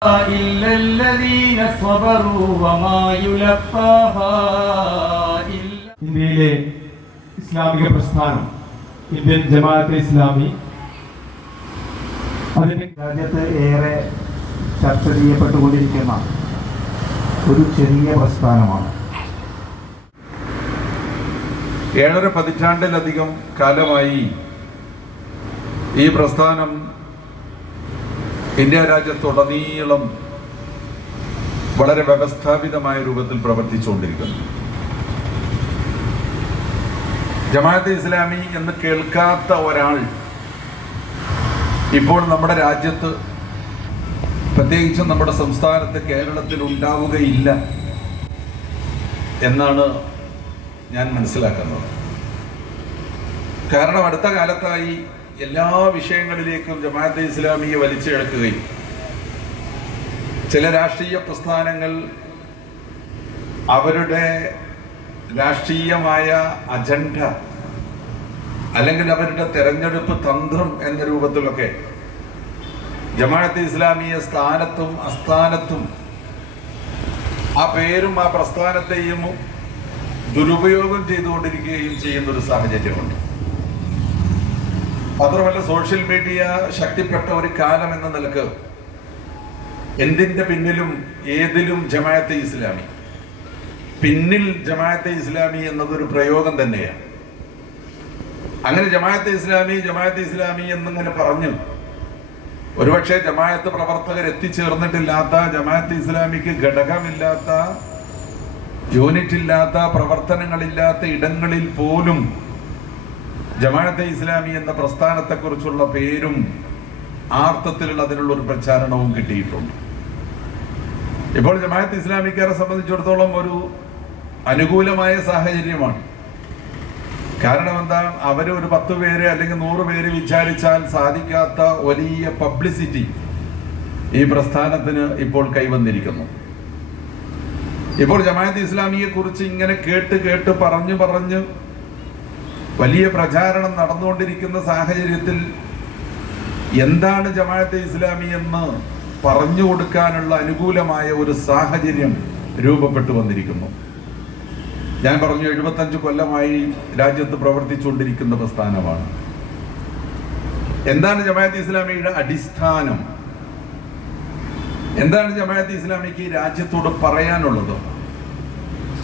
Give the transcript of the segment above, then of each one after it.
ഇന്ത്യയിലെ ഇസ്ലാമിക പ്രസ്ഥാനം ഇന്ത്യൻ ജമാഅത്തെ ഇസ്ലാമി അതിന്റെ രാജ്യത്ത് ഏറെ ചർച്ച ചെയ്യപ്പെട്ടുകൊണ്ടിരിക്കുന്ന ഒരു ചെറിയ പ്രസ്ഥാനമാണ്. 7.5 പതിറ്റാണ്ടിലധികം കാലമായി ഈ പ്രസ്ഥാനം ഇന്ത്യ രാജ്യത്തുടനീളം വളരെ വ്യവസ്ഥാപിതമായ രൂപത്തിൽ പ്രവർത്തിച്ചുകൊണ്ടിരിക്കുന്നു. ജമാഅത്തെ ഇസ്ലാമി എന്ന് കേൾക്കാത്ത ഒരാൾ ഇപ്പോൾ നമ്മുടെ രാജ്യത്ത്, പ്രത്യേകിച്ചും നമ്മുടെ സംസ്ഥാനത്ത്, കേരളത്തിൽ ഉണ്ടാവുകയില്ല എന്നാണ് ഞാൻ മനസ്സിലാക്കുന്നത്. കാരണം അടുത്ത കാലത്തായി എല്ലാ വിഷയങ്ങളിലേക്കും ജമാഅത്തെ ഇസ്ലാമിയെ വലിച്ചിഴക്കുകയും ചില രാഷ്ട്രീയ പ്രസ്ഥാനങ്ങൾ അവരുടെ രാഷ്ട്രീയമായ അജണ്ട അല്ലെങ്കിൽ അവരുടെ തെരഞ്ഞെടുപ്പ് തന്ത്രം എന്ന രൂപത്തിലൊക്കെ ജമാഅത്തെ ഇസ്ലാമിയെ സ്ഥാനത്തും അസ്ഥാനത്തും ആ പേരും ആ പ്രസ്ഥാനത്തെയും ദുരുപയോഗം ചെയ്തുകൊണ്ടിരിക്കുകയും ചെയ്യുന്നൊരു സാഹചര്യമുണ്ട്. മാത്രമല്ല, സോഷ്യൽ മീഡിയ ശക്തിപ്പെട്ട ഒരു കാലം എന്ന നിലക്ക് എന്തിൻ്റെ പിന്നിലും ഏതിലും ജമാഅത്തെ ഇസ്ലാമി, പിന്നിൽ ജമാഅത്തെ ഇസ്ലാമി എന്നതൊരു പ്രയോഗം തന്നെയാണ്. അങ്ങനെ ജമാഅത്തെ ഇസ്ലാമി എന്നിങ്ങനെ പറഞ്ഞു ഒരുപക്ഷെ ജമാഅത്ത് പ്രവർത്തകർ എത്തിച്ചേർന്നിട്ടില്ലാത്ത, ജമാഅത്തെ ഇസ്ലാമിക്ക് ഘടകമില്ലാത്ത, യൂണിറ്റ് ഇല്ലാത്ത, പ്രവർത്തനങ്ങളില്ലാത്ത ഇടങ്ങളിൽ പോലും ജമാഅത്തെ ഇസ്ലാമി എന്ന പ്രസ്ഥാനത്തെക്കുറിച്ചുള്ള പേരും ആർത്ഥത്തിലുള്ള അതിനുള്ളൊരു പ്രചാരണവും കിട്ടിയിട്ടുണ്ട്. ഇപ്പോൾ ജമാഅത്തെ ഇസ്ലാമിക്കാരെ സംബന്ധിച്ചിടത്തോളം ഒരു അനുകൂലമായ സാഹചര്യമാണ്. കാരണം എന്താ, അവർ ഒരു 10 പേര് അല്ലെങ്കിൽ 100 പേര് വിചാരിച്ചാൽ സാധിക്കാത്ത വലിയ പബ്ലിസിറ്റി ഈ പ്രസ്ഥാനത്തിന് ഇപ്പോൾ കൈവന്നിരിക്കുന്നു. ഇപ്പോൾ ജമാഅത്തെ ഇസ്ലാമിയെ കുറിച്ച് ഇങ്ങനെ കേട്ട് പറഞ്ഞു വലിയ പ്രചാരണം നടന്നുകൊണ്ടിരിക്കുന്ന സാഹചര്യത്തിൽ എന്താണ് ജമാഅത്തെ ഇസ്ലാമി എന്ന് പറഞ്ഞു കൊടുക്കാനുള്ള അനുകൂലമായ ഒരു സാഹചര്യം രൂപപ്പെട്ടു വന്നിരിക്കുന്നു. ഞാൻ പറഞ്ഞു, 75 കൊല്ലമായി രാജ്യത്ത് പ്രവർത്തിച്ചുകൊണ്ടിരിക്കുന്ന പ്രസ്ഥാനമാണ്. എന്താണ് ജമാഅത്തെ ഇസ്ലാമിയുടെ അടിസ്ഥാനം? എന്താണ് ജമാഅത്തെ ഇസ്ലാമിക്ക് രാജ്യത്തോട് പറയാനുള്ളത്?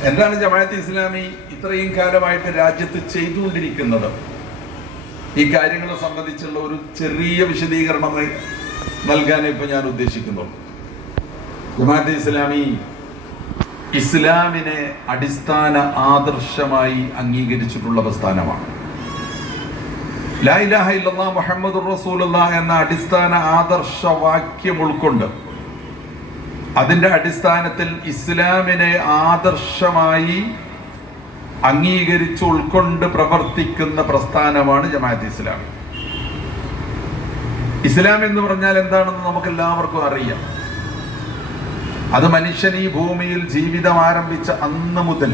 എന്താണ് ജമാഅത്തെ ഇസ്ലാമി ഇത്രയും കാലമായിട്ട് രാജ്യത്ത് ചെയ്തുകൊണ്ടിരിക്കുന്നത്? ഈ കാര്യങ്ങളെ സംബന്ധിച്ചുള്ള ഒരു ചെറിയ വിശദീകരണം നൽകാനേ ഇപ്പോൾ ഞാൻ ഉദ്ദേശിക്കുന്നുള്ളൂ. ജമാഅത്തെ ഇസ്ലാമി ഇസ്ലാമിനെ അടിസ്ഥാന ആദർശമായി അംഗീകരിച്ചിട്ടുള്ള പ്രസ്ഥാനമാണ്. ലാ ഇലാഹ ഇല്ലല്ലാഹ് മുഹമ്മദുർ റസൂലുള്ളാഹ് എന്ന അടിസ്ഥാന ആദർശവാക്യം ഉൾക്കൊണ്ട് അതിൻ്റെ അടിസ്ഥാനത്തിൽ ഇസ്ലാമിനെ ആദർശമായി അംഗീകരിച്ച് ഉൾക്കൊണ്ട് പ്രവർത്തിക്കുന്ന പ്രസ്ഥാനമാണ് ജമാഅത്തെ ഇസ്ലാമി. ഇസ്ലാം എന്ന് പറഞ്ഞാൽ എന്താണെന്ന് നമുക്ക് എല്ലാവർക്കും അറിയാം. അത് മനുഷ്യൻ ഈ ഭൂമിയിൽ ജീവിതം ആരംഭിച്ച അന്ന് മുതൽ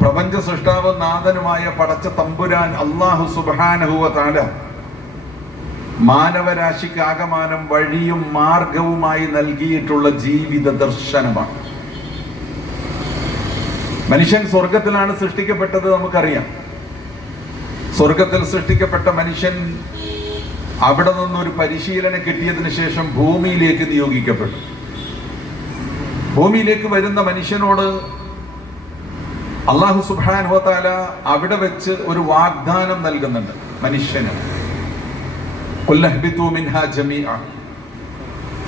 പ്രപഞ്ച സൃഷ്ടാവ് നാഥനുമായ പടച്ച തമ്പുരാൻ അല്ലാഹു സുബ്ഹാനഹു വ തആല മാനവരാശിക്ക് ആകമാനം വഴിയും മാർഗവുമായി നൽകിയിട്ടുള്ള ജീവിത ദർശനമാണ്. മനുഷ്യൻ സ്വർഗത്തിലാണ് സൃഷ്ടിക്കപ്പെട്ടത്, നമുക്കറിയാം. സ്വർഗത്തിൽ സൃഷ്ടിക്കപ്പെട്ട മനുഷ്യൻ അവിടെ നിന്നൊരു പരിശീലനം കിട്ടിയതിനു ശേഷം ഭൂമിയിലേക്ക് നിയോഗിക്കപ്പെട്ടു. ഭൂമിയിലേക്ക് വരുന്ന മനുഷ്യനോട് അല്ലാഹു സുബ്ഹാനഹു വ തആല അവിടെ വെച്ച് ഒരു വാഗ്ദാനം നൽകുന്നുണ്ട് മനുഷ്യന്. ഖുൽ ഇഹ്ബിതു മിൻഹാ ജമീഅ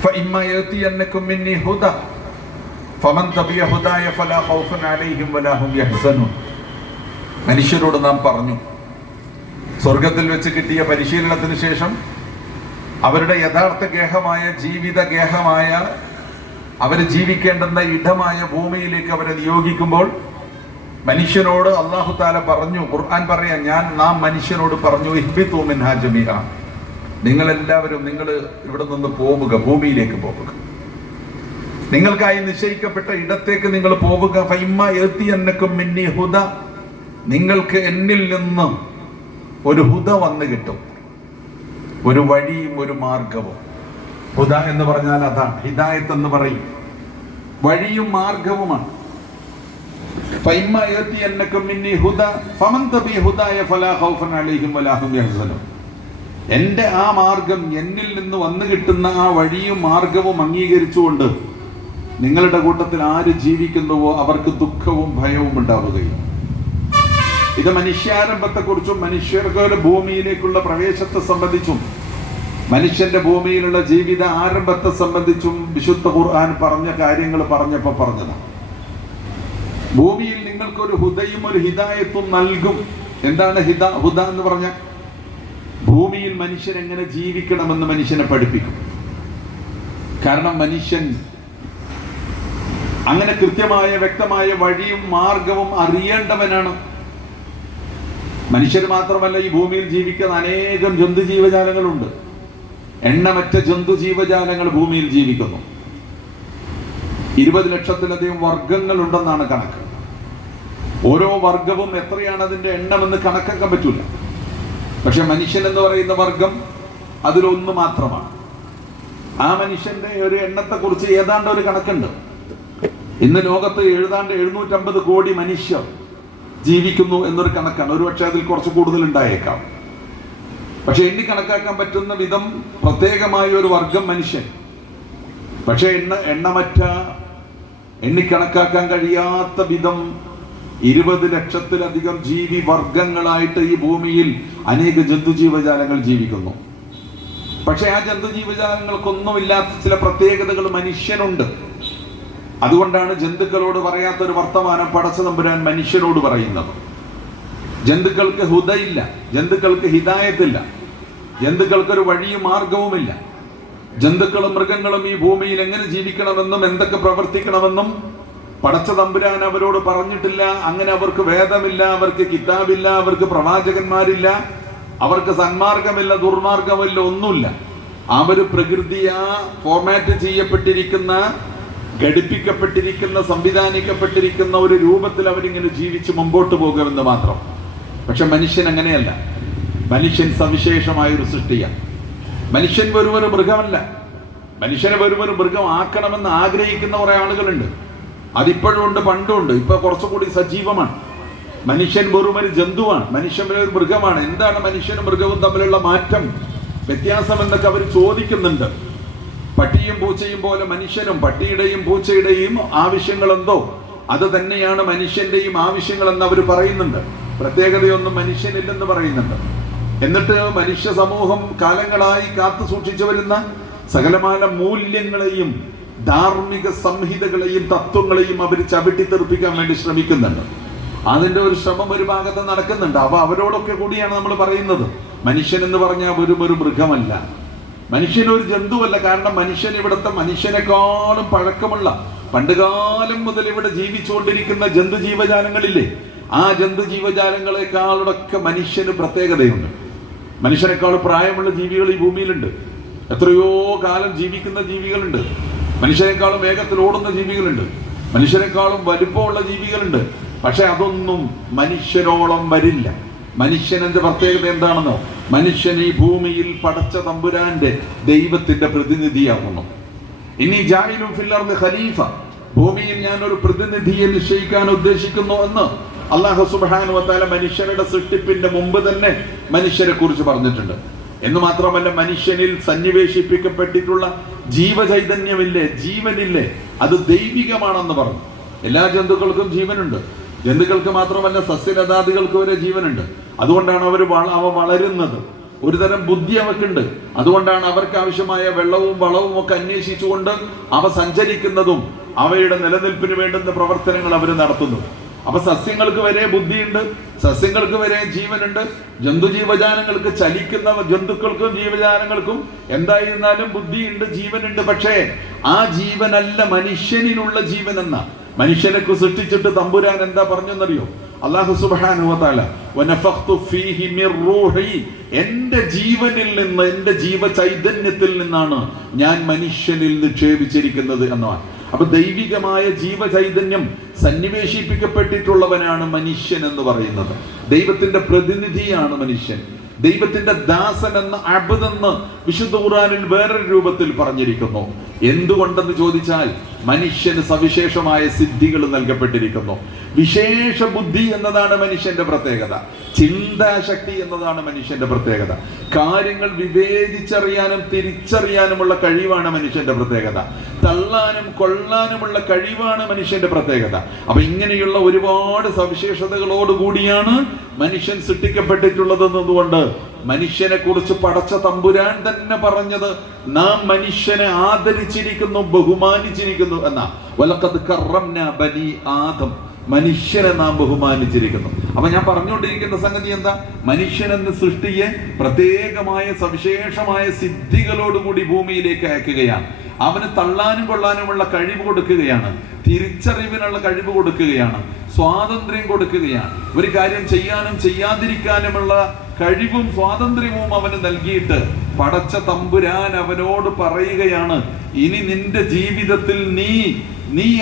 ഫഇമ്മാ യഅതിയന്നകും മിന്നി ഹുദാ ഫമൻ തബിഅ ഹുദായ ഫലാ ഖൗഫുൻ അലൈഹിം വലാ ഹും യഹ്സനൂൻ. മനുഷ്യരോട് നാം പറഞ്ഞു, സ്വർഗത്തിൽ വെച്ച് കിട്ടിയ പരിശീലനത്തിന് ശേഷം അവരുടെ യഥാർത്ഥ ഗേഹമായ ജീവിത ഗേഹമായ അവർ ജീവിക്കേണ്ടുന്ന ഇടമായ ഭൂമിയിലേക്ക് അവരെ നിയോഗിക്കുമ്പോൾ മനുഷ്യനോട് അല്ലാഹു തആല പറഞ്ഞു, ഖുർആൻ പറയാം, നാം മനുഷ്യനോട് പറഞ്ഞു, ഇഹ്ബിതു മിൻഹാ ജമീഅ, നിങ്ങളെല്ലാവരും നിങ്ങൾ ഇവിടെ നിന്ന് പോവുക, ഭൂമിയിലേക്ക് പോവുക, നിങ്ങൾക്കായി നിശ്ചയിക്കപ്പെട്ട ഇടത്തേക്ക് നിങ്ങൾ പോവുക. ഫഇമ്മാ യഅതിയന്നകും മിന്നി ഹുദാ, നിങ്ങൾക്ക് എന്നിൽ നിന്ന് ഒരു ഹുദ വന്നു കിട്ടും, ഒരു വഴിയും ഒരു മാർഗവും. ഹുദ എന്ന് പറഞ്ഞാൽ അതാണ്, ഹിദായത്ത് എന്ന് പറയും, വഴിയും മാർഗവുമാണ്. എന്റെ ആ മാർഗം, എന്നിൽ നിന്ന് വന്നു കിട്ടുന്ന ആ വഴിയും മാർഗവും അംഗീകരിച്ചുകൊണ്ട് നിങ്ങളുടെ കൂട്ടത്തിൽ ആര് ജീവിക്കുന്നുവോ അവർക്ക് ദുഃഖവും ഭയവും ഉണ്ടാവുകയും. ഇത് മനുഷ്യാരംഭത്തെക്കുറിച്ചും മനുഷ്യർക്ക് ഭൂമിയിലേക്കുള്ള പ്രവേശത്തെ സംബന്ധിച്ചും മനുഷ്യന്റെ ഭൂമിയിലുള്ള ജീവിത ആരംഭത്തെ സംബന്ധിച്ചും വിശുദ്ധ ഖുർആൻ പറഞ്ഞ കാര്യങ്ങൾ പറഞ്ഞതാണ്. ഭൂമിയിൽ നിങ്ങൾക്കൊരു ഹുദയും ഒരു ഹിദായത്തും നൽകും. എന്താണ് ഹുദ എന്ന് പറഞ്ഞാൽ? ഭൂമിയിൽ മനുഷ്യൻ എങ്ങനെ ജീവിക്കണമെന്ന് മനുഷ്യനെ പഠിപ്പിക്കും. കാരണം മനുഷ്യൻ അങ്ങനെ കൃത്യമായ വ്യക്തമായ വഴിയും മാർഗവും അറിയേണ്ടവനാണ്. മനുഷ്യർ മാത്രമല്ല, ഈ ഭൂമിയിൽ ജീവിക്കുന്ന അനേകം ജന്തുജീവജാലങ്ങളുണ്ട്. എണ്ണമറ്റ ജന്തുജീവജാലങ്ങൾ ഭൂമിയിൽ ജീവിക്കുന്നു. 20 ലക്ഷത്തിലധികം വർഗങ്ങൾ ഉണ്ടെന്നാണ് കണക്ക്. ഓരോ വർഗവും എത്രയാണ് അതിന്റെ എണ്ണമെന്ന് കണക്കാക്കാൻ പറ്റൂല. പക്ഷെ മനുഷ്യൻ എന്ന് പറയുന്ന വർഗം അതിലൊന്ന് മാത്രമാണ്. ആ മനുഷ്യന്റെ ഒരു എണ്ണത്തെ കുറിച്ച് ഏതാണ്ട് ഒരു കണക്കുണ്ട്. ഇന്ന് ലോകത്ത് ഏതാണ്ട് 750 കോടി മനുഷ്യർ ജീവിക്കുന്നു എന്നൊരു കണക്കാണ്. ഒരുപക്ഷെ അതിൽ കുറച്ച് കൂടുതൽ ഉണ്ടായേക്കാം. പക്ഷെ എണ്ണി കണക്കാക്കാൻ പറ്റുന്ന വിധം പ്രത്യേകമായ ഒരു വർഗം മനുഷ്യൻ. പക്ഷെ എണ്ണമറ്റ എണ്ണിക്കണക്കാക്കാൻ കഴിയാത്ത വിധം 20 ലക്ഷത്തിലധികം ജീവി വർഗങ്ങളായിട്ട് ഈ ഭൂമിയിൽ അനേക ജന്തുജീവജാലങ്ങൾ ജീവിക്കുന്നു. പക്ഷെ ആ ജന്തുജീവജാലങ്ങൾക്കൊന്നുമില്ലാത്ത ചില പ്രത്യേകതകൾ മനുഷ്യനുണ്ട്. അതുകൊണ്ടാണ് ജന്തുക്കളോട് പറയാത്തൊരു വർത്തമാനം പടച്ച തമ്പുരാൻ മനുഷ്യനോട് പറയുന്നത്. ജന്തുക്കൾക്ക് ഹുദയില്ല, ജന്തുക്കൾക്ക് ഹിദായത്തില്ല, ജന്തുക്കൾക്കൊരു വഴിയും മാർഗവുമില്ല. ജന്തുക്കളും മൃഗങ്ങളും ഈ ഭൂമിയിൽ എങ്ങനെ ജീവിക്കണമെന്നും എന്തൊക്കെ പ്രവർത്തിക്കണമെന്നും പടച്ച തമ്പുരാൻ അവരോട് പറഞ്ഞിട്ടില്ല. അങ്ങനെ അവർക്ക് വേദമില്ല, അവർക്ക് കിതാബില്ല, അവർക്ക് പ്രവാചകന്മാരില്ല, അവർക്ക് സന്മാർഗമില്ല, ദുർമാർഗമില്ല, ഒന്നുമില്ല. അവര് പ്രകൃതിയാ ഫോർമാറ്റ് ചെയ്യപ്പെട്ടിരിക്കുന്ന, ഘടിപ്പിക്കപ്പെട്ടിരിക്കുന്ന, സംവിധാനിക്കപ്പെട്ടിരിക്കുന്ന ഒരു രൂപത്തിൽ അവരിങ്ങനെ ജീവിച്ച് മുമ്പോട്ട് പോകുമെന്ന് മാത്രം. പക്ഷെ മനുഷ്യൻ അങ്ങനെയല്ല. മനുഷ്യൻ സവിശേഷമായൊരു സൃഷ്ടിയാണ്. മനുഷ്യൻ വെറുമൊരു മൃഗമല്ല. മനുഷ്യനെ വെറുമൊരു മൃഗം ആക്കണമെന്ന് ആഗ്രഹിക്കുന്ന കുറെ ആളുകളുണ്ട്. അതിപ്പോഴും ഉണ്ട്, പണ്ടും ഉണ്ട്. ഇപ്പൊ കുറച്ചുകൂടി സജീവമാണ്. മനുഷ്യൻ വെറുമൊരു ജന്തുവാണ്, മനുഷ്യൻ ഒരു മൃഗമാണ്. എന്താണ് മനുഷ്യനും മൃഗവും തമ്മിലുള്ള മാറ്റം, വ്യത്യാസം എന്നൊക്കെ അവർ ചോദിക്കുന്നുണ്ട്. പട്ടിയും പൂച്ചയും പോലെ മനുഷ്യനും പട്ടിയുടെയും പൂച്ചയുടെയും ആവശ്യങ്ങൾ എന്തോ അത് തന്നെയാണ് മനുഷ്യന്റെയും ആവശ്യങ്ങളെന്ന് അവർ പറയുന്നുണ്ട്. പ്രത്യേകതയൊന്നും മനുഷ്യനില്ലെന്ന് പറയുന്നുണ്ട്. എന്നിട്ട് മനുഷ്യ സമൂഹം കാലങ്ങളായി കാത്തു സൂക്ഷിച്ചു വരുന്ന സകലമാന മൂല്യങ്ങളെയും ധാർമ്മിക സംഹിതകളെയും തത്വങ്ങളെയും അവർ ചവിട്ടി തെറിപ്പിക്കാൻ വേണ്ടി ശ്രമിക്കുന്നുണ്ട്. അതിന്റെ ഒരു ശ്രമം ഒരു ഭാഗത്ത് നടക്കുന്നുണ്ട്. അപ്പൊ അവരോടൊക്കെ കൂടിയാണ് നമ്മൾ പറയുന്നത്, മനുഷ്യൻ എന്ന് പറഞ്ഞാൽ ഒരു മൃഗമല്ല, മനുഷ്യനൊരു ജന്തുവല്ല. കാരണം മനുഷ്യൻ ഇവിടുത്തെ മനുഷ്യനേക്കാളും പഴക്കമുള്ള, പണ്ടുകാലം മുതൽ ഇവിടെ ജീവിച്ചുകൊണ്ടിരിക്കുന്ന ജന്തുജീവജാലങ്ങളില്ലേ, ആ ജന്തുജീവജാലങ്ങളെക്കാളൊക്കെ മനുഷ്യന് പ്രത്യേകതയുണ്ട്. മനുഷ്യനേക്കാൾ പ്രായമുള്ള ജീവികൾ ഈ ഭൂമിയിലുണ്ട്. എത്രയോ കാലം ജീവിക്കുന്ന ജീവികളുണ്ട്. മനുഷ്യനേക്കാളും വേഗത്തിൽ ഓടുന്ന ജീവികളുണ്ട്. മനുഷ്യനേക്കാളും വലിപ്പമുള്ള ജീവികളുണ്ട്. പക്ഷെ അതൊന്നും മനുഷ്യരോളം വരില്ല. മനുഷ്യന്റെ പ്രത്യേകത എന്താണെന്നോ? മനുഷ്യൻ ഈ ഭൂമിയിൽ പടച്ച തമ്പുരാന്റെ ദൈവത്തിന്റെ പ്രതിനിധിയാകുന്നു. ഇനി ജാഇലുൻ ഫിൽ അർദി ഖലീഫ, ഭൂമിയിൽ ഞാൻ ഒരു പ്രതിനിധിയെ നിശ്ചയിക്കാൻ ഉദ്ദേശിക്കുന്നു എന്ന് അല്ലാഹു സുബ്ഹാനഹു വ തആല മനുഷ്യരുടെ സൃഷ്ടിപ്പിന്റെ മുമ്പ് തന്നെ മനുഷ്യരെ കുറിച്ച് പറഞ്ഞിട്ടുണ്ട്. എന്ന് മാത്രമല്ല, മനുഷ്യനിൽ സന്നിവേശിപ്പിക്കപ്പെട്ടിട്ടുള്ള ജീവചൈതന്യമില്ലേ, ജീവനില്ലേ, അത് ദൈവികമാണെന്ന് പറഞ്ഞു. എല്ലാ ജന്തുക്കൾക്കും ജീവനുണ്ട്. ജന്തുക്കൾക്ക് മാത്രമല്ല, സസ്യലതാദികൾക്ക് വരെ ജീവനുണ്ട്. അതുകൊണ്ടാണ് അവ വളരുന്നത്. ഒരുതരം ബുദ്ധി അവക്കുണ്ട്. അതുകൊണ്ടാണ് അവർക്ക് ആവശ്യമായ വെള്ളവും വളവും ഒക്കെ അന്വേഷിച്ചുകൊണ്ട് അവ സഞ്ചരിക്കുന്നതും അവയുടെ നിലനിൽപ്പിന് വേണ്ടുന്ന പ്രവർത്തനങ്ങൾ അവർ നടത്തുന്നു. അപ്പൊ സസ്യങ്ങൾക്ക് വരെ ബുദ്ധിയുണ്ട്, സസ്യങ്ങൾക്ക് വരെ ജീവനുണ്ട്. ജന്തുജീവജാലങ്ങൾക്ക്, ചലിക്കുന്ന ജന്തുക്കൾക്കും ജീവജാലങ്ങൾക്കും എന്തായിരുന്നാലും ബുദ്ധിയുണ്ട്, ജീവനുണ്ട്. പക്ഷേ ആ ജീവനല്ല മനുഷ്യനിലുള്ള ജീവൻ എന്ന. മനുഷ്യനെ സൃഷ്ടിച്ചിട്ട് തമ്പുരാൻ എന്താ പറഞ്ഞെന്നറിയോ? അല്ലാഹു സുബ്ഹാനഹു വ തആല വനഫഖ്തു ഫീഹി മിർ റൂഹി, എൻ്റെ ജീവനിൽ നിന്ന്, എൻ്റെ ജീവചൈതന്യത്തിൽ നിന്നാണ് ഞാൻ മനുഷ്യനിൽ നിക്ഷേപിച്ചിരിക്കുന്നത് എന്നാണ്. അപ്പൊ ദൈവികമായ ജീവചൈതന്യം സന്നിവേശിപ്പിക്കപ്പെട്ടിട്ടുള്ളവനാണ് മനുഷ്യൻ എന്ന് പറയുന്നത്. ദൈവത്തിന്റെ പ്രതിനിധിയാണ് മനുഷ്യൻ. ദൈവത്തിന്റെ ദാസൻ എന്ന അബ്ദെന്ന് വിശുദ്ധ ഖുർആനിൽ വേറൊരു രൂപത്തിൽ പറഞ്ഞിരിക്കുന്നു. എന്തുകൊണ്ടെന്ന് ചോദിച്ചാൽ മനുഷ്യന് സവിശേഷമായ സിദ്ധികൾ നൽകപ്പെട്ടിരിക്കുന്നു. വിശേഷ ബുദ്ധി എന്നതാണ് മനുഷ്യന്റെ പ്രത്യേകത. ചിന്താശക്തി എന്നതാണ് മനുഷ്യന്റെ പ്രത്യേകത. കാര്യങ്ങൾ വിവേചിച്ചറിയാനും തിരിച്ചറിയാനുമുള്ള കഴിവാണ് മനുഷ്യന്റെ പ്രത്യേകത. തള്ളാനും കൊള്ളാനുമുള്ള കഴിവാണ് മനുഷ്യന്റെ പ്രത്യേകത. അപ്പൊ ഇങ്ങനെയുള്ള ഒരുപാട് സവിശേഷതകളോടുകൂടിയാണ് മനുഷ്യൻ സൃഷ്ടിക്കപ്പെട്ടിട്ടുള്ളത് എന്നതുകൊണ്ട് മനുഷ്യനെ കുറിച്ച് പടച്ച തമ്പുരാൻ തന്നെ പറഞ്ഞത് നാം മനുഷ്യനെ ആദരിച്ചിരിക്കുന്നു, ബഹുമാനിച്ചിരിക്കുന്നു എന്നാ. വലഖദ് കറംനാ ബനി ആദം, മനുഷ്യനെ നാം ബഹുമാനിച്ചിരിക്കുന്നു. അപ്പൊ ഞാൻ പറഞ്ഞുകൊണ്ടിരിക്കുന്ന സംഗതി എന്താ? മനുഷ്യൻ എന്ന സൃഷ്ടിയെ പ്രത്യേകമായ സവിശേഷമായ സിദ്ധികളോടുകൂടി ഭൂമിയിലേക്ക് അയക്കുകയാണ്. അവന് തള്ളാനും കൊള്ളാനുമുള്ള കഴിവ് കൊടുക്കുകയാണ്, തിരിച്ചറിവിനുള്ള കഴിവ് കൊടുക്കുകയാണ്, സ്വാതന്ത്ര്യം കൊടുക്കുകയാണ്. ഒരു കാര്യം ചെയ്യാനും ചെയ്യാതിരിക്കാനുമുള്ള കഴിവും സ്വാതന്ത്ര്യവും അവന് നൽകിയിട്ട് പടച്ച തമ്പുരാൻ അവനോട് പറയുകയാണ്, ഇനി നിന്റെ ജീവിതത്തിൽ നീ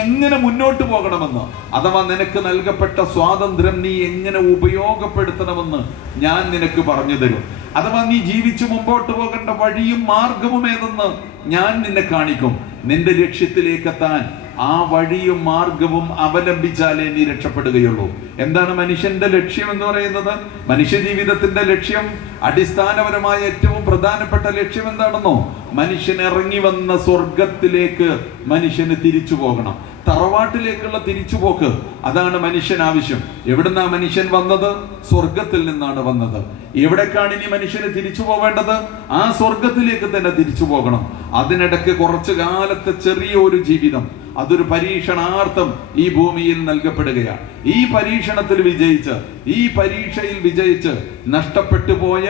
എങ്ങനെ മുന്നോട്ട് പോകണമെന്ന്, അഥവാ നിനക്ക് നൽകപ്പെട്ട സ്വാതന്ത്ര്യം നീ എങ്ങനെ ഉപയോഗപ്പെടുത്തണമെന്ന് ഞാൻ നിനക്ക് പറഞ്ഞു തരും. അഥവാ നീ ജീവിച്ചു മുമ്പോട്ട് പോകേണ്ട വഴിയും മാർഗവും ഏതെന്ന് ഞാൻ നിന്നെ കാണിക്കും. നിന്റെ ലക്ഷ്യത്തിലേക്കെത്താൻ ആ വഴിയും മാർഗവും അവലംബിച്ചാലേ നീ രക്ഷപ്പെടുകയുള്ളൂ. എന്താണ് മനുഷ്യന്റെ ലക്ഷ്യം എന്ന് പറയുന്നത്? മനുഷ്യ ജീവിതത്തിന്റെ ലക്ഷ്യം, അടിസ്ഥാനപരമായ ഏറ്റവും പ്രധാനപ്പെട്ട ലക്ഷ്യം എന്താണെന്നോ? മനുഷ്യൻ ഇറങ്ങി വന്ന സ്വർഗത്തിലേക്ക് മനുഷ്യന് തിരിച്ചു പോകണം. തറവാട്ടിലേക്കുള്ള തിരിച്ചുപോക്ക്, അതാണ് മനുഷ്യൻ ആവശ്യം. എവിടുന്നാ മനുഷ്യൻ വന്നത്? സ്വർഗത്തിൽ നിന്നാണ് വന്നത്. എവിടേക്കാണ് ഇനി മനുഷ്യന് തിരിച്ചു പോവേണ്ടത്? ആ സ്വർഗത്തിലേക്ക് തന്നെ തിരിച്ചു പോകണം. അതിനിടയ്ക്ക് കുറച്ചു കാലത്തെ ചെറിയ ഒരു ജീവിതം, അതൊരു പരീക്ഷണാർത്ഥം ഈ ഭൂമിയിൽ നൽകപ്പെടുകയാണ്. ഈ പരീക്ഷണത്തിൽ വിജയിച്ച്, ഈ പരീക്ഷയിൽ വിജയിച്ച് നഷ്ടപ്പെട്ടു പോയ,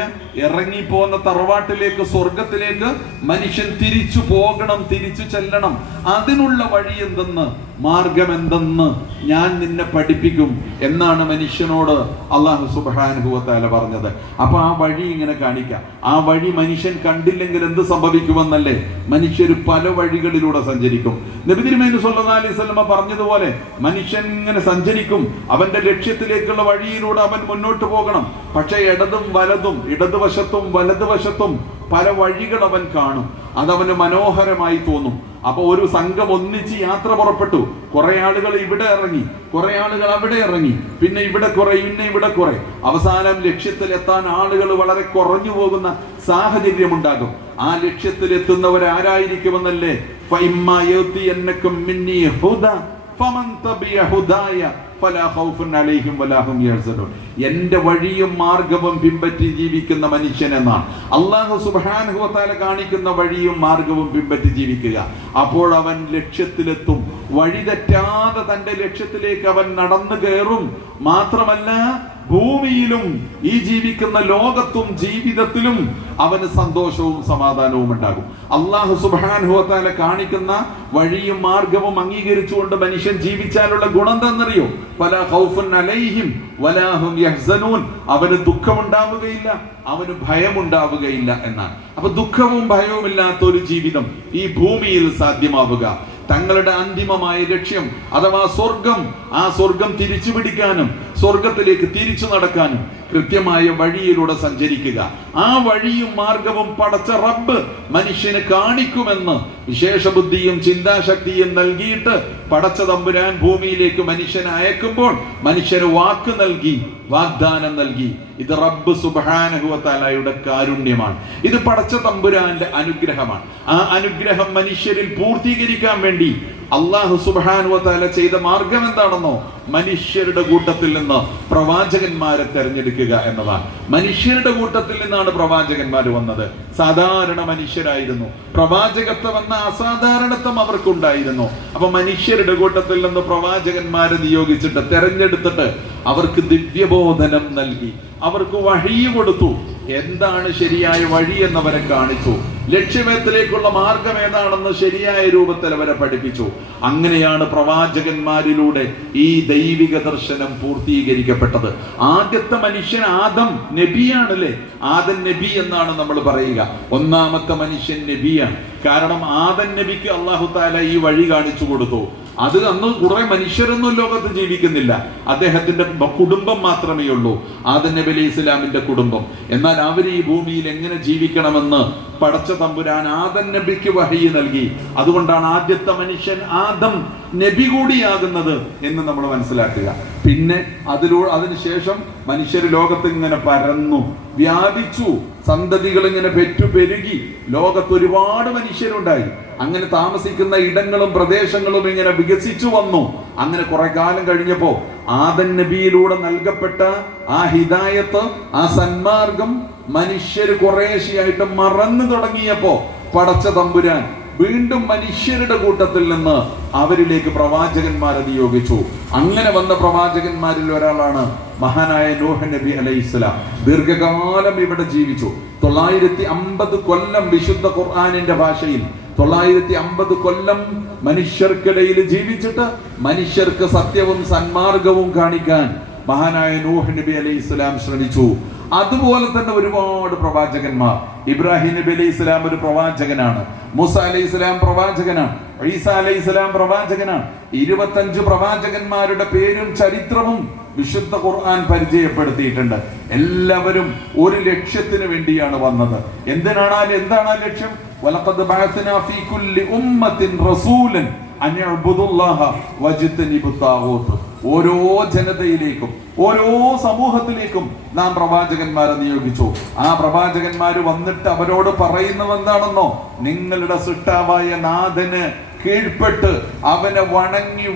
ഇറങ്ങിപ്പോന്ന തറവാട്ടിലേക്ക്, സ്വർഗത്തിലേക്ക് മനുഷ്യൻ തിരിച്ചു പോകണം, തിരിച്ചു ചെല്ലണം. അതിനുള്ള വഴി എന്തെന്ന്, മാർഗം എന്തെന്ന് ഞാൻ നിന്നെ പഠിപ്പിക്കും എന്നാണ് മനുഷ്യനോട് അല്ലാഹു സുബ്ഹാനഹു വ തആല പറഞ്ഞത്. അപ്പൊ ആ വഴി ഇങ്ങനെ കാണിക്കാം. ആ വഴി മനുഷ്യൻ കണ്ടില്ലെങ്കിൽ എന്ത് സംഭവിക്കുമെന്നല്ലേ? മനുഷ്യർ പല വഴികളിലൂടെ സഞ്ചരിക്കും. നബി തിരുമേനി സ്വല്ലല്ലാഹു അലൈഹി വസല്ലം പറഞ്ഞതുപോലെ മനുഷ്യൻ ഇങ്ങനെ സഞ്ചരിക്കും. അവന്റെ ലക്ഷ്യത്തിലേക്കുള്ള വഴിയിലൂടെ അവൻ മുന്നോട്ട് പോകണം. പക്ഷെ ഇടതും വലതും, ഇടതുവശത്തും വലതുവശത്തും പല വഴികൾ അവൻ കാണും. അതവന് മനോഹരമായി തോന്നും. അപ്പൊ ഒരു സംഘം ഒന്നിച്ച് യാത്ര പുറപ്പെട്ടു. കുറെ ആളുകൾ ഇവിടെ ഇറങ്ങി, കുറെ ആളുകൾ അവിടെ ഇറങ്ങി, പിന്നെ ഇവിടെ കുറെ, പിന്നെ ഇവിടെ കുറെ. അവസാനം ലക്ഷ്യത്തിലെത്താൻ ആളുകൾ വളരെ കുറഞ്ഞു പോകുന്ന സാഹചര്യം ഉണ്ടാകും. ആ ലക്ഷ്യത്തിലെത്തുന്നവരാരായിരിക്കുമെന്നല്ലേ? എന്റെ വഴിയും മാർഗവും പിൻപറ്റി ജീവിക്കുന്ന മനുഷ്യൻ എന്നാണ് അല്ലാഹു സുബ്ഹാനഹു വ തആല കാണിക്കുന്ന വഴിയും മാർഗവും പിൻപറ്റി ജീവിക്കുക. അപ്പോൾ അവൻ ലക്ഷ്യത്തിലെത്തും. വഴി തെറ്റാതെ തന്റെ ലക്ഷ്യത്തിലേക്ക് അവൻ നടന്നു കയറും. മാത്രമല്ല ഭൂമിയിലും ഈ ജീവിക്കുന്ന ലോകത്തും ജീവിതത്തിലും അവന് സന്തോഷവും സമാധാനവും ഉണ്ടാകും. അല്ലാഹു സുബ്ഹാനഹു വ തആല കാണിക്കുന്ന വഴിയും മാർഗവും അംഗീകരിച്ചുകൊണ്ട് മനുഷ്യൻ ജീവിച്ചാലുള്ള ഗുണം എന്താണെന്നറിയോ? ഫലാ ഖൗഫുൻ അലൈഹിം വലാ ഹും യഹ്സനൂൻ. അവന് ദുഃഖമുണ്ടാവുകയില്ല, അവന് ഭയമുണ്ടാവുകയില്ല എന്നാണ്. അപ്പൊ ദുഃഖവും ഭയവും ഇല്ലാത്ത ഒരു ജീവിതം ഈ ഭൂമിയിൽ സാധ്യമാവുക, തങ്ങളുടെ അന്തിമമായ ലക്ഷ്യം അഥവാ സ്വർഗം, ആ സ്വർഗം തിരിച്ചു പിടിക്കാനും സ്വർഗത്തിലേക്ക് തിരിച്ചു നടക്കാനും കൃത്യമായ വഴിയിലൂടെ സഞ്ചരിക്കുക. ആ വഴിയും മാർഗവും പടച്ച റബ്ബ് മനുഷ്യന് കാണിക്കുമെന്ന് വിശേഷ ബുദ്ധിയും ചിന്താശക്തിയും നൽകിയിട്ട് പടച്ച തമ്പുരാൻ ഭൂമിയിലേക്ക് മനുഷ്യനെ അയക്കുമ്പോൾ മനുഷ്യന് വാക്ക് നൽകി, വാഗ്ദാനം നൽകി. ഇത് റബ്ബ് സുബ്ഹാനഹു വ തആലയുടെ കാരുണ്യമാണ്. ഇത് പടച്ച തമ്പുരാന്റെ അനുഗ്രഹമാണ്. ആ അനുഗ്രഹം മനുഷ്യരിൽ പൂർത്തീകരിക്കാൻ വേണ്ടി അല്ലാഹു സുബ്ഹാനഹു വ തആല ചെയ്ത മാർഗം എന്താണെന്നോ? മനുഷ്യരുടെ കൂട്ടത്തിൽ നിന്ന് പ്രവാചകന്മാരെ തെരഞ്ഞെടുക്കുക എന്നതാണ്. മനുഷ്യരുടെ കൂട്ടത്തിൽ നിന്നാണ് പ്രവാചകന്മാർ വന്നത്. സാധാരണ മനുഷ്യരായിരുന്നു. പ്രവാചകത്വം എന്ന അസാധാരണത്വം അവർക്കുണ്ടായിരുന്നു. അപ്പൊ മനുഷ്യരുടെ കൂട്ടത്തിൽ നിന്ന് പ്രവാചകന്മാരെ നിയോഗിച്ചിട്ട്, തെരഞ്ഞെടുത്തിട്ട് അവർക്ക് ദിവ്യബോധനം നൽകി, അവർക്ക് വഴി കൊടുത്തു. എന്താണ് ശരിയായ വഴി എന്നവരെ കാണിച്ചു. ലക്ഷ്യമേത്തിലേക്കുള്ള മാർഗം ഏതാണെന്ന് ശരിയായ രൂപത്തിൽ അവരെ പഠിപ്പിച്ചു. അങ്ങനെയാണ് പ്രവാചകന്മാരിലൂടെ ഈ ദൈവിക ദർശനം പൂർത്തീകരിക്കപ്പെട്ടത്. ആദ്യത്തെ മനുഷ്യൻ ആദം നബിയാണല്ലേ? ആദം നബി എന്നാണ് നമ്മൾ പറയുക. ഒന്നാമത്തെ മനുഷ്യൻ നബിയാണ്. കാരണം ആദം നബിക്ക് അല്ലാഹു തആല ഈ വഴി കാണിച്ചു കൊടുത്തു. അത് അന്ന് കുറെ മനുഷ്യരൊന്നും ലോകത്ത് ജീവിക്കുന്നില്ല, അദ്ദേഹത്തിന്റെ കുടുംബം മാത്രമേ ഉള്ളൂ, ആദം നബി അലൈഹി ഇസ്ലാമിന്റെ കുടുംബം. എന്നാൽ അവർ ഈ ഭൂമിയിൽ എങ്ങനെ ജീവിക്കണമെന്ന് പടച്ച തമ്പുരാൻ ആദം നബിക്ക് വഹി നൽകി. അതുകൊണ്ടാണ് ആദ്യത്തെ മനുഷ്യൻ ആദം നബി കൂടിയാകുന്നത് എന്ന് നമ്മൾ മനസ്സിലാക്കുക. പിന്നെ അതിനുശേഷം മനുഷ്യർ ലോകത്ത് ഇങ്ങനെ പരന്നു വ്യാപിച്ചു, സന്തതികൾ ഇങ്ങനെ പെരുകി, ലോകത്ത് ഒരുപാട് മനുഷ്യരുണ്ടായി. അങ്ങനെ താമസിക്കുന്ന ഇടങ്ങളും പ്രദേശങ്ങളും ഇങ്ങനെ വികസിച്ചു വന്നു. അങ്ങനെ കുറെ കാലം കഴിഞ്ഞപ്പോ ആദം നബിയിലൂടെ നൽകപ്പെട്ട ആ ഹിദായത്ത്, ആ സന്മാർഗം മനുഷ്യർ കുറേശ്ശെയായിട്ട് മറന്നു തുടങ്ങിയപ്പോ പടച്ച തമ്പുരാൻ വീണ്ടും മനുഷ്യരുടെ കൂട്ടത്തിൽ നിന്ന് അവരിലേക്ക് പ്രവാചകന്മാരെ നിയോഗിച്ചു. അങ്ങനെ വന്ന പ്രവാചകന്മാരിൽ ഒരാളാണ് മഹാനായ നൂഹ് നബി അലൈഹിസ്സലാം. ദീർഘകാലം ഇവിടെ ജീവിച്ചു. 950 കൊല്ലം വിശുദ്ധ ഖുർആനിന്റെ ഭാഷയിൽ 950 കൊല്ലം മനുഷ്യർക്കിടയിൽ ജീവിച്ചിട്ട് മനുഷ്യർക്ക് സത്യവും സന്മാർഗവും കാണിക്കാൻ മഹാനായ നൂഹ് നബി അലൈഹിസ്സലാം ശ്രമിച്ചു. അതുപോലെ തന്നെ ഒരുപാട് പ്രവാചകന്മാർ. ഇബ്രാഹിം നബി അലൈഹി ഇസ്ലാം ഒരു പ്രവാചകനാണ്, മൂസ അലൈഹി ഇസ്ലാം പ്രവാചകനാണ്, ഈസ അലൈഹി ഇസ്ലാം പ്രവാചകനാണ്. 25 പ്രവാചകന്മാരുടെ പേരും ചരിത്രവും വിശുദ്ധ ഖുർആൻ പരിചയപ്പെടുത്തിയിട്ടുണ്ട്. എല്ലാവരും ഒരു ലക്ഷ്യത്തിന് വേണ്ടിയാണ് വന്നത്. എന്താണ് ആ ലക്ഷ്യം? വലഖദ് ബഅസ്നാ ഫീ കുല്ലി ഉമ്മത്തിൻ റസൂലൻ അൻ ഇഅ്ബുദുല്ലാഹ വജ്തനിബുത് താഗൂത്ത്. ഓരോ ജനതയിലേക്കും ഓരോ സമൂഹത്തിലേക്കും നാം പ്രവാചകന്മാരെ നിയോഗിച്ചു. ആ പ്രവാചകന്മാര് വന്നിട്ട് അവരോട് പറയുന്നത് എന്താണെന്നോ? നിങ്ങളുടെ സൃഷ്ടാവായ നാഥന് കീഴ്പ്പെട്ട് അവനെ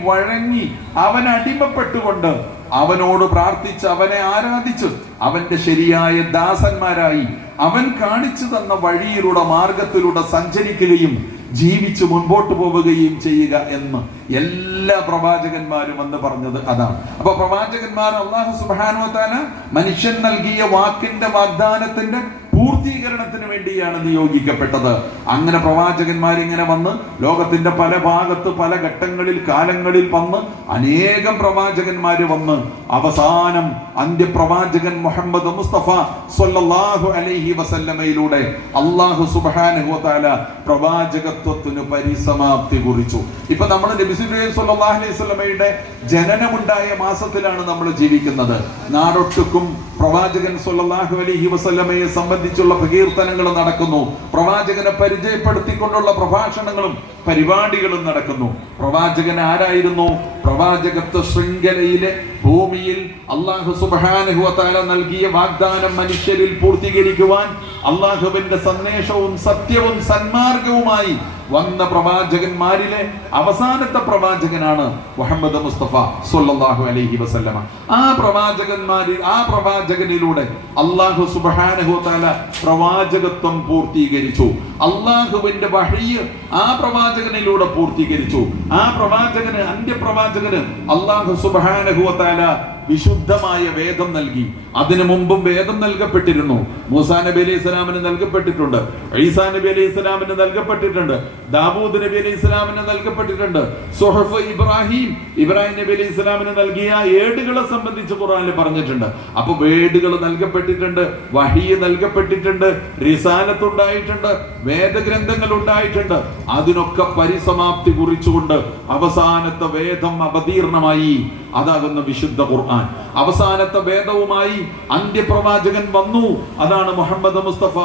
വഴങ്ങി അവനെ അടിമപ്പെട്ടുകൊണ്ട് അവനോട് പ്രാർത്ഥിച്ച് അവനെ ആരാധിച്ച് അവന്റെ ശരിയായ ദാസന്മാരായി അവൻ കാണിച്ചു തന്ന വഴിയിലൂടെ മാർഗത്തിലൂടെ സഞ്ചരിക്കുകയും ജീവിച്ച് മുൻപോട്ട് പോവുകയും ചെയ്യുക എന്ന് എല്ലാ പ്രവാചകന്മാരും എന്ന് പറഞ്ഞത് അതാണ്. അപ്പൊ പ്രവാചകന്മാർ അല്ലാഹു സുബ്ഹാനഹു വ തആല മനുഷ്യൻ നൽകിയ വാക്കിന്റെ വാഗ്ദാനത്തിന്റെ പൂർത്തീകരണത്തിന് വേണ്ടിയാണ് നിയോഗിക്കപ്പെട്ടത്. അങ്ങനെ പ്രവാചകന്മാരിങ്ങനെ വന്ന് ലോകത്തിന്റെ പല ഭാഗത്ത് പല ഘട്ടങ്ങളിൽ കാലങ്ങളിൽ വന്ന് അനേകം പ്രവാചകന്മാര് വന്ന് അവസാനം അന്ത്യപ്രവാചകൻ മുഹമ്മദ് മുസ്തഫ സ്വല്ലല്ലാഹു അലൈഹി വസല്ലമയിലൂടെ അല്ലാഹു സുബ്ഹാനഹു വ തആല പ്രവാചകത്വത്തിന് പരിസമാപ്തി കുറിച്ചു. ഇപ്പൊ നമ്മൾ നബി സല്ലല്ലാഹു അലൈഹി വസല്ലമയുടെ ജനനമുണ്ടായ മാസത്തിലാണ് നമ്മൾ ജീവിക്കുന്നത്. നാടൊട്ടുക്കും പ്രവാചകൻ സ്വല്ലല്ലാഹു അലൈഹി വസല്ലമയെ സംബന്ധിച്ചുള്ള പ്രകീർത്തനങ്ങൾ നടക്കുന്നു. പ്രവാചകനെ പരിചയപ്പെടുത്തിക്കൊണ്ടുള്ള പ്രഭാഷണങ്ങളും പരിപാടികളും നടക്കുന്നു. പ്രവാചകൻ ആരായിരുന്നു? പ്രവാചകത്വ ശൃംഖലയിലെ ഭൂമിയിൽ അല്ലാഹു സുബ്ഹാനഹു വ തആല നൽകിയ വാഗ്ദാനം മനുഷ്യരിൽ പൂർത്തീകരിക്കുവാൻ അല്ലാഹുവിന്റെ സന്ദേശവും സത്യവും സന്മാർഗവുമായി വന്ന പ്രവാചകന്മാരിലെ അവസാനത്തെ പ്രവാചകനാണ് മുഹമ്മദ് മുസ്തഫ സ്വല്ലല്ലാഹു അലൈഹി വസല്ലമ. ആ പ്രവാചകനിലൂടെ അല്ലാഹു സുബ്ഹാനഹു വ തആല പ്രവാചകത്വം പൂർത്തീകരിച്ചു. അല്ലാഹുവിന്റെ വഹയ് ആ പ്രവാചകനിലൂടെ പൂർത്തീകരിച്ചു. ആ പ്രവാചകന് അന്ത്യപ്രവാചകന് അല്ലാഹു സുബ്ഹാനഹു വ തആല വിശുദ്ധമായ വേദം നൽകി. അതിനു മുമ്പും വേദം നൽകപ്പെട്ടിരുന്നു. മൂസാ നബി അലൈഹി ഇസ്ലാമിന് നൽകപ്പെട്ടിട്ടുണ്ട്, ഈസാ നബി അലൈഹി ഇസ്ലാമിന് നൽകപ്പെട്ടിട്ടുണ്ട്, ദാവൂദ് നബി അലൈഹി ഇസ്ലാമിന് നൽകപ്പെട്ടിട്ടുണ്ട്. സുഹഫ് ഇബ്രാഹിം നബി അലൈഹി ഇസ്ലാമിന് നൽകിയ ഏടുകളെ സംബന്ധിച്ച് ഖുർആനിൽ പറഞ്ഞിട്ടുണ്ട്. അപ്പൊ ഏടുകൾ നൽകപ്പെട്ടിട്ടുണ്ട്, വഹി നൽകപ്പെട്ടിട്ടുണ്ട്, റിസാലത്ത് ഉണ്ടായിട്ടുണ്ട്, വേദഗ്രന്ഥങ്ങൾ ഉണ്ടായിട്ടുണ്ട്. അതിനൊക്കെ പരിസമാപ്തി കുറിച്ചുകൊണ്ട് അവസാനത്തെ വേദം അവതീർണമായി. അതാകുന്ന വിശുദ്ധ ഖുർആൻ. അവസാനത്തെ വേദവുമായി അന്ത്യപ്രവാചകൻ വന്നു. അതാണ് മുഹമ്മദ് മുസ്തഫ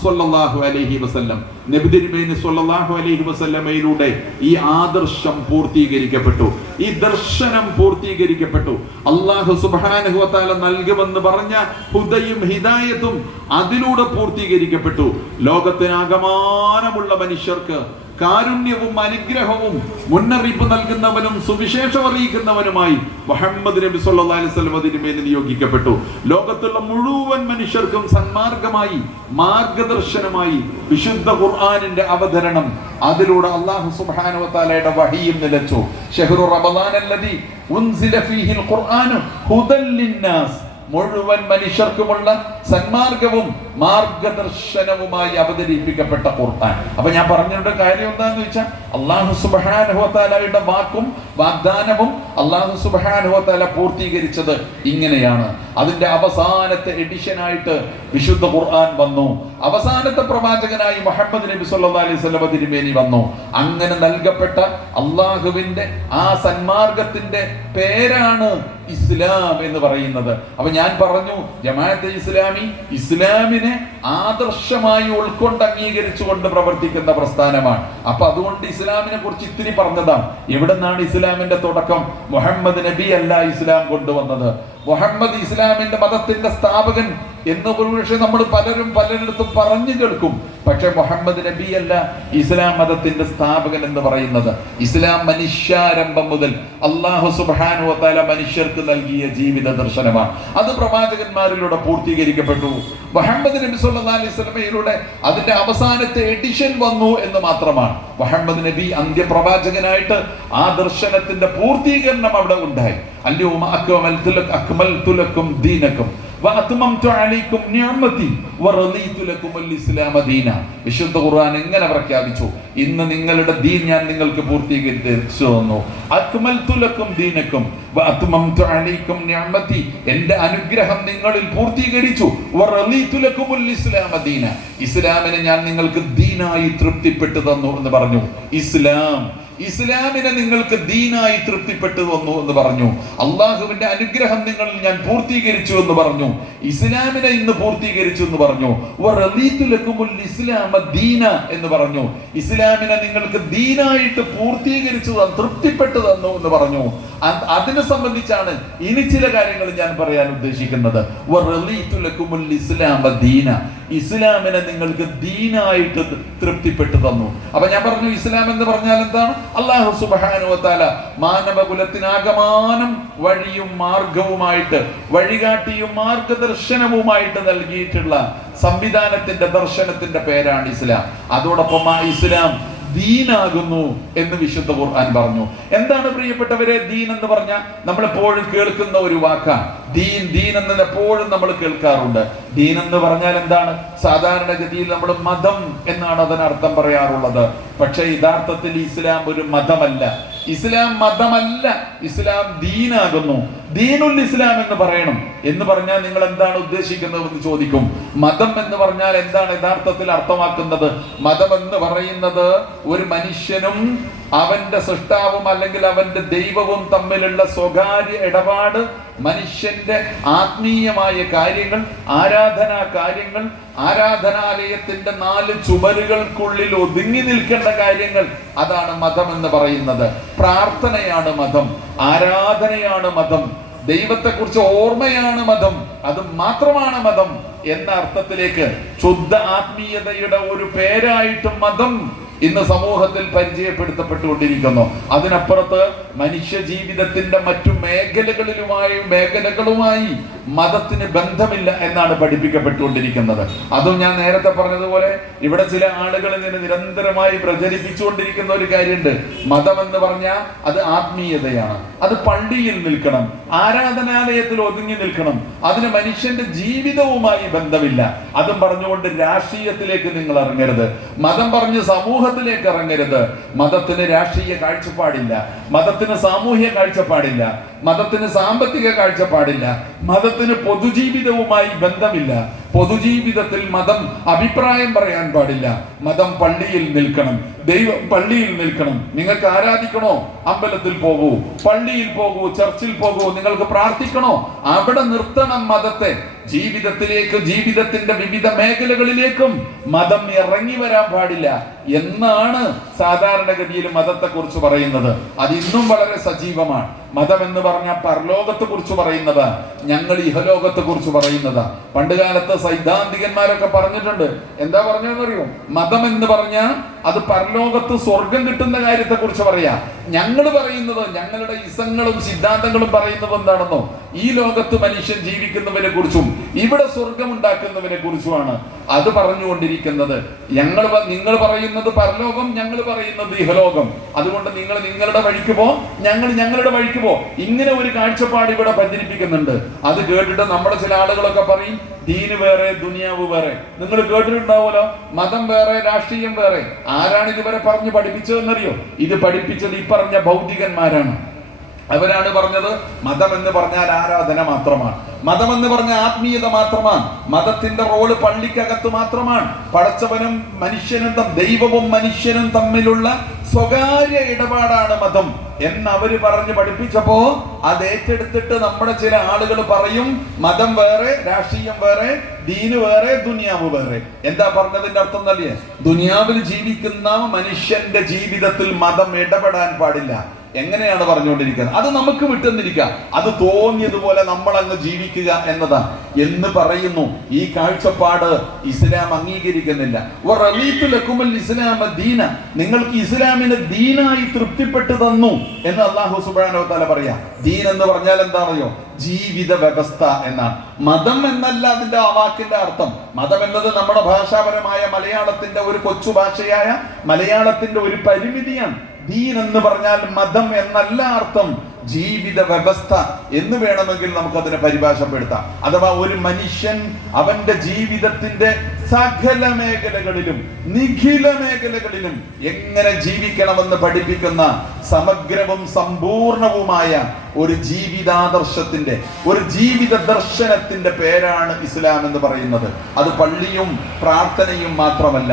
സ്വല്ലല്ലാഹു അലൈഹി വസല്ലം. നബി തിരുമേനി സ്വല്ലല്ലാഹു അലൈഹി വസല്ലമയിലൂടെ ഈ ആദർശം പൂർത്തീകരിക്കപ്പെട്ടു, ഈ ദർശനം പൂർത്തീകരിക്കപ്പെട്ടു. അല്ലാഹു സുബ്ഹാനഹു വ തആല നൽകുമെന്ന് പറഞ്ഞ ഹുദയും ഹിദായത്തും അതിലൂടെ പൂർത്തീകരിക്കപ്പെട്ടു. ലോകത്തിനാകമാനമുള്ള മനുഷ്യർക്ക് കാരുണ്യവും അനുഗ്രഹവും മുന്നറിയിപ്പ് നൽകുന്നവനും സുവിശേഷം അറിയിക്കുന്നവനുമായി മുഹമ്മദ് നബി സല്ലല്ലാഹു അലൈഹി വസല്ലം തിരുമേനി നിയോഗിക്കപ്പെട്ടു. ലോകത്തുള്ള മുഴുവൻ മനുഷ്യർക്കും സന്മാർഗമായി മാർഗദർശനമായി വിശുദ്ധ ഖുർആനിന്റെ അവതരണം. അതിലൂടെ അല്ലാഹു സുബ്ഹാനഹു വ തആലയുടെ വഹിയും നിലച്ചു. ശഹ്റു റമളാനല്ലദീ ഉൻസില ഫീഹിൽ ഖുർആനു ഹുദൽ ലിന്നാസ്. മുഴുവൻ മനുഷ്യർക്കുമുള്ള സന്മാർഗവും മാർഗദർശനവുമായി അവതരിപ്പിക്കപ്പെട്ട ഖുർആൻ. അപ്പൊ ഞാൻ പറഞ്ഞിട്ട് കാര്യം എന്താന്ന് വെച്ചാൽ അല്ലാഹു സുബ്ഹാനഹു വ തആലയുടെ വാക്കും വാഗ്ദാനവും അല്ലാഹു സുബ്ഹാനഹു വ തആല പൂർത്തീകരിച്ചത് ഇങ്ങനെയാണ്. അതിന്റെ അവസാനത്തെ എഡിഷനായിട്ട് വിശുദ്ധ ഖുർആൻ വന്നു. അവസാനത്തെ പ്രവാചകനായി മുഹമ്മദ് നബി സല്ലല്ലാഹു അലൈഹി വസല്ലം തിരുമേനി വന്നു. അങ്ങനെ നൽകപ്പെട്ട അള്ളാഹുവിന്റെ ആ സന്മാർഗത്തിന്റെ പേരാണ് ഇസ്ലാം എന്ന് പറയുന്നത്. അപ്പൊ ഞാൻ പറഞ്ഞു, ജമാഅത്തെ ഇസ്ലാമി ഇസ്ലാമിനെ ആദർശമായി ഉൾക്കൊണ്ട് അംഗീകരിച്ചുകൊണ്ട് പ്രവർത്തിക്കുന്ന പ്രസ്ഥാനമാണ്. അപ്പൊ അതുകൊണ്ട് ഇസ്ലാമിനെ കുറിച്ച് ഇത്തിരി പറഞ്ഞതാണ്. എവിടെ നിന്നാണ് ഇസ്ലാമിന്റെ തുടക്കം? മുഹമ്മദ് നബി അല്ല ഇസ്ലാം കൊണ്ടുവന്നത്. മുഹമ്മദ് ഇസ്ലാമിന്റെ മതത്തിന്റെ സ്ഥാപകൻ എന്ന് പക്ഷേ നമ്മൾ പലരിടത്തും പറഞ്ഞു കേൾക്കും. പക്ഷെ മുഹമ്മദ് നബി അല്ല ഇസ്ലാം മതത്തിന്റെ സ്ഥാപകൻ എന്ന് പറയുന്നത്. ഇസ്ലാം മനുഷ്യാരംഭം മുതൽ അല്ലാഹു സുബ്ഹാനഹു വ തആല മനുഷ്യർക്ക് നൽകിയ ജീവിത ദർശനമാണ്. അത് പ്രവാചകന്മാരിലൂടെ പൂർത്തീകരിക്കപ്പെട്ടു. മുഹമ്മദ് നബി സല്ലല്ലാഹു അലൈഹി വസല്ലമയിലൂടെ അതിന്റെ അവസാനത്തെ എഡിഷൻ വന്നു എന്ന് മാത്രമാണ്. മുഹമ്മദ് നബി അന്ത്യപ്രവാചകനായിട്ട് ആ ദർശനത്തിന്റെ പൂർത്തീകരണം അവിടെ ഉണ്ടായി. അൽയൗമ അക്മൽതു ലക്കും ദീനക്കും വഅത്മംതു അലൈക്കും നിഅമതി വറദീതു ലക്കുമുൽ ഇസ്ലാമ ദീന. വിശുദ്ധ ഖുർആൻ എങ്ങനെ പ്രഖ്യാപിച്ചു? ഇന്ന് നിങ്ങളുടെ ദീൻ ഞാൻ നിങ്ങൾക്ക് പൂർത്തീകരിച്ചു തന്നു. അക്മൽതു ലക്കും ദീനക്കും വഅത്മംതു അലൈക്കും നിഅമതി, എൻ്റെ അനുഗ്രഹം നിങ്ങളിൽ പൂർത്തീകരിച്ചു. വറദീതു ലക്കുമുൽ ഇസ്ലാമ ദീന, ഇസ്ലാമിനെ ഞാൻ നിങ്ങൾക്ക് ദീനായി തൃപ്തിപ്പെട്ടു തന്നു എന്ന് പറഞ്ഞു. ഇസ്ലാമിനെ നിങ്ങൾക്ക് ദീനായി തൃപ്തിപ്പെട്ടു വന്നു എന്ന് പറഞ്ഞു. അള്ളാഹുവിന്റെ അനുഗ്രഹം നിങ്ങളിൽ ഞാൻ പൂർത്തീകരിച്ചു എന്ന് പറഞ്ഞു. ഇസ്ലാമിനെ ഇന്ന് പൂർത്തീകരിച്ചു എന്ന് പറഞ്ഞു. ദീന എന്ന് പറഞ്ഞു. ഇസ്ലാമിനെ നിങ്ങൾക്ക് ദീനായിട്ട് പൂർത്തീകരിച്ചു തൃപ്തിപ്പെട്ടു തന്നു എന്ന് പറഞ്ഞു. അതിനെ സംബന്ധിച്ചാണ് ഇനി ചില കാര്യങ്ങൾ ഞാൻ പറയാൻ ഉദ്ദേശിക്കുന്നത്. ഇസ്ലാമിനെ നിങ്ങൾക്ക് ദീനായിട്ട് തൃപ്തിപ്പെട്ടു തന്നു. അപ്പൊ ഞാൻ പറഞ്ഞു, ഇസ്ലാം എന്ന് പറഞ്ഞാൽ എന്താണ്? അല്ലാഹു സുബ്ഹാനഹു വ തആല മാനവകുലത്തിനാകമാനം വഴിയും മാർഗവുമായിട്ട്, വഴികാട്ടിയും മാർഗദർശനവുമായിട്ട് നൽകിയിട്ടുള്ള സംവിധാനത്തിന്റെ ദർശനത്തിന്റെ പേരാണ് ഇസ്ലാം. അതോടൊപ്പം ആ ഇസ്ലാം ദീനാകുന്നു എന്ന് വിശുദ്ധ ഖുർആൻ പറഞ്ഞു. എന്താണ് പ്രിയപ്പെട്ടവരെ ദീൻ എന്ന് പറഞ്ഞാൽ? നമ്മൾ എപ്പോഴും കേൾക്കുന്ന ഒരു വാക്കാണ് ദീൻ എന്ന് എപ്പോഴും നമ്മൾ കേൾക്കാറുണ്ട്. ദീൻ എന്ന് പറഞ്ഞാൽ എന്താണ്? സാധാരണഗതിയിൽ നമ്മൾ മതം എന്നാണ് അതിനർത്ഥം പറയാറുള്ളത്. പക്ഷെ യഥാർത്ഥത്തിൽ ഇസ്ലാം ഒരു മതമല്ല. ഇസ്ലാം മതമല്ല, ഇസ്ലാം ദീനാകുന്നു. ദീനുൽ ഇസ്ലാം എന്ന് പറയണം. എന്ന് പറഞ്ഞാൽ നിങ്ങൾ എന്താണ് ഉദ്ദേശിക്കുന്നത് എന്ന് ചോദിക്കും. മതം എന്ന് പറഞ്ഞാൽ എന്താണ് യഥാർത്ഥത്തിൽ അർത്ഥമാക്കുന്നത്? മതം എന്ന് പറയുന്നത് ഒരു മനുഷ്യനും അവന്റെ സൃഷ്ടാവും അല്ലെങ്കിൽ അവന്റെ ദൈവവും തമ്മിലുള്ള സ്വകാര്യ ഇടപാട്, മനുഷ്യന്റെ ആത്മീയമായ കാര്യങ്ങൾ, ആരാധനാ കാര്യങ്ങൾ, ആരാധനാലയത്തിന്റെ 4 ചുമരുകൾക്കുള്ളിൽ ഒതുങ്ങി നിൽക്കേണ്ട കാര്യങ്ങൾ, അതാണ് മതം എന്ന് പറയുന്നത്. പ്രാർത്ഥനയാണ് മതം, ആരാധനയാണ് മതം, ദൈവത്തെക്കുറിച്ച് ഓർമ്മയാണ് മതം, അത് മാത്രമാണ് മതം എന്ന അർത്ഥത്തിലേക്ക് ശുദ്ധ ആത്മീയതയുടെ ഒരു പേരായിട്ട് മതം ഇന്ന് സമൂഹത്തിൽ പരിചയപ്പെടുത്തപ്പെട്ടുകൊണ്ടിരിക്കുന്നു. അതിനപ്പുറത്ത് മനുഷ്യ ജീവിതത്തിന്റെ മറ്റു മേഖലകളുമായി മതത്തിന് ബന്ധമില്ല എന്നാണ് പഠിപ്പിക്കപ്പെട്ടുകൊണ്ടിരിക്കുന്നത്. അതും ഞാൻ നേരത്തെ പറഞ്ഞതുപോലെ ഇവിടെ ചില ആളുകൾ ഇങ്ങനെ നിരന്തരമായി പ്രചരിപ്പിച്ചുകൊണ്ടിരിക്കുന്ന ഒരു കാര്യമുണ്ട്. മതം എന്ന് പറഞ്ഞാൽ അത് ആത്മീയതയാണ്, അത് പള്ളിയിൽ നിൽക്കണം, ആരാധനാലയത്തിൽ ഒതുങ്ങി നിൽക്കണം, അതിന് മനുഷ്യന്റെ ജീവിതവുമായി ബന്ധമില്ല. അതും പറഞ്ഞുകൊണ്ട് രാഷ്ട്രീയത്തിലേക്ക് നിങ്ങൾ ഇറങ്ങരുത്, മതം പറഞ്ഞ് സമൂഹത്തിലേക്ക് ഇറങ്ങരുത്. മതത്തിന് രാഷ്ട്രീയ കാഴ്ചപ്പാടില്ല, മതത്തിന് സാമൂഹ്യ കാഴ്ചപ്പാടില്ല, മതത്തിന് സാമ്പത്തിക കാഴ്ചപ്പാടില്ല, മതത്തിന് പൊതുജീവിതവുമായി ബന്ധമില്ല. പൊതുജീവിതത്തിൽ മതം അഭിപ്രായം പറയാൻ പാടില്ല. മതം പള്ളിയിൽ നിൽക്കണം, ദൈവം പള്ളിയിൽ നിൽക്കണം. നിങ്ങൾക്ക് ആരാധിക്കണോ? അമ്പലത്തിൽ പോകൂ, പള്ളിയിൽ പോകൂ, ചർച്ചിൽ പോകൂ. നിങ്ങൾക്ക് പ്രാർത്ഥിക്കണോ? അവിടെ നിർത്തണം മതത്തെ. ജീവിതത്തിലേക്ക്, ജീവിതത്തിന്റെ വിവിധ മേഖലകളിലേക്കും മതം ഇറങ്ങി വരാൻ പാടില്ല എന്നാണ് സാധാരണഗതിയിൽ മതത്തെ കുറിച്ച് പറയുന്നത്. അത് ഇന്നും വളരെ സജീവമാണ്. മതം എന്ന് പറഞ്ഞാൽ പരലോകത്തെ കുറിച്ച് പറയുന്നത്, ഞങ്ങൾ ഇഹലോകത്തെ കുറിച്ച് പറയുന്നത്. പണ്ടുകാലത്ത് സൈദ്ധാന്തികന്മാരൊക്കെ പറഞ്ഞിട്ടുണ്ട്. എന്താ പറഞ്ഞതെന്നറിയോ? മതം എന്ന് പറഞ്ഞാൽ അത് പരലോകത്ത് സ്വർഗം കിട്ടുന്ന കാര്യത്തെ കുറിച്ച് പറയാ. ഞങ്ങൾ പറയുന്നത്, ഞങ്ങളുടെ ഇസങ്ങളും സിദ്ധാന്തങ്ങളും പറയുന്നത് എന്താണെന്നോ? ഈ ലോകത്ത് മനുഷ്യൻ ജീവിക്കുന്നവരെ കുറിച്ചും ഇവിടെ സ്വർഗം ഉണ്ടാക്കുന്നവരെ കുറിച്ചുമാണ് അത് പറഞ്ഞുകൊണ്ടിരിക്കുന്നത്. നിങ്ങൾ പറയുന്നത് പരലോകം, ഞങ്ങൾ പറയുന്നത് ഇഹലോകം. അതുകൊണ്ട് നിങ്ങൾ നിങ്ങളുടെ വഴിക്ക് പോ, ഞങ്ങൾ ഞങ്ങളുടെ വഴിക്ക് പോ. ഇങ്ങനെ ഒരു കാഴ്ചപ്പാട് ഇവിടെ പ്രചരിപ്പിക്കുന്നുണ്ട്. അത് കേട്ടിട്ട് നമ്മുടെ ചില ആളുകളൊക്കെ പറയും, ദീന് വേറെ ദുനിയാവ് വേറെ. നിങ്ങൾ കേട്ടിട്ടുണ്ടാവുമല്ലോ, മതം വേറെ രാഷ്ട്രീയം വേറെ. ആരാണ് ഇതുവരെ പറഞ്ഞു പഠിപ്പിച്ചതെന്നറിയോ? ഇത് പഠിപ്പിച്ചത് ഈ പറഞ്ഞ ഭൗതികന്മാരാണ്. അവരാണ് പറഞ്ഞത് മതം എന്ന് പറഞ്ഞാൽ ആരാധന മാത്രമാണ്, മതം എന്ന് പറഞ്ഞ ആത്മീയത മാത്രമാണ്, മതത്തിന്റെ റോള് പള്ളിക്കകത്ത് മാത്രമാണ്, പടച്ചവനും മനുഷ്യനും ദൈവവും മനുഷ്യനും തമ്മിലുള്ള സ്വകാര്യ ഇടപാടാണ് മതം എന്ന് അവര് പറഞ്ഞ് പഠിപ്പിച്ചപ്പോ അത് ഏറ്റെടുത്തിട്ട് നമ്മുടെ ചില ആളുകൾ പറയും മതം വേറെ രാഷ്ട്രീയം വേറെ, ദീന് വേറെ ദുനിയാവ് വേറെ. എന്താ പറഞ്ഞതിന്റെ അർത്ഥം എന്നല്ലേ? ദുനിയാവിൽ ജീവിക്കുന്ന മനുഷ്യന്റെ ജീവിതത്തിൽ മതം ഇടപെടാൻ പാടില്ല. എങ്ങനെയാണ് പറഞ്ഞുകൊണ്ടിരിക്കുന്നത്? അത് നമുക്ക് വിട്ടെന്നിരിക്കുക, അത് തോന്നിയതുപോലെ നമ്മൾ അങ്ങ് ജീവിക്കുക എന്നതാണ് എന്ന് പറയുന്നു. ഈ കാഴ്ചപ്പാട് ഇസ്ലാം അംഗീകരിക്കുന്നില്ല. നിങ്ങൾക്ക് ഇസ്ലാമിന് ദീനായി തൃപ്തിപ്പെട്ടു തന്നു എന്ന് അല്ലാഹു സുബ്ഹാനഹു വ തആല പറയാ. ദീൻ എന്ന് പറഞ്ഞാൽ എന്താണെന്നറിയോ? ജീവിത വ്യവസ്ഥ എന്നാണ്. മതം എന്നല്ല അതിന്റെ ആ വാക്കിന്റെ അർത്ഥം. മതം എന്നത് നമ്മുടെ ഭാഷാപരമായ മലയാളത്തിന്റെ ഒരു കൊച്ചു ഭാഷയായ മലയാളത്തിന്റെ ഒരു പരിമിതിയാണ്. ദീൻ എന്ന് പറഞ്ഞാൽ മതം എന്നല്ല അർത്ഥം, ജീവിത വ്യവസ്ഥ എന്ന് വേണമെങ്കിൽ നമുക്കതിനെ പരിഭാഷപ്പെടുത്താം. അഥവാ ഒരു മനുഷ്യൻ അവന്റെ ജീവിതത്തിന്റെ സകല മേഖലകളിലും നിഖില മേഖലകളിലും എങ്ങനെ ജീവിക്കണമെന്ന് പഠിപ്പിക്കുന്ന സമഗ്രവും സമ്പൂർണവുമായ ഒരു ജീവിതാദർശത്തിന്റെ, ഒരു ജീവിത ദർശനത്തിന്റെ പേരാണ് ഇസ്ലാം എന്ന് പറയുന്നത്. അത് പള്ളിയും പ്രാർത്ഥനയും മാത്രമല്ല,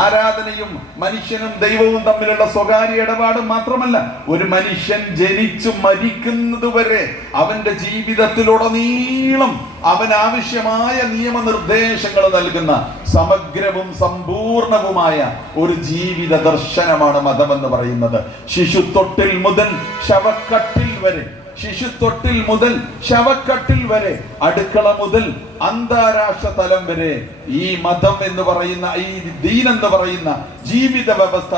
ആരാധനയും മനുഷ്യനും ദൈവവും തമ്മിലുള്ള സ്വകാര്യ ഇടപാടും മാത്രമല്ല, ഒരു മനുഷ്യൻ ജനിച്ചു മരിക്കുന്നതുവരെ അവന്റെ ജീവിതത്തിലുടനീളം അവനാവശ്യമായ നിയമനിർദ്ദേശങ്ങൾ നൽകുന്ന സമഗ്രവും സമ്പൂർണവുമായ ഒരു ജീവിത ദർശനമാണ് മതമെന്ന് പറയുന്നത്. ശിശുത്തൊട്ടിൽ മുതൽ ശവക്കട്ടിൽ വരെ, ശിശുത്തൊട്ടിൽ മുതൽ ശവക്കട്ടിൽ വരെ, അടുക്കള മുതൽ അന്താരാഷ്ട്ര തലം വരെ ഈ മതം എന്ന് പറയുന്ന, ഈ ദീൻ എന്ന് പറയുന്ന ജീവിത വ്യവസ്ഥ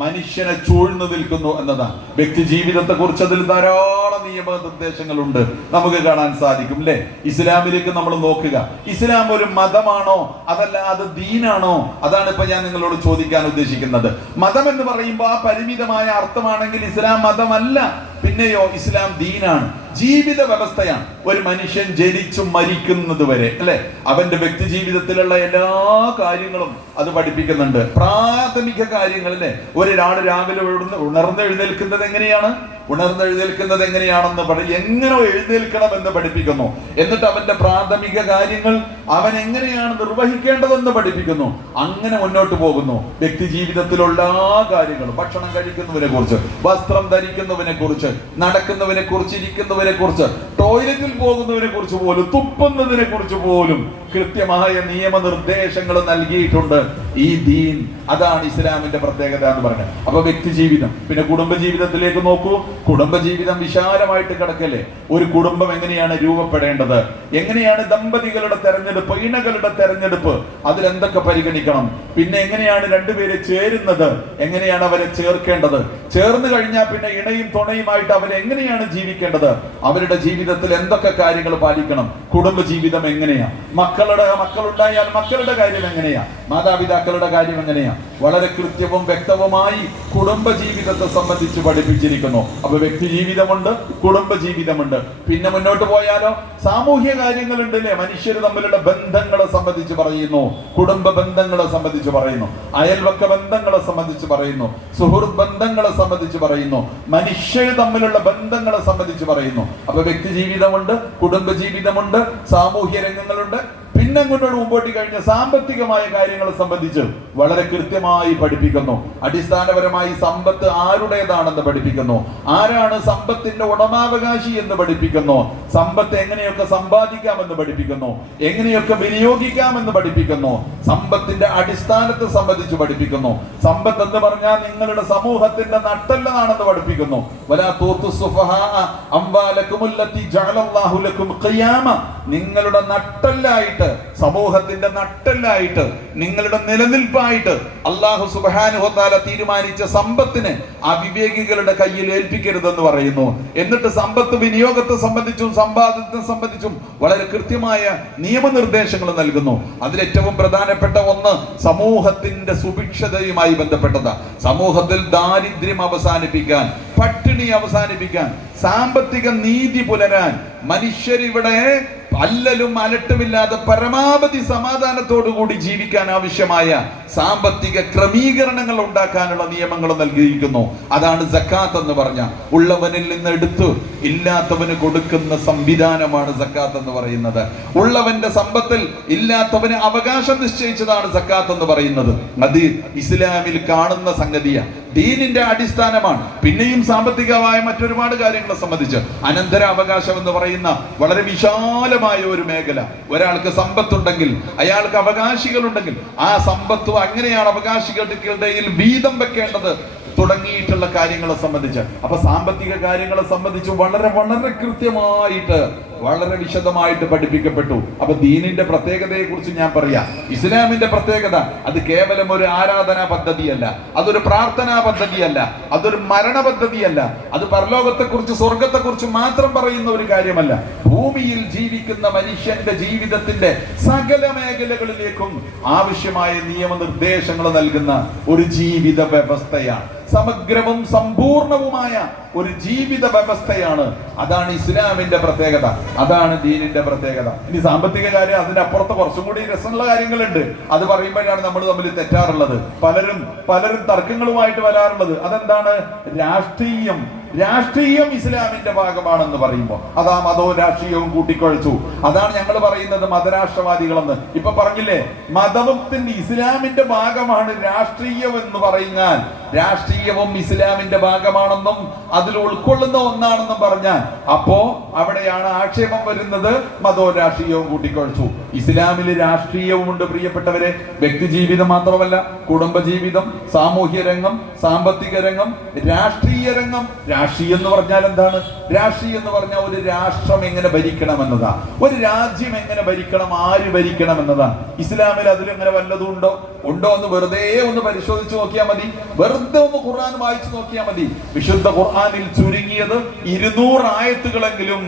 മനുഷ്യനെ ചൂഴ്ന്നു നിൽക്കുന്നു എന്നതാണ്. വ്യക്തി ജീവിതത്തെ കുറിച്ച് അതിൽ ധാരാളം നിയമനിർദ്ദേശങ്ങളുണ്ട്, നമുക്ക് കാണാൻ സാധിക്കും അല്ലെ? ഇസ്ലാമിലേക്ക് നമ്മൾ നോക്കുക, ഇസ്ലാം ഒരു മതമാണോ അതല്ല അത് ദീനാണോ? അതാണ് ഇപ്പൊ ഞാൻ നിങ്ങളോട് ചോദിക്കാൻ ഉദ്ദേശിക്കുന്നത്. മതം എന്ന് പറയുമ്പോൾ ആ പരിമിതമായ അർത്ഥമാണെങ്കിൽ ഇസ്ലാം മതമല്ല, പിന്നെയോ ഇസ്ലാം ദീനാണ്, ജീവിത വ്യവസ്ഥയാണ്. ഒരു മനുഷ്യൻ ജനിച്ചു മരിക്കുന്നത് വരെ അല്ലെ, അവന്റെ വ്യക്തി ജീവിതത്തിലുള്ള എല്ലാ കാര്യങ്ങളും അത് പഠിപ്പിക്കുന്നുണ്ട്. പ്രാഥമിക കാര്യങ്ങൾ അല്ലെ, ഒരാൾ രാവിലെ ഉണർന്നെഴുന്നേൽക്കുന്നത് എങ്ങനെയാണ്, ഉണർന്നെഴുന്നേൽക്കുന്നത് എങ്ങനെയാണെന്ന് എങ്ങനെ എഴുന്നേൽക്കണം എന്ന് പഠിപ്പിക്കുന്നു. എന്നിട്ട് അവന്റെ പ്രാഥമിക കാര്യങ്ങൾ അവൻ എങ്ങനെയാണ് നിർവഹിക്കേണ്ടതെന്ന് പഠിപ്പിക്കുന്നു. അങ്ങനെ മുന്നോട്ട് പോകുന്നു. വ്യക്തി ജീവിതത്തിലുള്ള കാര്യങ്ങളും, ഭക്ഷണം കഴിക്കുന്നതിനെ കുറിച്ച്, വസ്ത്രം ധരിക്കുന്നതിനെ കുറിച്ച്, നടക്കുന്നതിനെ കുറിച്ച്, ഇരിക്കുന്നതിനെ കുറിച്ച്, ടോയ്ലറ്റിൽ പോകുന്നതിനെ കുറിച്ച് പോലും, തുപ്പുന്നതിനെ കുറിച്ച് പോലും കൃത്യമായ നിയമനിർദ്ദേശങ്ങൾ നൽകിയിട്ടുണ്ട് ഈ ദീൻ. അതാണ് ഇസ്ലാമിന്റെ പ്രത്യേകത എന്ന് പറയുന്നത്. അപ്പൊ വ്യക്തി ജീവിതം, പിന്നെ കുടുംബ ജീവിതത്തിലേക്ക് നോക്കൂ. കുടുംബജീവിതം വിശാലമായിട്ട് കിടക്കല്ലേ. ഒരു കുടുംബം എങ്ങനെയാണ് രൂപപ്പെടേണ്ടത്, എങ്ങനെയാണ് ദമ്പതികളുടെ തെരഞ്ഞെടുപ്പ്, ഇണകളുടെ തെരഞ്ഞെടുപ്പ്, അതിലെന്തൊക്കെ പരിഗണിക്കണം, പിന്നെ എങ്ങനെയാണ് രണ്ടുപേരെ ചേരുന്നത്, എങ്ങനെയാണ് അവരെ ചേർക്കേണ്ടത്, ചേർന്ന് കഴിഞ്ഞാൽ പിന്നെ ഇണയും തുണയുമായിട്ട് അവരെ എങ്ങനെയാണ് ജീവിക്കേണ്ടത്, അവരുടെ ജീവിതത്തിൽ എന്തൊക്കെ കാര്യങ്ങൾ പാലിക്കണം, കുടുംബജീവിതം എങ്ങനെയാ, മക്കളുണ്ടായാൽ മക്കളുടെ കാര്യം എങ്ങനെയാ, മാതാപിതാക്കളുടെ കാര്യം എങ്ങനെയാ, വളരെ കൃത്യവും വ്യക്തവുമായി കുടുംബജീവിതത്തെ സംബന്ധിച്ച് പഠിപ്പിച്ചിരിക്കുന്നു. അപ്പൊ വ്യക്തി ജീവിതമുണ്ട്, കുടുംബ ജീവിതമുണ്ട്. പിന്നെ മുന്നോട്ട് പോയാലോ സാമൂഹ്യ കാര്യങ്ങളുണ്ട് അല്ലെ. മനുഷ്യർ തമ്മിലുള്ള ബന്ധങ്ങളെ സംബന്ധിച്ച് പറയുന്നു, കുടുംബ ബന്ധങ്ങളെ സംബന്ധിച്ച് പറയുന്നു, അയൽവക്ക ബന്ധങ്ങളെ സംബന്ധിച്ച് പറയുന്നു, സുഹൃത്ത് ബന്ധങ്ങളെ സംബന്ധിച്ച് പറയുന്നു, മനുഷ്യർ തമ്മിലുള്ള ബന്ധങ്ങളെ സംബന്ധിച്ച് പറയുന്നു. അപ്പൊ വ്യക്തി ജീവിതമുണ്ട്, കുടുംബ ജീവിതമുണ്ട്, സാമൂഹ്യ രംഗങ്ങളുണ്ട്. പിന്നെ അങ്ങോട്ട് മുമ്പോട്ട് കഴിഞ്ഞ സാമ്പത്തികമായ കാര്യങ്ങളെ സംബന്ധിച്ച് വളരെ കൃത്യമായി പഠിപ്പിക്കുന്നു. അടിസ്ഥാനപരമായി സമ്പത്ത് ആരുടേതാണെന്ന് പഠിപ്പിക്കുന്നു, ആരാണ് സമ്പത്തിന്റെ ഉടമാവകാശി എന്ന് പഠിപ്പിക്കുന്നു, സമ്പത്ത് എങ്ങനെയൊക്കെ സമ്പാദിക്കാമെന്ന് പഠിപ്പിക്കുന്നു, എങ്ങനെയൊക്കെ വിനിയോഗിക്കാമെന്ന് പഠിപ്പിക്കുന്നു, സമ്പത്തിന്റെ അടിസ്ഥാനത്തെ സംബന്ധിച്ച് പഠിപ്പിക്കുന്നു. സമ്പത്ത് എന്ന് പറഞ്ഞാൽ നിങ്ങളുടെ സമൂഹത്തിന്റെ നട്ടെല്ലാണെന്ന് പഠിപ്പിക്കുന്നു. നിങ്ങളുടെ നട്ടെല്ലായിട്ട്, സമൂഹത്തിന്റെ നട്ടെല്ലായിട്ട്, നിങ്ങളുടെ നിലനിൽപ്പായിട്ട് അല്ലാഹു സുബ്ഹാനഹു വ തആല തീരുമാനിച്ച സമ്പത്തിനെ അവിവേകികളുടെ കയ്യിൽ ഏൽപ്പിക്കരുതെന്ന് പറയുന്നു. എന്നിട്ട് സമ്പത്ത് വിനിയോഗത്തെ സംബന്ധിച്ചും സമ്പാദനത്തെ സംബന്ധിച്ചും വളരെ കൃത്യമായ നിയമനിർദ്ദേശങ്ങൾ നൽകുന്നു. അതിലേറ്റവും പ്രധാനപ്പെട്ട ഒന്ന് സമൂഹത്തിന്റെ സുഭിക്ഷതയുമായി ബന്ധപ്പെട്ടതാ. സമൂഹത്തിൽ ദാരിദ്ര്യം അവസാനിപ്പിക്കാൻ, പട്ടിണി അവസാനിപ്പിക്കാൻ, സാമ്പത്തിക നീതി പുലരാൻ, മനുഷ്യരിവിടെ അല്ലലും അലട്ടുമില്ലാതെ പരമാവധി സമാധാനത്തോടുകൂടി ജീവിക്കാൻ ആവശ്യമായ സാമ്പത്തിക ക്രമീകരണങ്ങൾ ഉണ്ടാക്കാനുള്ള നിയമങ്ങൾ നൽകിയിരിക്കുന്നു. അതാണ് സക്കാത്ത് എന്ന് പറഞ്ഞ, ഉള്ളവനിൽ നിന്ന് എടുത്ത് ഇല്ലാത്തവന് കൊടുക്കുന്ന സംവിധാനമാണ് സക്കാത്ത് എന്ന് പറയുന്നത്. ഉള്ളവന്റെ സമ്പത്തിൽ ഇല്ലാത്തവന് അവകാശം നിശ്ചയിച്ചതാണ് സക്കാത്ത് എന്ന് പറയുന്നത്. അത് ഇസ്ലാമിൽ കാണുന്ന സംഗതിയാണ്, ദീനിന്റെ അടിസ്ഥാനമാണ്. പിന്നെയും സാമ്പത്തികമായ മറ്റൊരുപാട് കാര്യങ്ങളെ സംബന്ധിച്ച് അനന്തര അവകാശം എന്ന് പറയുന്ന വളരെ വിശാലമായ ഒരു മേഖല. ഒരാൾക്ക് സമ്പത്തുണ്ടെങ്കിൽ, അയാൾക്ക് അവകാശികളുണ്ടെങ്കിൽ, ആ സമ്പത്ത് അങ്ങനെയാണ് അവകാശികളുടെ വീതം വെക്കേണ്ടത് തുടങ്ങിയിട്ടുള്ള കാര്യങ്ങളെ സംബന്ധിച്ച്. അപ്പൊ സാമ്പത്തിക കാര്യങ്ങളെ സംബന്ധിച്ച് വളരെ വളരെ കൃത്യമായിട്ട് വളരെ വിശദമായിട്ട് പഠിപ്പിക്കപ്പെട്ടു. അപ്പൊ ദീനിന്റെ പ്രത്യേകതയെ കുറിച്ച് ഞാൻ പറയാം. ഇസ്ലാമിന്റെ പ്രത്യേകത അത് കേവലം ഒരു ആരാധനാ പദ്ധതിയല്ല, അതൊരു പ്രാർത്ഥനാ പദ്ധതിയല്ല, അതൊരു മരണ പദ്ധതിയല്ല, അത് പരലോകത്തെ കുറിച്ച് സ്വർഗത്തെ കുറിച്ച് മാത്രം പറയുന്ന ഒരു കാര്യമല്ല. ഭൂമിയിൽ ജീവിക്കുന്ന മനുഷ്യന്റെ ജീവിതത്തിന്റെ സകല മേഖലകളിലേക്കും ആവശ്യമായ നിയമനിർദ്ദേശങ്ങൾ നൽകുന്ന ഒരു ജീവിത വ്യവസ്ഥയാണ്. സമഗ്രവും സമ്പൂർണവുമായ ഒരു ജീവിത വ്യവസ്ഥയാണ്. അതാണ് ഇസ്ലാമിന്റെ പ്രത്യേകത, അതാണ് ദീനിന്റെ പ്രത്യേകത. ഇനി സാമ്പത്തിക കാര്യം അതിനപ്പുറത്ത് കുറച്ചും കൂടി രസമുള്ള കാര്യങ്ങളുണ്ട്. അത് പറയുമ്പോഴാണ് നമ്മൾ തമ്മിൽ തെറ്റാറുള്ളത്. പലരും തർക്കങ്ങളുമായിട്ട് വരാറുള്ളത്. അതെന്താണ്? രാഷ്ട്രീയം ഇസ്ലാമിന്റെ ഭാഗമാണെന്ന് പറയുമ്പോൾ അതാ മതവും രാഷ്ട്രീയവും കൂട്ടിക്കുഴച്ചു. അതാണ് ഞങ്ങൾ പറയുന്നത് മതരാഷ്ട്രവാദികളെന്ന്. ഇപ്പൊ പറഞ്ഞില്ലേ, മതത്തിന്റെ ഇസ്ലാമിന്റെ ഭാഗമാണ് രാഷ്ട്രീയം എന്ന് പറഞ്ഞാൽ രാഷ്ട്രീയവും ഇസ്ലാമിന്റെ ഭാഗമാണെന്നും അതിൽ ഉൾക്കൊള്ളുന്ന ഒന്നാണെന്നും പറഞ്ഞാൽ അപ്പോ അവിടെയാണ് ആക്ഷേപം വരുന്നത്. മതവും രാഷ്ട്രീയവും കൂട്ടിക്കുഴച്ചു. ഇസ്ലാമിൽ രാഷ്ട്രീയവും ഉണ്ട് പ്രിയപ്പെട്ടവരെ. വ്യക്തി ജീവിതം മാത്രമല്ല, കുടുംബജീവിതം, സാമൂഹ്യ രംഗം, സാമ്പത്തിക രംഗം, രാഷ്ട്രീയ രംഗം. രാഷ്ട്രീയം എന്ന് പറഞ്ഞാൽ എന്താണ്? രാഷ്ട്രീയം എന്ന് പറഞ്ഞാൽ ഒരു രാഷ്ട്രം എങ്ങനെ ഭരിക്കണം എന്നതാ, ഒരു രാജ്യം എങ്ങനെ ഭരിക്കണം, ആര് ഭരിക്കണം എന്നതാ. ഇസ്ലാമിൽ അതിലെങ്ങനെ വല്ലതും ഉണ്ടോ എന്ന് വെറുതെ ഒന്ന് പരിശോധിച്ച് നോക്കിയാൽ മതി. വെറുതെ ഒന്ന് ഖുർആൻ വായിച്ചു നോക്കിയാൽ മതി. വിശുദ്ധ ഖുർആനിൽ ചുരുങ്ങിയത് 200 ആയത്തുകളെങ്കിലും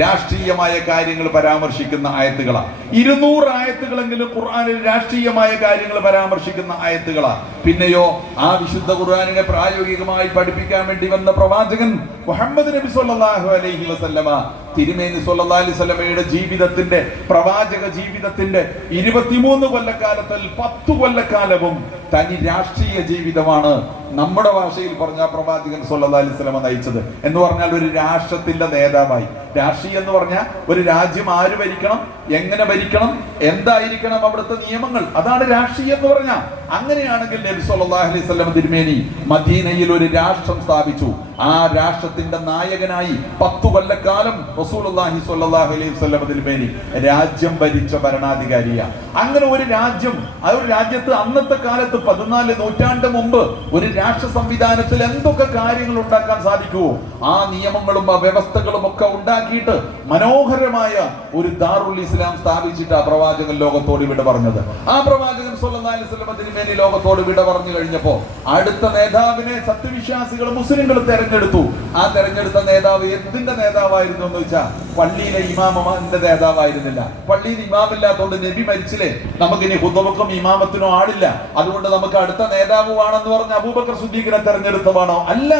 രാഷ്ട്രീയമായ കാര്യങ്ങൾ പരാമർശിക്കുന്ന ആയത്തുകളാണ്. 200 ആയത്തുകളെങ്കിലും ഖുർആനിൽ രാഷ്ട്രീയമായ കാര്യങ്ങൾ പരാമർശിക്കുന്ന ആയത്തുകളാണ്. പിന്നെയോ ആ വിശുദ്ധ ഖുർആനിനെ പ്രായോഗികമായി പഠിപ്പിക്കാൻ വേണ്ടി വന്ന പ്രവാചകൻ മുഹമ്മദ് നബി സല്ലല്ലാഹു അലൈഹി വസല്ലമ തിരുമേനി സല്ലല്ലാഹു അലൈഹി വസല്ലമയുടെ ജീവിതത്തിന്റെ, പ്രവാചക ജീവിതത്തിന്റെ 23 കൊല്ലക്കാലത്തിൽ 10 കൊല്ലക്കാലവും തനി രാഷ്ട്രീയ ജീവിതമാണ് നമ്മുടെ ഭാഷയിൽ പറഞ്ഞ പ്രവാചകൻ സല്ലല്ലാഹു അലൈഹി വസല്ലമ നയിച്ചത്. എന്ന് പറഞ്ഞാൽ ഒരു രാഷ്ട്രത്തിന്റെ നേതാവായി. രാഷ്ട്രീയം എന്ന് പറഞ്ഞാൽ ഒരു രാജ്യം ആര് ഭരിക്കണം, എങ്ങനെ ഭരിക്കണം, എന്തായിരിക്കണം അവിടുത്തെ നിയമങ്ങൾ, അതാണ് രാഷ്ട്രീയം എന്ന് പറഞ്ഞാൽ. അങ്ങനെയാണെങ്കിൽ നബി സല്ലല്ലാഹു അലൈഹി വസല്ലം തിരുമേനി മദീനയിൽ ഒരു രാഷ്ട്രം സ്ഥാപിച്ചു. ആ രാഷ്ട്രത്തിന്റെ നായകനായി 10 കൊല്ലക്കാലം റസൂലുള്ളാഹി സ്വല്ലല്ലാഹു അലൈഹി വസല്ലം തിരുമേനി രാജ്യം ഭരിച്ച ഭരണാധികാരിയാണ്. അങ്ങനെ ഒരു രാജ്യം, ആ ഒരു രാജ്യത്ത് അന്നത്തെ കാലത്ത് 14 നൂറ്റാണ്ട് മുമ്പ് ഒരു രാഷ്ട്ര സംവിധാനത്തിൽ എന്തൊക്കെ കാര്യങ്ങൾ ഉണ്ടാക്കാൻ സാധിക്കുമോ ആ നിയമങ്ങളും ആ വ്യവസ്ഥകളും ഒക്കെ ഉണ്ടാക്കിയിട്ട് മനോഹരമായ ഒരു ദാറുൽ ഇസ്ലാം സ്ഥാപിച്ചിട്ട് ആ പ്രവാചകൻ ലോകത്തോട് വിട പറഞ്ഞത്. ആ പ്രവാചകൻ സ്വല്ലല്ലാഹു അലൈഹി വസല്ലം തിരുമേനി ലോകത്തോട് വിട പറഞ്ഞു കഴിഞ്ഞപ്പോ അടുത്ത നേതാവിനെ സത്യവിശ്വാസികൾ മുസ്ലിങ്ങൾ തെരഞ്ഞെടുത്തു. ആ തെരഞ്ഞെടുത്ത നേതാവ് എന്തിന്റെ നേതാവായിരുന്നു എന്ന് വെച്ചാൽ പള്ളിയിലെ ഇമാമിന്റെ നേതാവായിരുന്നില്ല. പള്ളിയിൽ ഇമാമില്ലാത്തതുകൊണ്ട് നബി മരിച്ചില്ലേ, നമുക്കിനി ഹുദബക്കും ഇമാമത്തിനോ ആളില്ല, അതുകൊണ്ട് നമുക്ക് അടുത്ത നേതാവ് വേണമെന്ന് പറഞ്ഞ് അബൂബക്കർ സിദ്ദീഖിനെ തെരഞ്ഞെടുത്തതാണോ? അല്ല.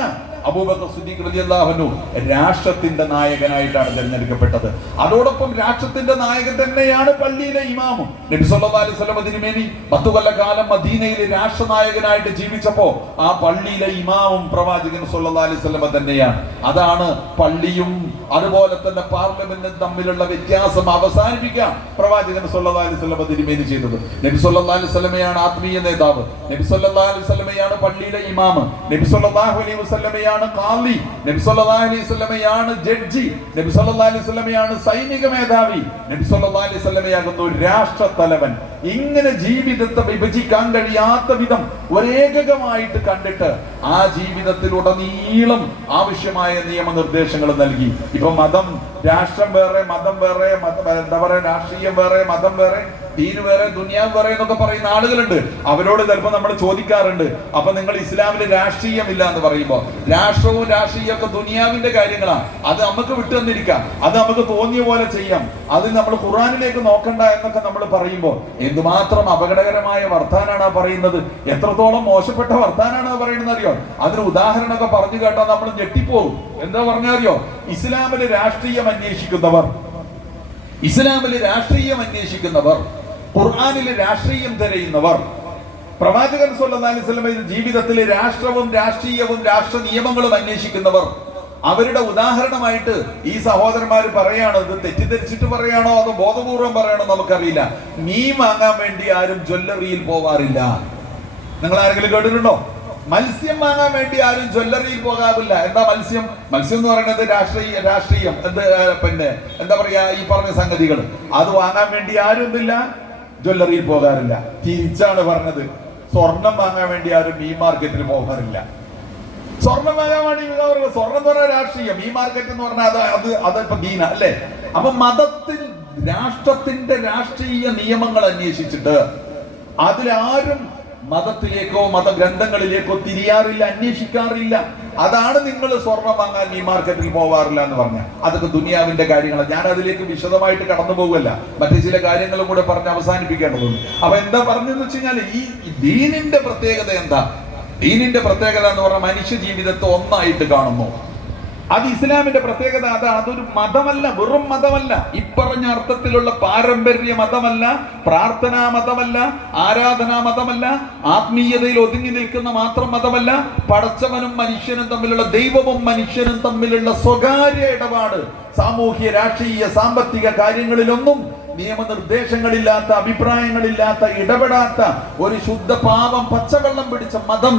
അബൂബക്കർ സിദ്ദീഖ് റളിയല്ലാഹു അൻഹു രാഷ്ട്രത്തിന്റെ നായകനായിട്ടാണ് തിരഞ്ഞെടുക്കപ്പെട്ടത്. അതോടൊപ്പം രാഷ്ട്രത്തിന്റെ നായകൻ തന്നെയാണ് പള്ളിയിലെ ഇമാമും. നബി സല്ലല്ലാഹു അലൈഹി വസല്ലം തിരുമേനി 10 കൊല്ലക്കാലം മദീനയിൽ രാഷ്ട്രനായകനായിട്ട് ജീവിച്ചപ്പോ ആ പള്ളിയിലെ ഇമാമും പ്രവാചകൻ സല്ലല്ലാഹു അലൈഹി വസല്ലം തന്നെയാണ്. അതാണ് പള്ളിയും അതുപോലെ തന്നെ പാർലമെന്റും തമ്മിലുള്ള വ്യത്യാസം അവസാനിപ്പിക്കാൻ പ്രവാചകൻ സല്ലല്ലാഹു അലൈഹി വസല്ലം തിരുമേനി ചെയ്തത്. നബി സല്ലല്ലാഹു അലൈഹി വസല്ലമയാണ് ആത്മീയ നേതാവ്, നബി സല്ലല്ലാഹു അലൈഹി വസല്ലമയാണ് പള്ളിയിലെ ഇമാം, നബി സല്ലല്ലാഹു അലൈഹി വസല്ലമയാണ് ഖാലി, നബി സല്ലല്ലാഹു അലൈഹി വസല്ലമയാണ് ജഡ്ജി, നബി സല്ലല്ലാഹു അലൈഹി വസല്ലമയാണ് സൈനിക മേധാവി, നബി സല്ലല്ലാഹു അലൈഹി വസല്ലമയാകുന്നു രാഷ്ട്ര തലവൻ. ഇങ്ങനെ ജീവിതത്തെ വിഭജിക്കാൻ കഴിയാത്ത വിധം ഒരേകമായിട്ട് കണ്ടിട്ട് ആ ജീവിതത്തിലുടനീളം ആവശ്യമായ നിയമനിർദ്ദേശങ്ങൾ നൽകി. ഇപ്പൊ മതം, രാഷ്ട്രം വേറെ, മതം വേറെ, എന്താ പറയാ, രാഷ്ട്രീയം വേറെ, മതം വേറെ, ദീന് വേറെ, ദുനിയാവ് വേറെ എന്നൊക്കെ പറയുന്ന ആളുകളുണ്ട്. അവരോട് ചിലപ്പോൾ നമ്മൾ ചോദിക്കാറുണ്ട്, അപ്പൊ നിങ്ങൾ ഇസ്ലാമിൽ രാഷ്ട്രീയം ഇല്ല എന്ന് പറയുമ്പോൾ രാഷ്ട്രവും രാഷ്ട്രീയമൊക്കെ ദുനിയാവിന്റെ കാര്യങ്ങളാണ്, അത് നമുക്ക് വിട്ടു തന്നിരിക്കാം, അത് നമുക്ക് തോന്നിയ പോലെ ചെയ്യാം, അത് നമ്മൾ ഖുർആനിലേക്ക് നോക്കണ്ട എന്നൊക്കെ നമ്മൾ പറയുമ്പോൾ എന്തുമാത്രം അപകടകരമായ വർത്താനാണ് പറയുന്നത്, എത്രത്തോളം മോശപ്പെട്ട വർത്താനാണ് പറയുന്നത് അറിയോ? അതിന് ഉദാഹരണമൊക്കെ പറഞ്ഞു കേട്ടാൽ നമ്മൾ ഞെട്ടിപ്പോകും. എന്താ പറഞ്ഞറിയോ? ഇസ്ലാമില് രാഷ്ട്രീയം അന്വേഷിക്കുന്നവർ, ഇസ്ലാമിൽ രാഷ്ട്രീയം അന്വേഷിക്കുന്നവർ, ഖുർആനിൽ രാഷ്ട്രീയം തിരയുന്നവർ, പ്രവാചകൻ സല്ലല്ലാഹു അലൈഹി വസല്ലമയുടെ ജീവിതത്തിലെ രാഷ്ട്രവും രാഷ്ട്രീയവും രാഷ്ട്ര നിയമങ്ങളും അന്വേഷിക്കുന്നവർ, അവരുടെ ഉദാഹരണമായിട്ട് ഈ സഹോദരന്മാർ പറയാണ്. ഇത് തെറ്റിദ്ധരിച്ചിട്ട് പറയാണോ അതോ ബോധപൂർവം പറയാണോ നമുക്കറിയില്ല. മീൻ വാങ്ങാൻ വേണ്ടി ആരും ജ്വല്ലറിയിൽ പോവാറില്ല. നിങ്ങൾ ആരെങ്കിലും കേട്ടിട്ടുണ്ടോ? മത്സ്യം വാങ്ങാൻ വേണ്ടി ആരും ജ്വല്ലറിയിൽ പോകാറില്ല. എന്താ മത്സ്യം? മത്സ്യം എന്ന് പറയുന്നത് രാഷ്ട്രീയം പിന്നെ എന്താ പറയാ, ഈ പറഞ്ഞ സംഗതികൾ അത് വാങ്ങാൻ വേണ്ടി ആരും എന്തില്ല, ജ്വല്ലറിയിൽ പോകാറില്ല. തിരിച്ചാണ് പറഞ്ഞത്, സ്വർണം വാങ്ങാൻ വേണ്ടി ആരും മീൻ മാർക്കറ്റിൽ പോകാറില്ല. സ്വർണം വാങ്ങാൻ വേണ്ടി സ്വർണം എന്ന് പറഞ്ഞാൽ രാഷ്ട്രീയം, മീൻ മാർക്കറ്റ് എന്ന് പറഞ്ഞാൽ അതിപ്പോ ദീന അല്ലേ? അപ്പൊ മതത്തിൽ രാഷ്ട്രത്തിന്റെ രാഷ്ട്രീയ നിയമങ്ങൾ അന്വേഷിച്ചിട്ട് അതിലാരും മതത്തിലേക്കോ മതഗ്രന്ഥങ്ങളിലേക്കോ തിരിയാറില്ല, അന്വേഷിക്കാറില്ല. അതാണ് നിങ്ങൾ സ്വർണം വാങ്ങാൻ ഈ മാർക്കറ്റിൽ പോവാറില്ല എന്ന് പറഞ്ഞ അതൊക്കെ ദുനിയാവിന്റെ കാര്യങ്ങളാണ്. ഞാൻ അതിലേക്ക് വിശദമായിട്ട് കടന്നു പോകുമല്ല, മറ്റു ചില കാര്യങ്ങളും കൂടെ പറഞ്ഞ് അവസാനിപ്പിക്കേണ്ടതുണ്ട്. അപ്പൊ എന്താ പറഞ്ഞെന്ന് വെച്ച് കഴിഞ്ഞാൽ ഈ ദീനിന്റെ പ്രത്യേകത എന്താ? ദീനിന്റെ പ്രത്യേകത എന്ന് പറഞ്ഞാൽ മനുഷ്യ ജീവിതത്തെ ഒന്നായിട്ട് കാണുന്നു. അത് ഇസ്ലാമിന്റെ പ്രത്യേകത അതാണ്. അതൊരു മതമല്ല, വെറും മതമല്ല, ഇപ്പറഞ്ഞ അർത്ഥത്തിലുള്ള പാരമ്പര്യ മതമല്ല, പ്രാർത്ഥനാ മതമല്ല, ആരാധനാ മതമല്ല, ആത്മീയതയിൽ ഒതുങ്ങി നിൽക്കുന്ന മാത്രം മതമല്ല. പടച്ചവനും മനുഷ്യനും തമ്മിലുള്ള, ദൈവവും മനുഷ്യനും തമ്മിലുള്ള സ്വകാര്യ ഇടപാട്, സാമൂഹ്യ രാഷ്ട്രീയ സാമ്പത്തിക കാര്യങ്ങളിലൊന്നും നിയമനിർദ്ദേശങ്ങളില്ലാത്ത, അഭിപ്രായങ്ങളില്ലാത്ത, ഇടപെടാത്ത ഒരു ശുദ്ധ പാവം പച്ചവെള്ളം പിടിച്ച മതം.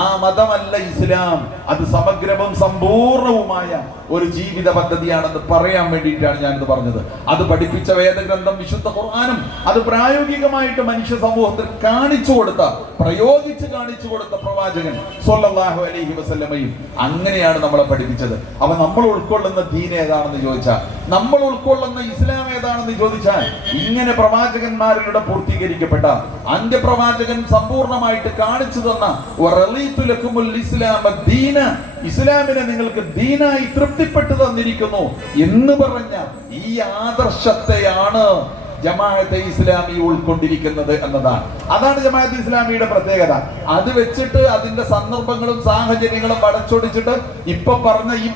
ആ മതമല്ല ഇസ്ലാം. അത് സമഗ്രവും സമ്പൂർണവുമായ ഒരു ജീവിത പദ്ധതിയാണെന്ന് പറയാൻ വേണ്ടിയിട്ടാണ് ഞാനിത് പറഞ്ഞത്. അത് പഠിപ്പിച്ച വേദഗ്രന്ഥം വിശുദ്ധ ഖുർആനും അത് പ്രായോഗികമായിട്ട് മനുഷ്യ സമൂഹത്തിൽ കാണിച്ചു കൊടുത്ത, പ്രയോഗിച്ച് കാണിച്ചു കൊടുത്ത പ്രവാചകൻ സ്വല്ലല്ലാഹു അലൈഹി വസല്ലമയും അങ്ങനെയാണ് നമ്മളെ പഠിപ്പിച്ചത്. അപ്പൊ നമ്മൾ ഉൾക്കൊള്ളുന്ന ദീൻ ഏതാണെന്ന് ചോദിച്ചാൽ, നമ്മൾ ഉൾക്കൊള്ളുന്ന ഇസ്ലാം ഏതാണെന്ന് ചോദിച്ചാൽ, ഇങ്ങനെ പ്രവാചകന്മാരിലൂടെ പൂർത്തീകരിക്കപ്പെട്ട അന്ത്യപ്രവാചകൻ സമ്പൂർണമായിട്ട് കാണിച്ചു തന്ന ഇസ്ലാമിനെ നിങ്ങൾക്ക് ദീനായി തൃപ്തിപ്പെട്ടു തന്നിരിക്കുന്നു എന്ന് പറഞ്ഞ ഈ ആദർശത്തെയാണ് ജമാഅത്തെ ഇസ്ലാമി ഉൾക്കൊണ്ടിരിക്കുന്നത് എന്നതാണ്. അതാണ് ജമാഅത്തെ ഇസ്ലാമിയുടെ പ്രത്യേകത. അത് വെച്ചിട്ട് അതിന്റെ സന്ദർഭങ്ങളും സാഹചര്യങ്ങളും വളച്ചൊടിച്ചിട്ട് ഈ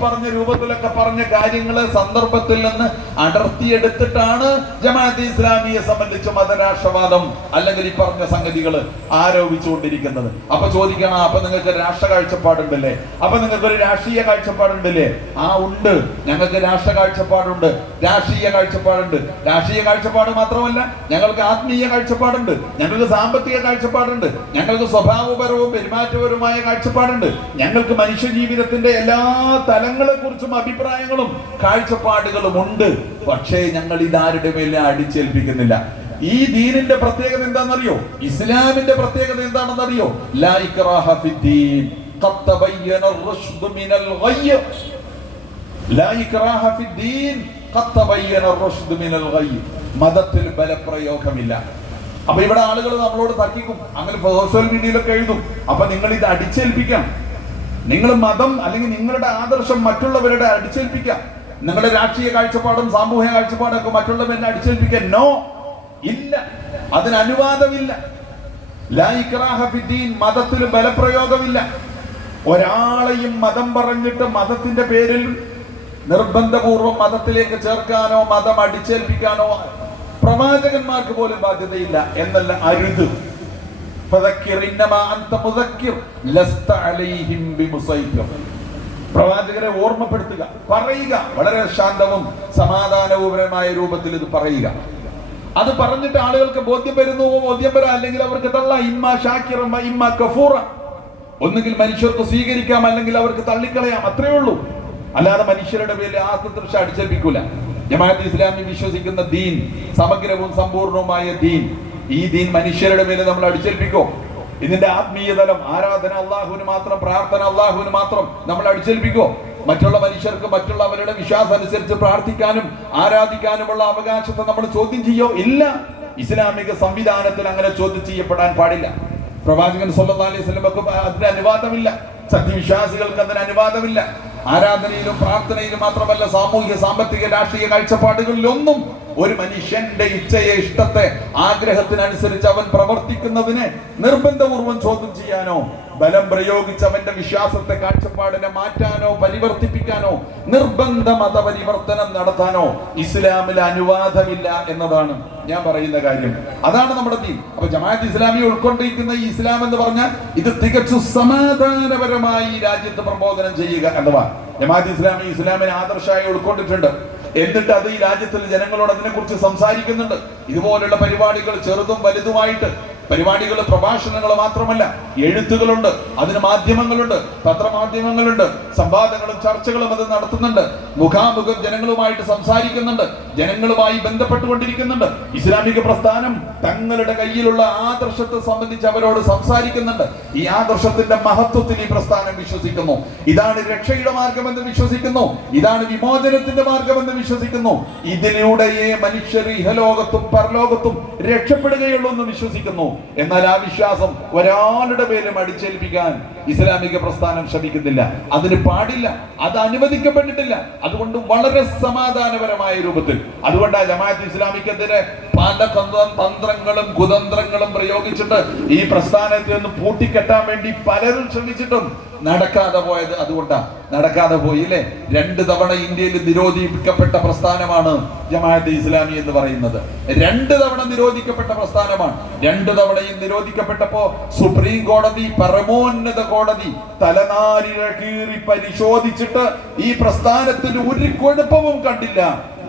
പറഞ്ഞ രൂപത്തിലൊക്കെ പറഞ്ഞ കാര്യങ്ങള് സന്ദർഭത്തിൽ നിന്ന് അടർത്തിയെടുത്തിട്ടാണ് ജമാഅത്തെ ഇസ്ലാമിയെ സംബന്ധിച്ച് മതരാഷ്ട്രവാദം അല്ലെങ്കിൽ ഈ പറഞ്ഞ സംഗതികൾ ആരോപിച്ചുകൊണ്ടിരിക്കുന്നത്. അപ്പൊ ചോദിക്കണം, അപ്പൊ നിങ്ങൾക്ക് രാഷ്ട്ര കാഴ്ചപ്പാടുണ്ടല്ലേ, അപ്പൊ നിങ്ങൾക്ക് ഒരു രാഷ്ട്രീയ കാഴ്ചപ്പാടുണ്ടല്ലേ? ആ ഉണ്ട്, ഞങ്ങൾക്ക് രാഷ്ട്ര കാഴ്ചപ്പാടുണ്ട്, രാഷ്ട്രീയ കാഴ്ചപ്പാടുണ്ട്. രാഷ്ട്രീയ കാഴ്ചപ്പാട് മാത്രമല്ല, ഞങ്ങൾക്ക് ആത്മീയ കാഴ്ചപ്പാടുണ്ട്, ഞങ്ങൾക്ക് സാമ്പത്തിക കാഴ്ചപ്പാടുണ്ട്, ഞങ്ങൾക്ക് സ്വഭാവപരവും പെരുമാറ്റപരവുമായ കാഴ്ചപ്പാടുണ്ട്, ഞങ്ങൾക്ക് മനുഷ്യ ജീവിതത്തിന്റെ എല്ലാ തലങ്ങളെ കുറിച്ചും അഭിപ്രായങ്ങളും കാഴ്ചപ്പാടുകളും ഉണ്ട്. പക്ഷേ ഞങ്ങൾ ഇതാരുടെ മേലെ അടിച്ചേൽപ്പിക്കുന്നില്ല. ഈ ദീനിന്റെ പ്രത്യേകത എന്താണെന്നറിയോ? ഇസ്ലാമിന്റെ പ്രത്യേകത എന്താണെന്നറിയോ? ലാ ഇക്റാഹ ഫിദ്ദീൻ ഖദ് തബയ്യന അർ-റുശ്ദു മിനൽ ഗയ്യ്. ലാ ഇക്റാഹ ഫിദ്ദീൻ ഖദ് തബയ്യന അർ-റുശ്ദു മിനൽ ഗയ്യ്. മതത്തിൽ ബലപ്രയോഗമില്ല. അപ്പൊ ഇവിടെ ആളുകൾ നമ്മളോട് തർക്കിക്കും, അങ്ങനെ സോഷ്യൽ മീഡിയയിലൊക്കെ എഴുതും. അപ്പൊ നിങ്ങൾ ഇത് അടിച്ചേൽപ്പിക്കാം, നിങ്ങൾ മതം അല്ലെങ്കിൽ നിങ്ങളുടെ ആദർശം മറ്റുള്ളവരുടെ അടിച്ചേൽപ്പിക്കാം, നിങ്ങളുടെ രാഷ്ട്രീയ കാഴ്ചപ്പാടും സാമൂഹ്യ കാഴ്ചപ്പാടും ഒക്കെ മറ്റുള്ളവരെ അടിച്ചേൽപ്പിക്കാൻ നോ, ഇല്ല, അതിന് അനുവാദമില്ല. ലാ ഇക്റാഹ ഫിദ്ദീൻ, മതത്തിൽ ബലപ്രയോഗമില്ല. ഒരാളെയും മതം പറഞ്ഞിട്ട് മതത്തിന്റെ പേരിൽ നിർബന്ധപൂർവം മതത്തിലേക്ക് ചേർക്കാനോ മതം അടിച്ചേൽപ്പിക്കാനോ പ്രവാചകന്മാർക്ക് പോലും ബാധ്യതയില്ല എന്നല്ല, അരുത്. പ്രവാചകരെ ഓർമ്മപ്പെടുത്തുക, പറയുക, വളരെ ശാന്തവും സമാധാനപരമായ രൂപത്തിൽ ഇത് പറയുക. അത് പറഞ്ഞിട്ട് ആളുകൾക്ക് ബോധ്യം വരാ, അല്ലെങ്കിൽ അവർക്ക് തള്ള. ഇമ്മ ഷാക്കിറ ഇമ്മ കഫൂറ. ഒന്നുകിൽ മനുഷ്യർക്ക് സ്വീകരിക്കാം, അല്ലെങ്കിൽ അവർക്ക് തള്ളിക്കളയാം, അത്രേ ഉള്ളൂ. അല്ലാതെ മനുഷ്യരുടെ പേരിൽ ആത്മതൃഷ അടിച്ചേൽപ്പിക്കൂല. ജമാഅത്തെ ഇസ്ലാമി വിശ്വസിക്കുന്ന ദീൻ സമഗ്രവും സമ്പൂർണവുമായ ദീൻ. ഈ ദീൻ മനുഷ്യരുടെ മേലെ നമ്മൾ അടിച്ചേൽപ്പിക്കോ? ഇതിന്റെ ആത്മീയ തലം, ആരാധന അള്ളാഹുവിന് മാത്രം, പ്രാർത്ഥന അള്ളാഹുവിന് മാത്രം നമ്മൾ അടിച്ചേൽപ്പിക്കോ? മറ്റുള്ള മനുഷ്യർക്ക് മറ്റുള്ളവരുടെ വിശ്വാസം അനുസരിച്ച് പ്രാർത്ഥിക്കാനും ആരാധിക്കാനുമുള്ള അവകാശത്തെ നമ്മൾ ചോദ്യം ചെയ്യോ? ഇല്ല. ഇസ്ലാമിക സംവിധാനത്തിൽ അങ്ങനെ ചോദ്യം ചെയ്യപ്പെടാൻ പാടില്ല. പ്രവാചകൻ സല്ലല്ലാഹു അലൈഹി വസല്ലമക്ക് അതിന് അനുവാദമില്ല, സത്യവിശ്വാസികൾക്ക് അതിന് അനുവാദമില്ല. ആരാധനയിലും പ്രാർത്ഥനയിലും മാത്രമല്ല, സാമൂഹിക സാമ്പത്തിക രാഷ്ട്രീയ കാഴ്ചപ്പാടുകളിലൊന്നും ഒരു മനുഷ്യന്റെ ഇച്ഛയെ, ഇഷ്ടത്തെ, ആഗ്രഹത്തിനനുസരിച്ച് അവൻ പ്രവർത്തിക്കുന്നതിനെ നിർബന്ധപൂർവം ചോദ്യം ചെയ്യാനോ ബലം പ്രയോഗിച്ച് അവന്റെ വിശ്വാസത്തെ, കാഴ്ചപ്പാടിനെ മാറ്റാനോ പരിവർത്തിപ്പിക്കാനോ നിർബന്ധ മതപരിവർത്തനം നടത്താനോ ഇസ്ലാമിൽ അനുവാദമില്ല എന്നതാണ് ഞാൻ പറയുന്ന കാര്യം. അതാണ് നമ്മുടെ ദീൻ. അപ്പൊ ജമാഅത്ത് ഇസ്ലാമി ഉൾക്കൊണ്ടിരിക്കുന്ന ഈ ഇസ്ലാം എന്ന് പറഞ്ഞാൽ ഇത് തികച്ചു സമാധാനപരമായി ഈ രാജ്യത്ത് പ്രബോധനം ചെയ്യുക എന്നതാണ്. ജമാഅത്ത് ഇസ്ലാമി ഇസ്ലാമിനെ ആദർശമായി ഉൾക്കൊണ്ടിട്ടുണ്ട്. എന്നിട്ട് അത് ഈ രാജ്യത്തിൽ ജനങ്ങളോട് അതിനെക്കുറിച്ച് സംസാരിക്കുന്നുണ്ട്. ഇതുപോലുള്ള പരിപാടികൾ ചെറുതും വലുതുമായിട്ട് പരിപാടികൾ, പ്രഭാഷണങ്ങൾ മാത്രമല്ല, എഴുത്തുകളുണ്ട്, അതിന് മാധ്യമങ്ങളുണ്ട്, പത്രമാധ്യമങ്ങളുണ്ട്, സംവാദങ്ങളും ചർച്ചകളും അത് നടത്തുന്നുണ്ട്. മുഖാമുഖം ജനങ്ങളുമായിട്ട് സംസാരിക്കുന്നുണ്ട്, ജനങ്ങളുമായി ബന്ധപ്പെട്ടുകൊണ്ടിരിക്കുന്നുണ്ട്. ഇസ്ലാമിക പ്രസ്ഥാനം തങ്ങളുടെ കയ്യിലുള്ള ആദർശത്തെ സംബന്ധിച്ച് അവരോട് സംസാരിക്കുന്നുണ്ട്. ഈ ആദർശത്തിന്റെ മഹത്വത്തിൽ ഈ പ്രസ്ഥാനം വിശ്വസിക്കുന്നു. ഇതാണ് രക്ഷയുടെ മാർഗമെന്ന് വിശ്വസിക്കുന്നു. ഇതാണ് വിമോചനത്തിന്റെ മാർഗമെന്ന് വിശ്വസിക്കുന്നു. ഇതിലൂടെയേ മനുഷ്യർ ഇഹലോകത്തും പരലോകത്തും രക്ഷപ്പെടുകയുള്ളൂ എന്ന് വിശ്വസിക്കുന്നു. എന്നാൽ ആ വിശ്വാസം ഒരാളുടെ പേരും അടിച്ചേൽപ്പിക്കാൻ ഇസ്ലാമിക പ്രസ്ഥാനം ശ്രമിക്കുന്നില്ല. അതിന് പാടില്ല, അത് അനുവദിക്കപ്പെട്ടിട്ടില്ല. അതുകൊണ്ട് വളരെ സമാധാനപരമായ രൂപത്തിൽ, അതുകൊണ്ടാണ് ജമാഅത്ത് ഇസ്ലാമിക്കെതിരെ പല തന്ത്രങ്ങളും കുതന്ത്രങ്ങളും പ്രയോഗിച്ചിട്ട് ഈ പ്രസ്ഥാനത്തിൽ നിന്ന് പൂട്ടിക്കെട്ടാൻ വേണ്ടി പലരും ശ്രമിച്ചിട്ടും നടക്കാതെ പോയത്. അതുകൊണ്ടാണ് നടക്കാതെ പോയില്ലേ. 2 തവണ ഇന്ത്യയിൽ നിരോധിക്കപ്പെട്ട പ്രസ്ഥാനമാണ് ജമാഅത്ത് ഇസ്ലാമി എന്ന് പറയുന്നത്. 2 തവണ നിരോധിക്കപ്പെട്ട പ്രസ്ഥാനമാണ്. 2 തവണയും നിരോധിക്കപ്പെട്ടപ്പോ സുപ്രീം കോടതി, പരമോന്നത കോടതി തലനാരിഴ കീറി പരിശോധിച്ചിട്ട് ഈ പ്രസ്ഥാനത്തിന് ഒരു കുഴപ്പവും കണ്ടില്ല.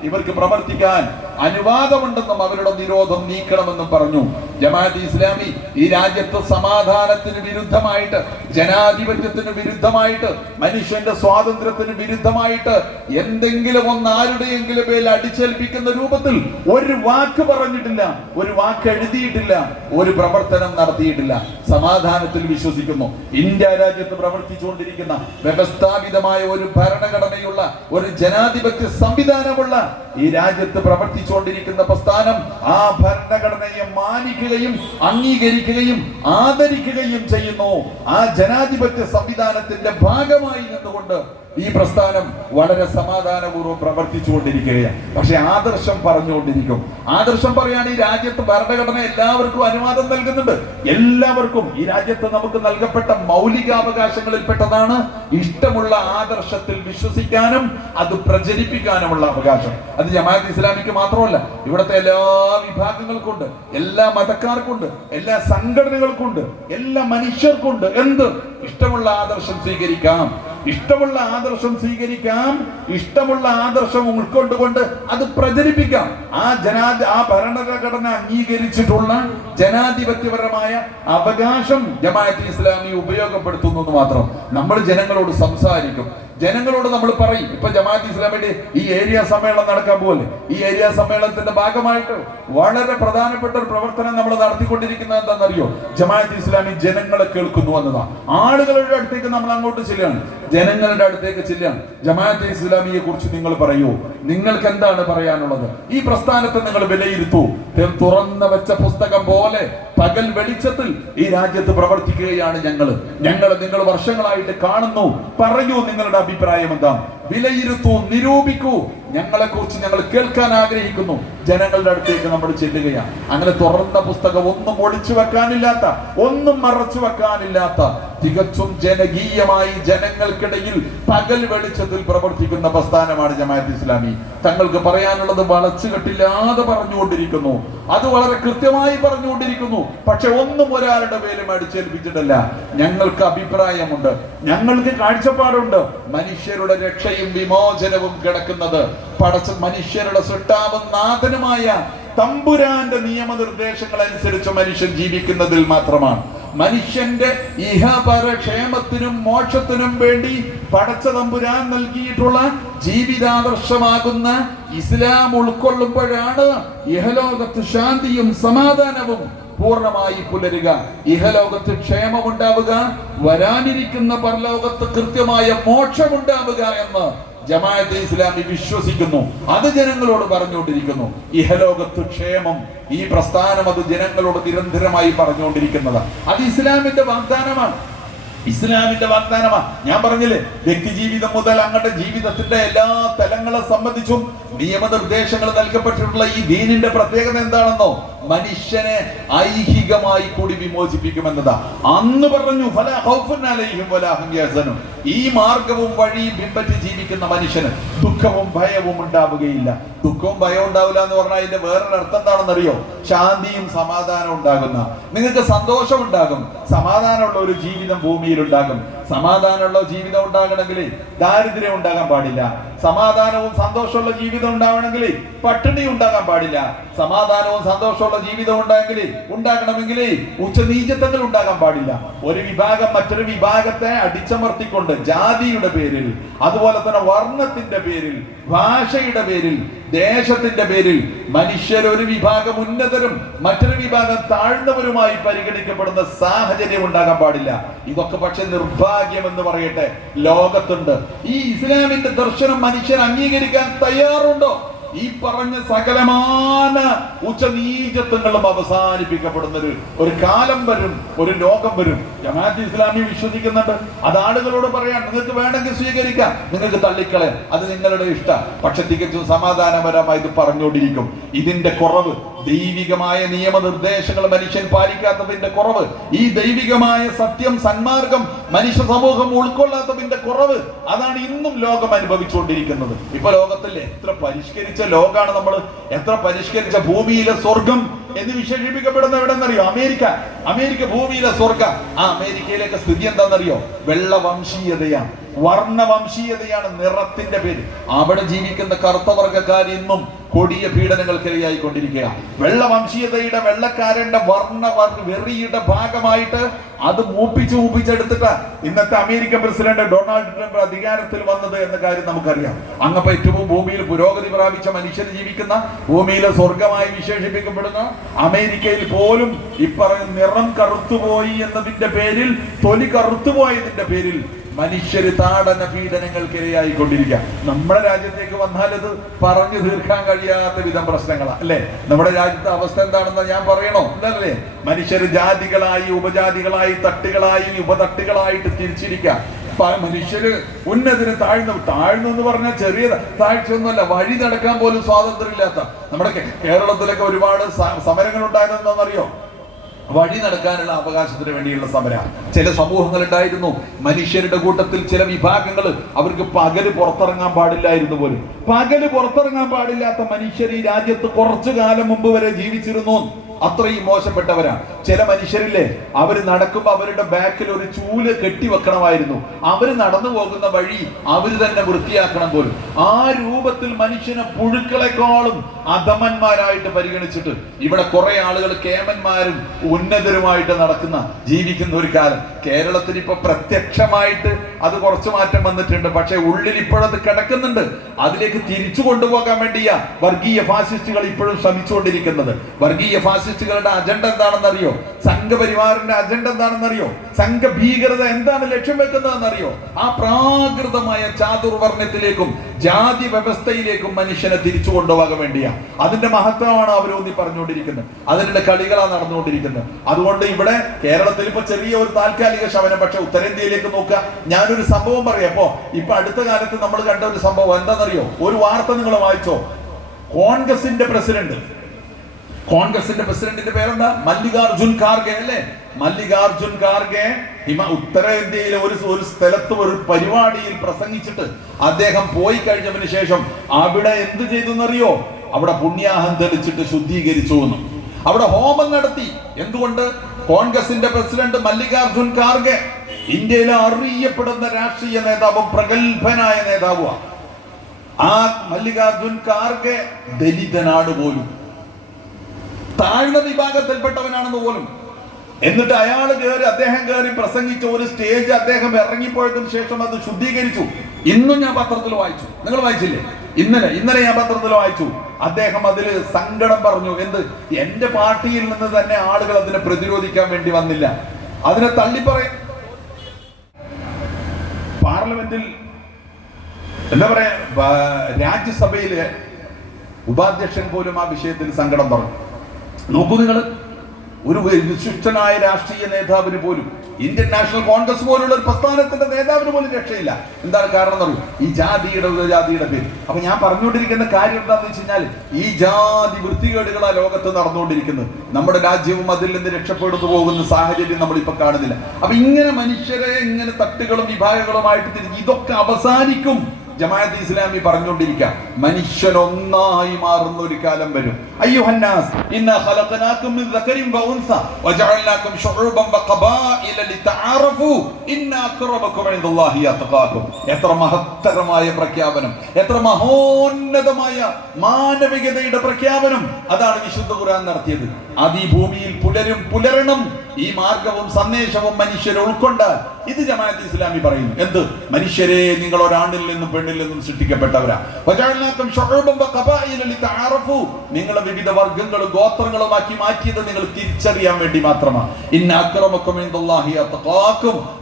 ഇവർക്ക് പ്രവർത്തിക്കാൻ അനുവാദമുണ്ടെന്നും അവരുടെ നിരോധം നീക്കണമെന്നും പറഞ്ഞു. ജമാഅത്ത് ഇസ്ലാമി ഈ രാജ്യത്ത് സമാധാനത്തിന് വിരുദ്ധമായിട്ട്, ജനാധിപത്യത്തിന് വിരുദ്ധമായിട്ട്, മനുഷ്യന്റെ സ്വാതന്ത്ര്യത്തിന് വിരുദ്ധമായിട്ട് എന്തെങ്കിലും ഒന്ന് ആരുടെയെങ്കിലും പേരിൽ അടിച്ചേൽപ്പിക്കുന്ന രൂപത്തിൽ ഒരു വാക്ക് പറഞ്ഞിട്ടില്ല, ഒരു വാക്ക് എഴുതിയിട്ടില്ല, ഒരു പ്രവർത്തനം നടത്തിയിട്ടില്ല. സമാധാനത്തിൽ വിശ്വസിക്കുന്നു. ഇന്ത്യ രാജ്യത്ത് പ്രവർത്തിച്ചുകൊണ്ടിരിക്കുന്ന വ്യവസ്ഥാപിതമായ ഒരു ഭരണഘടനയുള്ള, ഒരു ജനാധിപത്യ സംവിധാനമുള്ള ഈ രാജ്യത്ത് പ്രവർത്തിച്ചുകൊണ്ടിരിക്കുന്ന പ്രസ്ഥാനം ആ ഭരണഘടനയെ മാനിക്കുകയും അംഗീകരിക്കുകയും ആദരിക്കുകയും ചെയ്യുന്നു. ആ ജനാധിപത്യ സംവിധാനത്തിന്റെ ഭാഗമായി നിന്നുകൊണ്ട് ഈ പ്രസ്ഥാനം വളരെ സമാധാനപൂർവ്വം പ്രവർത്തിച്ചുകൊണ്ടിരിക്കുകയാണ്. പക്ഷെ ആദർശം പറഞ്ഞുകൊണ്ടിരിക്കും. ആദർശം പറയാണ് ഈ രാജ്യത്ത് ഭരണഘടന എല്ലാവർക്കും അനുവാദം നൽകുന്നുണ്ട്. എല്ലാവർക്കും ഈ രാജ്യത്ത് നമുക്ക് നൽകപ്പെട്ട മൗലികാവകാശങ്ങളിൽപ്പെട്ടതാണ് ഇഷ്ടമുള്ള ആദർശത്തിൽ വിശ്വസിക്കാനും അത് പ്രചരിപ്പിക്കാനുമുള്ള അവകാശം. അത് ജമാഅത്ത് ഇസ്ലാമിക്ക് മാത്രമല്ല, ഇവിടുത്തെ എല്ലാ വിഭാഗങ്ങൾക്കുണ്ട്, എല്ലാ മതക്കാർക്കുണ്ട്, എല്ലാ സംഘടനകൾക്കുണ്ട്, എല്ലാ മനുഷ്യർക്കുണ്ട്. എന്ത് ഇഷ്ടമുള്ള ആദർശം സ്വീകരിക്കാം, ഇഷ്ടമുള്ള ആദർശം സ്വീകരിക്കാം, ഇഷ്ടമുള്ള ആദർശം ഉൾക്കൊണ്ടുകൊണ്ട് അത് പ്രചരിപ്പിക്കാം. ആ ഭരണഘടന അംഗീകരിച്ചിട്ടുള്ള ജനാധിപത്യപരമായ അവകാശം ജമാഅത്ത് ഇസ്ലാമി ഉപയോഗപ്പെടുത്തുന്നു എന്ന് മാത്രം. നമ്മൾ ജനങ്ങളോട് സംസാരിക്കും, ജനങ്ങളോട് നമ്മൾ പറയും. ഇപ്പൊ ജമാഅത്ത് ഇസ്ലാമിയുടെ ഈ ഏരിയ സമ്മേളനം നടക്കാൻ പോലെ, ഈ ഏരിയ സമ്മേളനത്തിന്റെ ഭാഗമായിട്ട് വളരെ പ്രധാനപ്പെട്ട ഒരു പ്രവർത്തനം നമ്മൾ നടത്തിക്കൊണ്ടിരിക്കുന്നത് എന്താണെന്നറിയോ? ജമാഅത്ത് ഇസ്ലാമി ജനങ്ങളെ കേൾക്കുന്നു എന്നതാണ്. ആളുകളുടെ അടുത്തേക്ക് നമ്മൾ അങ്ങോട്ട് ചെല്ലുകയാണ്, ജനങ്ങളുടെ അടുത്തേക്ക് ചെല്ലുകയാണ്. ജമാഅത്ത് ഇസ്ലാമിയെ കുറിച്ച് നിങ്ങൾ പറയൂ, നിങ്ങൾക്ക് എന്താണ് പറയാനുള്ളത്? ഈ പ്രസ്ഥാനത്തെ നിങ്ങൾ വിലയിരുത്തൂ. തുറന്നു വെച്ച പുസ്തകം പോലെ പകൽ വെളിച്ചത്തിൽ ഈ രാജ്യത്ത് പ്രവർത്തിക്കുകയാണ് ഞങ്ങൾ. നിങ്ങൾ വർഷങ്ങളായിട്ട് കാണുന്നു. പറയൂ, നിങ്ങളുടെ അഭിപ്രായം എന്താ? വിലയിരുത്തൂ, നിരൂപിക്കൂ. ഞങ്ങളെ കുറിച്ച് ഞങ്ങൾ കേൾക്കാൻ ആഗ്രഹിക്കുന്നു. ജനങ്ങളുടെ അടുത്തേക്ക് നമ്മൾ ചെല്ലുകയാണ്. അങ്ങനെ തുറന്ന പുസ്തകം, ഒന്നും ഒളിച്ചു വെക്കാനില്ലാത്ത, ഒന്നും മറച്ചു വെക്കാനില്ലാത്ത, തികച്ചും ജനകീയമായി ജനങ്ങൾക്കിടയിൽ പകൽ വെളിച്ചത്തിൽ പ്രവർത്തിക്കുന്ന പ്രസ്ഥാനമാണ് ജമാഅത്ത് ഇസ്ലാമി. തങ്ങൾക്ക് പറയാനുള്ളത് വളച്ചുകെട്ടില്ലാതെ പറഞ്ഞുകൊണ്ടിരിക്കുന്നു. അത് വളരെ കൃത്യമായി പറഞ്ഞുകൊണ്ടിരിക്കുന്നു. പക്ഷെ ഒന്നും ഒരാളുടെ പേരും അടിച്ചേൽപ്പിച്ചിട്ടില്ല. ഞങ്ങൾക്ക് അഭിപ്രായമുണ്ട്, ഞങ്ങൾക്ക് കാഴ്ചപ്പാടുണ്ട്. മനുഷ്യരുടെ രക്ഷയും വിമോചനവും കിടക്കുന്നത് മനുഷ്യരുടെ സൃഷ്ടാവും നാഥനുമായ തമ്പുരാന്റെ നിയമനിർദ്ദേശങ്ങൾ അനുസരിച്ച് മനുഷ്യൻ ജീവിക്കുന്നതിൽ മാത്രമാണ്. മനുഷ്യന്റെ ഇഹപര ക്ഷേമത്തിനും മോക്ഷത്തിനും വേണ്ടി പടച്ച തമ്പുരാൻ നൽകിയിട്ടുള്ള ജീവിതാദർശമാകുന്ന ഇസ്ലാം ഉൾക്കൊള്ളുമ്പോഴാണ് ഇഹലോകത്ത് ശാന്തിയും സമാധാനവും പൂർണ്ണമായി പുലരുക, ഇഹലോകത്ത് ക്ഷേമമുണ്ടാവുക, വരാനിരിക്കുന്ന പരലോകത്ത് കൃത്യമായ മോക്ഷമുണ്ടാവുക എന്ന് ജമാഅത്തെ ഇസ്ലാമി വിശ്വസിക്കുന്നു. അത് ജനങ്ങളോട് പറഞ്ഞുകൊണ്ടിരിക്കുന്നു. ഇഹലോകത്ത് ക്ഷേമം, ഈ പ്രസ്ഥാനം അത് ജനങ്ങളോട് നിരന്തരമായി പറഞ്ഞുകൊണ്ടിരിക്കുന്നതാണ്. അത് ഇസ്ലാമിന്റെ വാഗ്ദാനമാണ്. ഇസ്ലാമിന്റെ വാഗ്ദാനമാ. ഞാൻ പറഞ്ഞില്ലേ, വ്യക്തി ജീവിതം മുതൽ അങ്ങയുടെ ജീവിതത്തിന്റെ എല്ലാ തലങ്ങളെ സംബന്ധിച്ചും നിയമനിർദ്ദേശങ്ങൾ നൽകപ്പെട്ടിട്ടുള്ള ഈ ദീനിന്റെ പ്രത്യേകത എന്താണെന്നോ? മനുഷ്യനെ ഐഹികമായി കൂടി വിമോചിപ്പിക്കുമെന്നതാ. അന്ന് പറഞ്ഞു ഫലാ ഖൗഫുൻ അലൈഹിം വലാ ഹും യഹ്സനൂൻ. ഈ മാർഗവും വഴിയും പിൻപറ്റി ജീവിക്കുന്ന മനുഷ്യന് ദുഃഖവും ഭയവും ഉണ്ടാവുകയില്ല. ദുഃഖവും ഭയവും ഉണ്ടാവില്ല എന്ന് പറഞ്ഞാൽ അതിന്റെ വേറൊരു അർത്ഥം എന്താണെന്നറിയോ? ശാന്തിയും സമാധാനവും ഉണ്ടാകുന്ന, നിങ്ങൾക്ക് സന്തോഷം ഉണ്ടാകും, സമാധാനമുള്ള ഒരു ജീവിതം ഭൂമിയിൽ ഉണ്ടാകും. സമാധാനമുള്ള ജീവിതം ഉണ്ടാകണമെങ്കിൽ ദാരിദ്ര്യം ഉണ്ടാകാൻ പാടില്ല. സമാധാനവും സന്തോഷമുള്ള ജീവിതം ഉണ്ടാവണമെങ്കിൽ പട്ടിണി ഉണ്ടാകാൻ പാടില്ല. സമാധാനവും സന്തോഷമുള്ള ജീവിതം ഉണ്ടാകണമെങ്കിൽ ഉച്ചനീചത്വങ്ങൾ ഉണ്ടാകാൻ പാടില്ല. ഒരു വിഭാഗം മറ്റൊരു വിഭാഗത്തെ അടിച്ചമർത്തിക്കൊണ്ട് ജാതിയുടെ പേരിൽ, അതുപോലെ തന്നെ വർണ്ണത്തിന്റെ പേരിൽ, ഭാഷയുടെ പേരിൽ, ദേശത്തിന്റെ പേരിൽ മനുഷ്യർ ഒരു വിഭാഗം ഉന്നതരും മറ്റൊരു വിഭാഗം താഴ്ന്നവരുമായി പരിഗണിക്കപ്പെടുന്ന സാഹചര്യം ഉണ്ടാകാൻ പാടില്ല. ഇതൊക്കെ പക്ഷെ നിർഭാഗ്യം എന്ന് പറയട്ടെ ലോകത്തുണ്ട്. ഈ ഇസ്ലാമിന്റെ ദർശനം മനുഷ്യൻ അംഗീകരിക്കാൻ തയ്യാറുണ്ടോ? ഈ പറഞ്ഞ സകലമാന ഉച്ചനീചത്വങ്ങളും അവസാനിപ്പിക്കപ്പെടുന്ന ഒരു കാലം വരും, ഒരു ലോകം വരും. ജമാഅത്ത് ഇസ്ലാമി വിശ്വസിക്കുന്നുണ്ട്. അത് ആളുകളോട് പറയാൻ, നിങ്ങൾക്ക് വേണമെങ്കിൽ സ്വീകരിക്കാം, നിങ്ങൾക്ക് തള്ളിക്കളയാം, അത് നിങ്ങളുടെ ഇഷ്ടം. പക്ഷെ തികച്ചും സമാധാനപരമായി ഇത് പറഞ്ഞുകൊണ്ടിരിക്കും. ഇതിന്റെ കുറവ് ദൈവികമായ നിയമനിർദ്ദേശങ്ങൾ മനുഷ്യൻ പാലിക്കാത്തതിന്റെ കുറവ്, ഈ ദൈവികമായ സത്യം സന്മാർഗം മനുഷ്യ സമൂഹം ഉൾക്കൊള്ളാത്തതിന്റെ കുറവ്, അതാണ് ഇന്നും ലോകം അനുഭവിച്ചുകൊണ്ടിരിക്കുന്നത്. ഇപ്പൊ ലോകത്തിൽ എത്ര പരിഷ്കരിച്ച ലോകാണ് നമ്മൾ, എത്ര പരിഷ്കരിച്ച ഭൂമിയിലെ സ്വർഗം എന്ന് വിശേഷിപ്പിക്കപ്പെടുന്ന എവിടെന്നറിയോ? അമേരിക്ക ഭൂമിയിലെ സ്വർഗം. ആ അമേരിക്കയിലേക്ക് സ്ഥിതി എന്താണെന്നറിയോ? വെള്ളവംശീയതയാണ്, വർണ്ണവംശീയതയാണ് നിറത്തിന്റെ പേര്. അവിടെ ജീവിക്കുന്ന കറുത്തവർഗക്കാർ ഇന്നും കൊടിയ പീഡനങ്ങൾക്കിരയായിക്കൊണ്ടിരിക്കുക. വെള്ളവംശീയതയുടെ, വെള്ളക്കാരന്റെ വെറിയുടെ ഭാഗമായിട്ട് അത് മൂപ്പിച്ചെടുത്തിട്ട് ഇന്നത്തെ അമേരിക്കൻ പ്രസിഡന്റ് ഡൊണാൾഡ് ട്രംപ് അധികാരത്തിൽ വന്നത് എന്ന കാര്യം നമുക്കറിയാം. അങ്ങപ്പോ ഏറ്റവും ഭൂമിയിൽ പുരോഗതി പ്രാപിച്ച മനുഷ്യർ ജീവിക്കുന്ന, ഭൂമിയിലെ സ്വർഗമായി വിശേഷിപ്പിക്കപ്പെടുന്ന അമേരിക്കയിൽ പോലും ഇപ്പറയുന്ന നിറം കറുത്തുപോയി എന്നതിന്റെ പേരിൽ, തൊലി കറുത്തുപോയതിന്റെ പേരിൽ മനുഷ്യര് താടന പീഡനങ്ങൾക്കിരയായിക്കൊണ്ടിരിക്കുക. നമ്മുടെ രാജ്യത്തേക്ക് വന്നാൽ അത് പറഞ്ഞു തീർക്കാൻ കഴിയാത്ത വിധം പ്രശ്നങ്ങളാണ് അല്ലേ? നമ്മുടെ രാജ്യത്തെ അവസ്ഥ എന്താണെന്ന് ഞാൻ പറയണോ? അല്ലേ? മനുഷ്യര് ജാതികളായി, ഉപജാതികളായി, തട്ടുകളായി, ഉപതട്ടുകളായിട്ട് തിരിച്ചിരിക്കുക. മനുഷ്യര് ഉന്നതിന് താഴ്ന്നു എന്ന് പറഞ്ഞാൽ ചെറിയ താഴ്ചയൊന്നുമല്ല. വഴി നടക്കാൻ പോലും സ്വാതന്ത്ര്യമില്ലാത്ത നമ്മുടെ കേരളത്തിലൊക്കെ ഒരുപാട് സമരങ്ങൾ ഉണ്ടായതെന്നറിയോ? വഴി നടക്കാനുള്ള അവകാശത്തിന് വേണ്ടിയുള്ള സമരം. ചില സമൂഹങ്ങൾ ഉണ്ടായിരുന്നു, മനുഷ്യരുടെ കൂട്ടത്തിൽ ചില വിഭാഗങ്ങൾ അവർക്ക് പകല് പുറത്തിറങ്ങാൻ പാടില്ലായിരുന്നു പോലും. പകല് പുറത്തിറങ്ങാൻ പാടില്ലാത്ത മനുഷ്യർ ഈ രാജ്യത്ത് കുറച്ചു കാലം മുമ്പ് വരെ ജീവിച്ചിരുന്നു. അത്രയും മോശപ്പെട്ടവരാണ്. ചില മനുഷ്യരില്ലേ, അവര് നടക്കുമ്പോ അവരുടെ ബാക്കിൽ ഒരു ചൂല് കെട്ടിവെക്കണമായിരുന്നു. അവര് നടന്നു പോകുന്ന വഴി അവര് തന്നെ വൃത്തിയാക്കണം പോലും. ആ രൂപത്തിൽ മനുഷ്യനെ പുഴുക്കളെക്കാളും അധമന്മാരായിട്ട് പരിഗണിച്ചിട്ട് ഇവിടെ കുറെ ആളുകൾ കേമന്മാരും ഉന്നതരുമായിട്ട് ജീവിക്കുന്ന ഒരു കാലം. കേരളത്തിൽ ഇപ്പൊ പ്രത്യക്ഷമായിട്ട് അത് കുറച്ച് മാറ്റം വന്നിട്ടുണ്ട്. പക്ഷെ ഉള്ളിൽ ഇപ്പോഴത് കിടക്കുന്നുണ്ട്. അതിലേക്ക് തിരിച്ചു കൊണ്ടുപോകാൻ വേണ്ടിയാ വർഗീയ ഫാസിസ്റ്റുകൾ ഇപ്പോഴും ശ്രമിച്ചുകൊണ്ടിരിക്കുന്നത്. വർഗീയ ഫാസിസ്റ്റുകളുടെ അജണ്ട എന്താണെന്നറിയോ? സംഘപരിവാറിന്റെ അജണ്ട എന്താണെന്നറിയോ? സംഘഭീകരത എന്താണ് ലക്ഷ്യം വെക്കുന്നതെന്നറിയോ? ആ പ്രാകൃതമായ ചാതുർവർണ്ണത്തിലേക്കും ജാതി വ്യവസ്ഥയിലേക്കും മനുഷ്യനെ തിരിച്ചു കൊണ്ടുപോകാൻ വേണ്ടിയാ. അതിന്റെ മഹത്വമാണ് അവരൊന്നി പറഞ്ഞുകൊണ്ടിരിക്കുന്നത്. അതിനുള്ള കളികളാണ് നടന്നുകൊണ്ടിരിക്കുന്നത്. അതുകൊണ്ട് ഇവിടെ കേരളത്തിൽ ഇപ്പൊ ചെറിയ ഒരു താൽക്കാലിക ശമനം. പക്ഷെ ഉത്തരേന്ത്യയിലേക്ക് നോക്കുക. ഞാനൊരു സംഭവം പറയാം. ഇപ്പൊ അടുത്ത കാലത്ത് നമ്മൾ കണ്ട ഒരു സംഭവം എന്താണെന്നറിയോ? ഒരു വാർത്ത നിങ്ങൾ വായിച്ചോ? കോൺഗ്രസിന്റെ പ്രസിഡന്റിന്റെ പേരെന്താ? മല്ലികാർജുൻ ഖാർഗെ അല്ലേ? മല്ലികാർജുൻ ഖാർഗെ ഉത്തരേന്ത്യയിലെ ഒരു സ്ഥലത്ത് ഒരു പരിപാടിയിൽ പ്രസംഗിച്ചിട്ട് അദ്ദേഹം പോയി കഴിഞ്ഞതിന് ശേഷം അവിടെ എന്ത് ചെയ്തു എന്നറിയോ? അവിടെ പുണ്യാഹം തെളിച്ചിട്ട് ശുദ്ധീകരിച്ചു എന്നും അവിടെ ഹോമം നടത്തി. എന്തുകൊണ്ട്? കോൺഗ്രസിന്റെ പ്രസിഡന്റ് മല്ലികാർജുൻ ഖാർഗെ ഇന്ത്യയിലെ അറിയപ്പെടുന്ന രാഷ്ട്രീയ നേതാവും പ്രഗത്ഭനായ നേതാവുമാണ്. ആ മല്ലികാർജുൻ ഖാർഗെ ദലിതനാണ് പോലും, താഴ്ന്ന വിഭാഗത്തിൽപ്പെട്ടവനാണെന്ന് പോലും. എന്നിട്ട് അദ്ദേഹം കയറി പ്രസംഗിച്ച ഒരു സ്റ്റേജ് അദ്ദേഹം ഇറങ്ങിപ്പോയതിനു ശേഷം അത് ശുദ്ധീകരിച്ചു. ഇന്നും ഞാൻ പത്രത്തിൽ വായിച്ചു. നിങ്ങൾ വായിച്ചില്ലേ? ഇന്നലെ ഞാൻ പത്രത്തിൽ വായിച്ചു. അദ്ദേഹം അതിൽ സങ്കടം പറഞ്ഞു. എന്റെ പാർട്ടിയിൽ നിന്ന് തന്നെ ആളുകൾ അതിനെ പ്രതിരോധിക്കാൻ വേണ്ടി വന്നില്ല, അതിനെ തള്ളിപ്പറയും. പാർലമെന്റിൽ എന്താ പറയാ, രാജ്യസഭയിലെ ഉപാധ്യക്ഷൻ പോലും ആ വിഷയത്തിൽ സങ്കടം പറഞ്ഞു. നോക്കൂ നിങ്ങൾ, ഒരു വിശിഷ്ടനായ രാഷ്ട്രീയ നേതാവിന് പോലും, ഇന്ത്യൻ നാഷണൽ കോൺഗ്രസ് പോലുള്ള ഒരു പ്രസ്ഥാനത്തിന്റെ നേതാവിന് പോലും രക്ഷയില്ല. എന്താണ് കാരണം എന്നറിയും? ഈ ജാതിയുടെ പേര്. അപ്പൊ ഞാൻ പറഞ്ഞുകൊണ്ടിരിക്കുന്ന കാര്യം എന്താണെന്ന് വെച്ച് കഴിഞ്ഞാൽ, ഈ ജാതി വൃത്തികേടുകളാ ലോകത്ത് നടന്നുകൊണ്ടിരിക്കുന്നത്. നമ്മുടെ രാജ്യവും അതിൽ നിന്ന് രക്ഷപ്പെടുന്നു പോകുന്ന സാഹചര്യം നമ്മളിപ്പോ കാണുന്നില്ല. അപ്പൊ ഇങ്ങനെ മനുഷ്യരെ ഇങ്ങനെ തട്ടുകളും വിഭാഗങ്ങളുമായിട്ട് തിരിഞ്ഞ് ഇതൊക്കെ അവസാനിക്കും. ജമാഅത്ത് ഇസ്ലാമി പറഞ്ഞുകൊണ്ടിരിക്കുക, മനുഷ്യൻ ഒന്നായി മാറുന്ന ഒരു കാലം വരും. അയ്യുഹന്നാസ് ഇന്നാ ഖലഖനാകും മിൻ ദക്കരിൻ വഉൻസ വജഅൽനാകും ശുഉബൻ വഖബാഇല ലിതആറഫു ഇന്നാ അക്റമകും ഇൻദല്ലാഹി അത്ഖാകും. എത്ര മഹത്തരമായ പ്രഖ്യാപനം, എത്ര മഹോന്നതമായ മാനവികതയുടെ പ്രഖ്യാപനം. അതാണ് വിശുദ്ധ ഖുർആൻ നടത്തിയത്. ആദി ഭൂമിയിൽ പുലരണം. ഈ മാർഗവും സന്ദേശവും മനുഷ്യരെ ഉൾക്കൊണ്ടാൽ ഇത് ജമാഅത്ത് ഇസ്ലാമി പറയുന്നു. എന്ത്? മനുഷ്യരെ നിങ്ങൾ ഒരാണിൽ നിന്നും പെണ്ണിൽ നിന്നും സൃഷ്ടിക്കപ്പെട്ടവരാ. നിങ്ങളെ വിവിധ വർഗങ്ങളും ഗോത്രങ്ങളുമാക്കി മാറ്റിയത് നിങ്ങൾ തിരിച്ചറിയാൻ വേണ്ടി മാത്രമാണ്.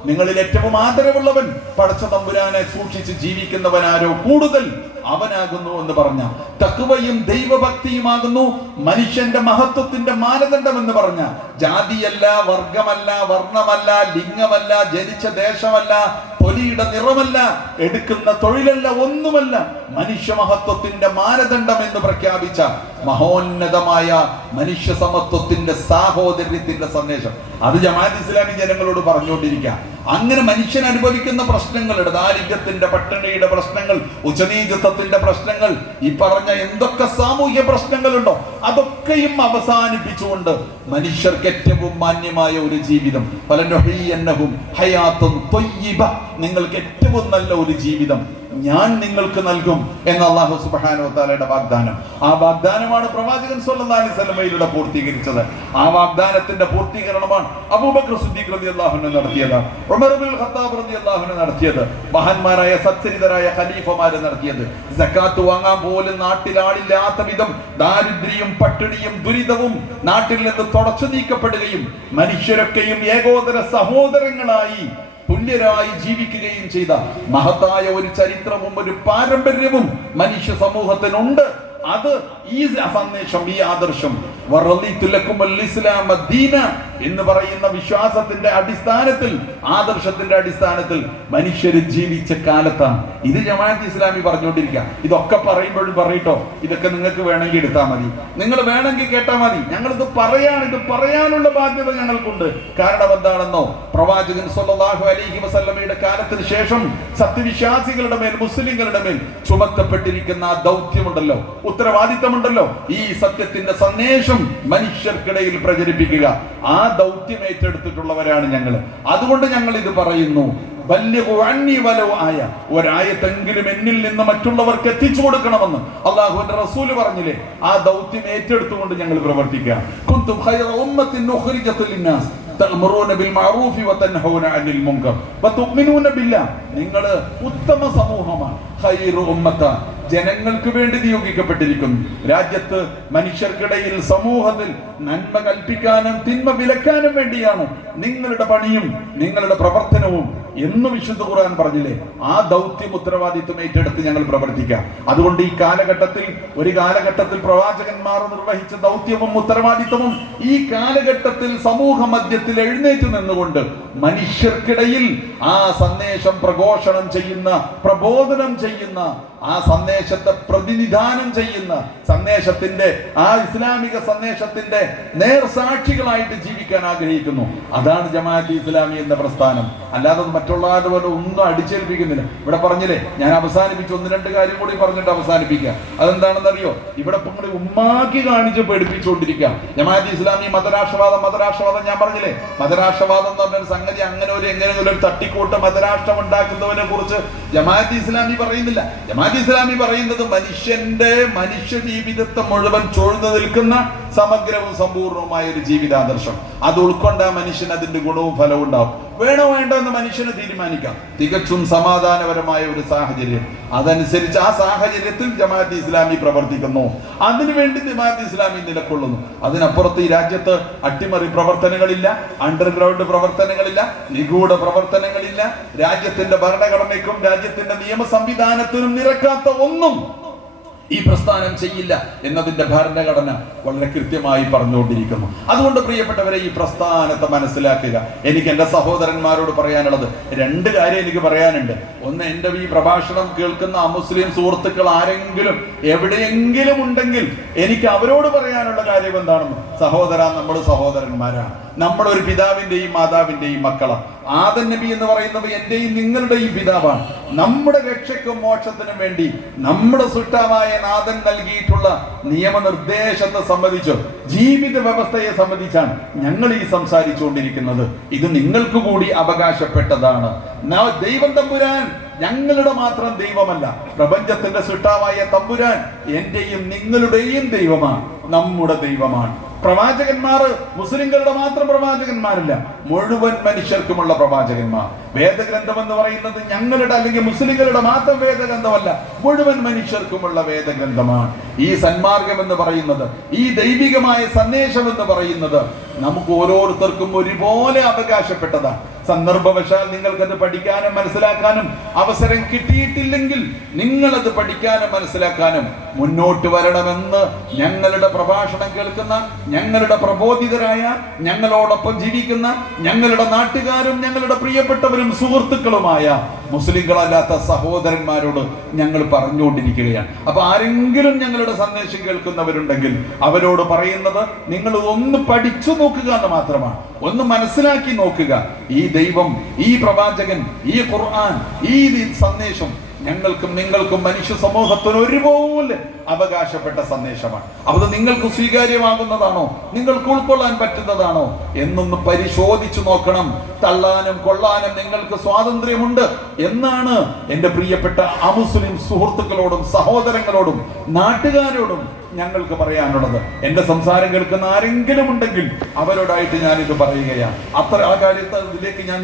നിങ്ങളിൽ ഏറ്റവും ആദരവുള്ളവൻ പടച്ച തമ്പുരാനെ സൂക്ഷിച്ച് ജീവിക്കുന്നവനാരോ കൂടുതൽ അവനാകുന്നു എന്ന് പറഞ്ഞ തഖ്വയും ദൈവഭക്തിയുമാകുന്നു മനുഷ്യന്റെ മഹത്വത്തിന്റെ മാനദണ്ഡം എന്ന് പറഞ്ഞ ജാതിയല്ല, വർഗമല്ല, വർണ്ണമല്ല, ലിംഗമല്ല, ജനിച്ച ദേശമല്ല, തൊലിയുടെ നിറമല്ല, എടുക്കുന്ന തൊഴിലല്ല, ഒന്നുമല്ല, മനുഷ്യ മഹത്വത്തിന്റെ മാനദണ്ഡം എന്ന് പ്രഖ്യാപിച്ച മഹോന്നതമായ മനുഷ്യ സമത്വത്തിന്റെ സാഹോദര്യത്തിന്റെ സന്ദേശം അത് ജമാഅത്ത് ഇസ്ലാമി ജനങ്ങളോട് പറഞ്ഞുകൊണ്ടിരിക്കുക. അങ്ങനെ മനുഷ്യൻ അനുഭവിക്കുന്ന പ്രശ്നങ്ങളുടെ, ദാരിദ്ര്യത്തിന്റെ, പട്ടിണിയുടെ പ്രശ്നങ്ങൾ, ഉച്ചനീചത്വത്തിന്റെ പ്രശ്നങ്ങൾ, ഈ പറഞ്ഞ എന്തൊക്കെ സാമൂഹ്യ പ്രശ്നങ്ങളുണ്ടോ അതൊക്കെയും അവസാനിപ്പിച്ചുകൊണ്ട് മനുഷ്യർക്ക് ഏറ്റവും മാന്യമായ ഒരു ജീവിതം, നിങ്ങൾക്ക് ഏറ്റവും നല്ല ഒരു ജീവിതം ഞാൻ നിങ്ങൾക്ക് നൽകും എന്ന അല്ലാഹു സുബ്ഹാനഹു വ തആലയുടെ വാഗ്ദാനം. ആ വാഗ്ദാനമാണ് പ്രവാചകൻ സ്വല്ലല്ലാഹു അലൈഹി വസല്ലമയിലൂടെ പൂർത്തീകരിച്ചത്. ആ വാഗ്ദാനത്തിന്റെ പൂർത്തീകരണമാണ് അബൂബക്കർ സിദ്ദീഖ് റളിയല്ലാഹു അൻഹു നടത്തിയത്, ഉമർ ഇബ്നുൽ ഖത്താബ് റളിയല്ലാഹു അൻഹു നടത്തിയത്, മഹാന്മാരായ സച്ചരിതരായ ഖലീഫമാർ നടത്തിയത്. സക്കാത്ത് വാങ്ങാൻ പോലും നാട്ടിൽ ആളില്ലാത്ത വിധം ദാരിദ്ര്യവും പട്ടിണിയും ദുരിതവും നാട്ടിൽ നിന്ന് തുടച്ചു നീക്കപ്പെടുകയും മനുഷ്യരൊക്കെയും ഏകോദര സഹോദരങ്ങളായി തുല്യരായി ജീവിക്കുകയും ചെയ്ത മഹത്തായ ഒരു ചരിത്രവും ഒരു പാരമ്പര്യവും മനുഷ്യ സമൂഹത്തിനുണ്ട്. അത് ഈ സന്ദേശം, ഈ ആദർശം എന്ന് പറയുന്ന വിശ്വാസത്തിന്റെ അടിസ്ഥാനത്തിൽ, ആദർശത്തിന്റെ അടിസ്ഥാനത്തിൽ മനുഷ്യർ ജീവിച്ച കാലത്താണ് ഇത് ജമാഅത്ത് ഇസ്ലാമി പറഞ്ഞുകൊണ്ടിരിക്കുക. ഇതൊക്കെ പറയുമ്പോഴും പറയട്ടോ, ഇതൊക്കെ നിങ്ങൾക്ക് വേണമെങ്കിൽ എടുത്താൽ മതി, നിങ്ങൾ വേണമെങ്കിൽ കേട്ടാൽ മതി. ഞങ്ങളിത് പറയാണ്, ഇത് പറയാനുള്ള ബാധ്യത ഞങ്ങൾക്കുണ്ട്. കാരണം എന്താണെന്നോ, പ്രവാചകൻ സ്വല്ലല്ലാഹു അലൈഹി വസല്ലമയുടെ കാലത്തിന് ശേഷം സത്യവിശ്വാസികളുടെ മേൽ, മുസ്ലിങ്ങളുടെ മേൽ ചുമത്തപ്പെട്ടിരിക്കുന്ന ആ ദൗത്യമുണ്ടല്ലോ, ഉത്തരവാദിത്തമുണ്ടല്ലോ, ഈ സത്യത്തിന്റെ സന്ദേശം മനുഷ്യർക്കിടയിൽ പ്രചരിപ്പിക്കുക. ആ ദൗത്യം ഏറ്റെടുത്തിട്ടുള്ളവരാണ് ഞങ്ങൾ. അതുകൊണ്ട് ഞങ്ങൾ ഇത് പറയുന്നു. ഒരായത്തെങ്കിലും എന്നിൽ നിന്ന് മറ്റുള്ളവർക്ക് എത്തിച്ചു കൊടുക്കണമെന്ന് അല്ലാഹുവിന്റെ റസൂല് പറഞ്ഞില്ലേ. ആ ദൗത്യം ഏറ്റെടുത്തുകൊണ്ട് ഞങ്ങൾ പ്രവർത്തിക്കുക. കുന്തും ഖൈറ ഉമ്മത്തിൻ ഉഖ്രിജത് ലിന്നാസ് തഅ്മുറൂന ബിൽ മഅറൂഫി വതൻഹൗന അനിൽ മുൻകർ വതുഅ്മിനൂന ബില്ലാഹ്. നിങ്ങൾ ഉത്തമ സമൂഹമാണ്. ഖൈറു ഉമ്മത, ജനങ്ങൾക്ക് വേണ്ടി നിയോഗിക്കപ്പെട്ടിരിക്കുന്നു. രാജ്യത്ത് മനുഷ്യർക്കിടയിൽ, സമൂഹത്തിൽ നന്മ കൽപ്പിക്കാനും തിന്മ വിലക്കാനും വേണ്ടിയാണ് നിങ്ങളുടെ പണിയും നിങ്ങളുടെ പ്രവർത്തനവും എന്ന് വിശുദ്ധ ഖുർആൻ പറഞ്ഞില്ലേ. ആ ദൗത്യം, ഉത്തരവാദിത്വം ഏറ്റെടുത്ത് ഞങ്ങൾ പ്രവർത്തിക്കാം. അതുകൊണ്ട് ഈ കാലഘട്ടത്തിൽ, ഒരു കാലഘട്ടത്തിൽ പ്രവാചകന്മാർ നിർവഹിച്ച ദൗത്യവും ഉത്തരവാദിത്വവും ഈ കാലഘട്ടത്തിൽ സമൂഹ മധ്യത്തിൽ എഴുന്നേറ്റ് നിന്നുകൊണ്ട് മനുഷ്യർക്കിടയിൽ ആ സന്ദേശം പ്രഘോഷണം ചെയ്യുന്ന, പ്രബോധനം ചെയ്യുന്ന, ആ സന്ദേശത്തെ പ്രതിനിധാനം ചെയ്യുന്ന, സന്ദേശത്തിന്റെ, ആ ഇസ്ലാമിക സന്ദേശത്തിന്റെ നേർസാക്ഷികളായിട്ട് ജീവിക്കാൻ ആഗ്രഹിക്കുന്നു. അതാണ് ജമാഅത്ത് ഇസ്ലാമി എന്ന പ്രസ്ഥാനം. അല്ലാതെ മറ്റുള്ളവരുടെ പോലെ ഒന്നും അടിച്ചേൽപ്പിക്കുന്നില്ല. ഇവിടെ പറഞ്ഞില്ലേ, ഞാൻ അവസാനിപ്പിച്ചു, ഒന്ന് രണ്ട് കാര്യം കൂടി പറഞ്ഞിട്ട് അവസാനിപ്പിക്കുക. അതെന്താണെന്നറിയോ? ഇവിടെ നിങ്ങൾ ഉമ്മാക്കി കാണിച്ച് പേടിപ്പിച്ചുകൊണ്ടിരിക്കുക. ജമാഅത്ത് ഇസ്ലാമി മതരാഷ്ട്രവാദം ഞാൻ പറഞ്ഞില്ലേ, മതരാഷ്ട്രവാദം എന്ന് പറഞ്ഞൊരു സംഗതി, അങ്ങനെ ഒരു എങ്ങനെയുള്ള ഒരു തട്ടിക്കൂട്ട് മതരാഷ്ട്രം ഉണ്ടാക്കുന്നതിനെ കുറിച്ച് ജമാഅത്ത് ഇസ്ലാമി പറയുന്നില്ല. ജമാഅത്ത് ഇസ്ലാമി പറയുന്നത് മനുഷ്യ ജീവിതത്തെ മുഴുവൻ ചൂഴ്ന്നു നിൽക്കുന്ന സമഗ്രവും സമ്പൂർണവുമായ ഒരു ജീവിതാദർശം. അത് ഉൾക്കൊണ്ട മനുഷ്യൻ അതിന്റെ ഗുണവും ഫലവും ഉണ്ടാവും. വേണോ വേണ്ടോ എന്ന് മനുഷ്യന് തീരുമാനിക്കാം. തികച്ചും സമാധാനപരമായ ഒരു സാഹചര്യം, അതനുസരിച്ച് ആ സാഹചര്യത്തിൽ ജമാഅത്ത് ഇസ്ലാമി പ്രവർത്തിക്കുന്നു. അതിനുവേണ്ടി ജമാഅത്ത് ഇസ്ലാമി നിലകൊള്ളുന്നു. അതിനപ്പുറത്ത് ഈ രാജ്യത്ത് അട്ടിമറി പ്രവർത്തനങ്ങളില്ല, അണ്ടർഗ്രൗണ്ട് പ്രവർത്തനങ്ങളില്ല, നിഗൂഢ പ്രവർത്തനങ്ങളില്ല. രാജ്യത്തിന്റെ ഭരണഘടനയ്ക്കും രാജ്യത്തിന്റെ നിയമ സംവിധാനത്തിനും നിരക്കാത്ത ഒന്നും ഈ പ്രസ്ഥാനം ചെയ്യില്ല എന്നതിന്റെ ഭരണഘടന വളരെ കൃത്യമായി പറഞ്ഞുകൊണ്ടിരിക്കുന്നു. അതുകൊണ്ട് പ്രിയപ്പെട്ടവരെ, ഈ പ്രസ്ഥാനത്തെ മനസ്സിലാക്കുക. എനിക്ക് എൻ്റെ സഹോദരന്മാരോട് പറയാനുള്ളത് 2 കാര്യം എനിക്ക് പറയാനുണ്ട്. ഒന്ന്, എൻ്റെ ഈ പ്രഭാഷണം കേൾക്കുന്ന അമുസ്ലിം സുഹൃത്തുക്കൾ ആരെങ്കിലും എവിടെയെങ്കിലും ഉണ്ടെങ്കിൽ എനിക്ക് അവരോട് പറയാനുള്ള കാര്യം എന്താണെന്ന്, സഹോദര, നമ്മൾ സഹോദരന്മാരാണ്. നമ്മളൊരു പിതാവിന്റെയും മാതാവിന്റെയും മക്കളാണ്. ആദം നബി എന്ന് പറയുന്നത് എന്റെയും നിങ്ങളുടെയും പിതാവാണ്. നമ്മുടെ രക്ഷയ്ക്കും മോക്ഷത്തിനും വേണ്ടി നമ്മുടെ സൃഷ്ടാവായ നാഥൻ നൽകിയിട്ടുള്ള നിയമനിർദ്ദേശത്തെ സംബന്ധിച്ച്, ജീവിത വ്യവസ്ഥയെ സംബന്ധിച്ചാണ് ഞങ്ങൾ ഈ സംസാരിച്ചുകൊണ്ടിരിക്കുന്നത്. ഇത് നിങ്ങൾക്ക് കൂടി അവകാശപ്പെട്ടതാണ്. ദൈവം തമ്പുരാൻ ഞങ്ങളുടെ മാത്രം ദൈവമല്ല, പ്രപഞ്ചത്തിന്റെ സൃഷ്ടാവായ തമ്പുരാൻ എന്റെയും നിങ്ങളുടെയും ദൈവമാണ്, നമ്മുടെ ദൈവമാണ്. പ്രവാചകന്മാർ മുസ്ലിങ്ങളുടെ മാത്രം പ്രവാചകന്മാരല്ല, മുഴുവൻ മനുഷ്യർക്കുമുള്ള പ്രവാചകന്മാർ. വേദഗ്രന്ഥം എന്ന് പറയുന്നത് ഞങ്ങളുടെ അല്ലെങ്കിൽ മുസ്ലിങ്ങളുടെ മാത്രം വേദഗ്രന്ഥമല്ല, മുഴുവൻ മനുഷ്യർക്കുമുള്ള വേദഗ്രന്ഥമാണ്. ഈ സന്മാർഗം എന്ന് പറയുന്നത്, ഈ ദൈവികമായ സന്ദേശം എന്ന് പറയുന്നത് നമുക്ക് ഓരോരുത്തർക്കും ഒരുപോലെ അവകാശപ്പെട്ടതാണ്. സന്ദർഭവശാൽ നിങ്ങൾക്കത് പഠിക്കാനും മനസ്സിലാക്കാനും അവസരം കിട്ടിയിട്ടില്ലെങ്കിൽ നിങ്ങളത് പഠിക്കാനും മനസ്സിലാക്കാനും മുന്നോട്ട് വരണമെന്ന് ഞങ്ങളുടെ പ്രഭാഷണം കേൾക്കുന്ന, ഞങ്ങളുടെ പ്രബോധിതരായ, ഞങ്ങളോടൊപ്പം ജീവിക്കുന്ന ഞങ്ങളുടെ നാട്ടുകാരും ഞങ്ങളുടെ പ്രിയപ്പെട്ടവരും സുഹൃത്തുക്കളുമായ മുസ്ലിങ്ങളല്ലാത്ത സഹോദരന്മാരോട് ഞങ്ങൾ പറഞ്ഞുകൊണ്ടിരിക്കുകയാണ്. അപ്പൊ ആരെങ്കിലും ഞങ്ങളുടെ സന്ദേശം കേൾക്കുന്നവരുണ്ടെങ്കിൽ അവരോട് പറയുന്നത്, നിങ്ങൾ ഒന്ന് പഠിച്ചു നോക്കുക എന്ന് മാത്രമാണ്, ഒന്ന് മനസ്സിലാക്കി നോക്കുക. ഈ ദൈവം, ഈ പ്രവാചകൻ, ഈ ഖുർആൻ, ഈ സന്ദേശം ഞങ്ങൾക്കും നിങ്ങൾക്കും മനുഷ്യ സമൂഹത്തിന് ഒരുപോലെ അവകാശപ്പെട്ട സന്ദേശമാണ്. അത് നിങ്ങൾക്ക് സ്വീകാര്യമാകുന്നതാണോ, നിങ്ങൾക്ക് ഉൾക്കൊള്ളാൻ പറ്റുന്നതാണോ എന്നൊന്ന് പരിശോധിച്ചു നോക്കണം. തള്ളാനും കൊള്ളാനും നിങ്ങൾക്ക് സ്വാതന്ത്ര്യമുണ്ട് എന്നാണ് എൻ്റെ പ്രിയപ്പെട്ട അമുസ്ലിം സുഹൃത്തുക്കളോടും സഹോദരങ്ങളോടും നാട്ടുകാരോടും ഞങ്ങൾക്ക് പറയാനുള്ളത്. എന്റെ സംസാരം കേൾക്കുന്ന ആരെങ്കിലും ഉണ്ടെങ്കിൽ അവരോടായിട്ട് ഞാൻ ഇത് പറയുകയാണ്. ആ കാര്യത്തിലേക്ക് ഞാൻ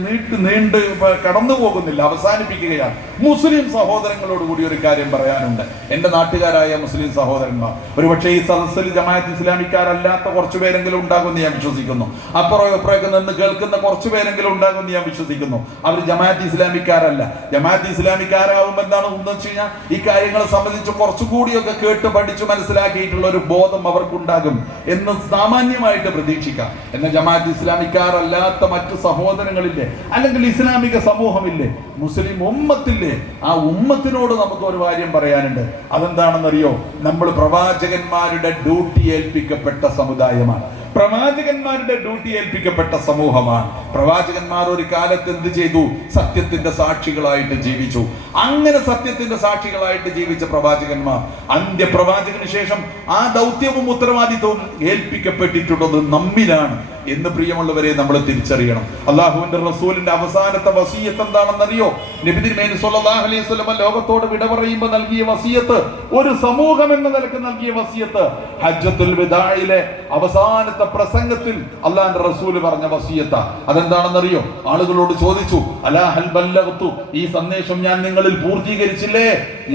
നീണ്ട് കടന്നു പോകുന്നില്ല, അവസാനിപ്പിക്കുകയാണ്. മുസ്ലിം സഹോദരങ്ങളോട് കൂടി ഒരു കാര്യം പറയാനുണ്ട്. എന്റെ നാട്ടുകാരായ മുസ്ലിം സഹോദരന്മാർ, ഒരുപക്ഷെ ഈ സദസ്സിൽ ജമാഅത്ത് ഇസ്ലാമിക്കാരല്ലാത്ത കുറച്ചു പേരെങ്കിലും ഉണ്ടാകുമെന്ന് ഞാൻ വിശ്വസിക്കുന്നു. അപ്പുറം ഇപ്പുറമൊക്കെ നിന്ന് കേൾക്കുന്ന കുറച്ചു പേരെങ്കിലും ഉണ്ടാകുമെന്ന് ഞാൻ വിശ്വസിക്കുന്നു. അവർ ജമാഅത്ത് ഇസ്ലാമിക്കാരല്ല. ജമാഅത്ത് ഇസ്ലാമിക്കാരാകുമ്പോൾ എന്താണ് എന്ന് വെച്ച് കഴിഞ്ഞാൽ, ഈ കാര്യങ്ങളെ സംബന്ധിച്ച് കുറച്ചുകൂടിയൊക്കെ കേട്ട് പഠിച്ചു മനസ്സിലാക്കി ഒരു ബോധം അവർക്കുണ്ടാകും എന്ന് സാമാന്യമായിട്ട് പ്രതീക്ഷിക്കാം. എന്നാൽ ജമാഅത്ത് ഇസ്ലാമിക്കാരല്ലാത്ത മറ്റു സഹോദരങ്ങളില്ലേ, അല്ലെങ്കിൽ ഇസ്ലാമിക സമൂഹമില്ലേ, മുസ്ലിം ഉമ്മത്തില്ലേ, ആ ഉമ്മത്തിനോട് നമുക്ക് ഒരു കാര്യം പറയാനുണ്ട്. അതെന്താണെന്നറിയോ? നമ്മൾ പ്രവാചകന്മാരുടെ ഡ്യൂട്ടി ഏൽപ്പിക്കപ്പെട്ട സമുദായമാണ്, പ്രവാചകന്മാരുടെ ഡ്യൂട്ടി ഏൽപ്പിക്കപ്പെട്ട സമൂഹമാണ്. പ്രവാചകന്മാർ ഒരു കാലത്ത് എന്ത് ചെയ്തു? സത്യത്തിന്റെ സാക്ഷികളായിട്ട് ജീവിച്ചു. അങ്ങനെ സത്യത്തിന്റെ സാക്ഷികളായിട്ട് ജീവിച്ച പ്രവാചകന്മാർ അന്ത്യപ്രവാചകന് ശേഷം ആ ദൗത്യവും ഉത്തരവാദിത്വവും ഏൽപ്പിക്കപ്പെട്ടിട്ടുള്ളത് നമ്മിലാണ് എന്ന് പ്രിയമുള്ളവരെ നമ്മൾ തിരിച്ചറിയണം. അള്ളാഹുവിന്റെ റസൂലിന്റെ അവസാനത്തെ വസിയത്ത് എന്താണെന്നറിയോ? നബി തിരുമേനി സ്വല്ലല്ലാഹു അലൈഹി വസല്ലം ലോകത്തോട് വിട പറയുമ്പോൾ നൽകിയ വസിയത്ത്, ഒരു സമൂഹം എന്ന നിലക്ക് നൽകിയ വസിയത്ത്, ഹജ്ജത്തുൽ വിദാഇലെ അവസാനത്തെ പ്രസംഗത്തിൽ അള്ളാഹുവിന്റെ റസൂല് പറഞ്ഞ വസിയത്ത. അതെന്താണെന്നറിയോ? ആളുകളോട് ചോദിച്ചു, അലാ ഹൽ ബല്ലഗ്തു, ഈ സന്ദേശം ഞാൻ നിങ്ങളിൽ പൂർത്തീകരിച്ചില്ലേ?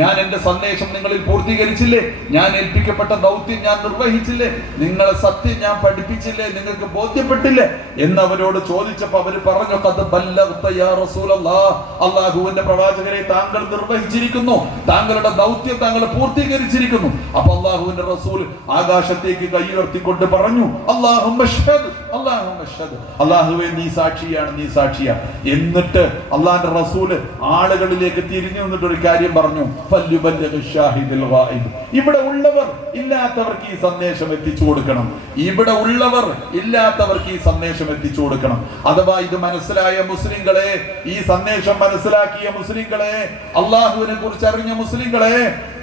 ഞാൻ എന്റെ സന്ദേശം നിങ്ങളിൽ പൂർത്തീകരിച്ചില്ലേ? ഞാൻ ഏൽപ്പിക്കപ്പെട്ട ദൗത്യം ഞാൻ നിർവഹിച്ചില്ലേ? നിങ്ങളെ സത്യം ഞാൻ പഠിപ്പിച്ചില്ലേ? നിങ്ങൾക്ക് ബോധ്യപ്പെട്ടില്ലേ എന്നവരോട് ചോദിച്ചപ്പോൾ അവർ പറഞ്ഞു, ഖദ് ബല്ലഗ്ത യാ റസൂലല്ലാഹ്, അല്ലാഹുവിന്റെ പ്രവാചകരെ താങ്കൾ നിർവഹിച്ചിരിക്കുന്നു, താങ്കളുടെ ദൗത്യം താങ്കൾ പൂർത്തീകരിച്ചിരിക്കുന്നു. അപ്പോൾ അല്ലാഹുവിന്റെ റസൂൽ ആകാശത്തേക്ക് കൈയുയർത്തിക്കൊണ്ട് പറഞ്ഞു, അല്ലാഹുമ്മ ഷ്ഹദ്, അല്ലാഹുമ്മ ഷ്ഹദ്, അല്ലാഹുവേ നീ സാക്ഷിയാണ്, നീ സാക്ഷിയാണ്. എന്നിട്ട് അല്ലാഹുവിന്റെ റസൂൽ ആളുകളിലേക്ക് തിരിഞ്ഞു നിന്നിട്ട് ഒരു കാര്യം പറഞ്ഞു, ഫല്യുബല്ലിഗ് ഷാഹിദുൽ ഗായിബ്, ഇവിടെ ഉള്ളവർ ഇല്ലാത്തവർക്ക് ഈ സന്ദേശം എത്തിച്ചു കൊടുക്കണം, ഇവിടെ ഉള്ളവർ ഇല്ലാത്തവർക്ക് ഈ സന്ദേശം എത്തിച്ചു കൊടുക്കണം. അഥവാ ഇത് മനസ്സിലായ മുസ്ലിങ്ങളെ, ഈ സന്ദേശം മനസ്സിലാക്കിയ മുസ്ലിങ്ങളെ, അള്ളാഹുവിനെ കുറിച്ച് അറിഞ്ഞ മുസ്ലിങ്ങളെ,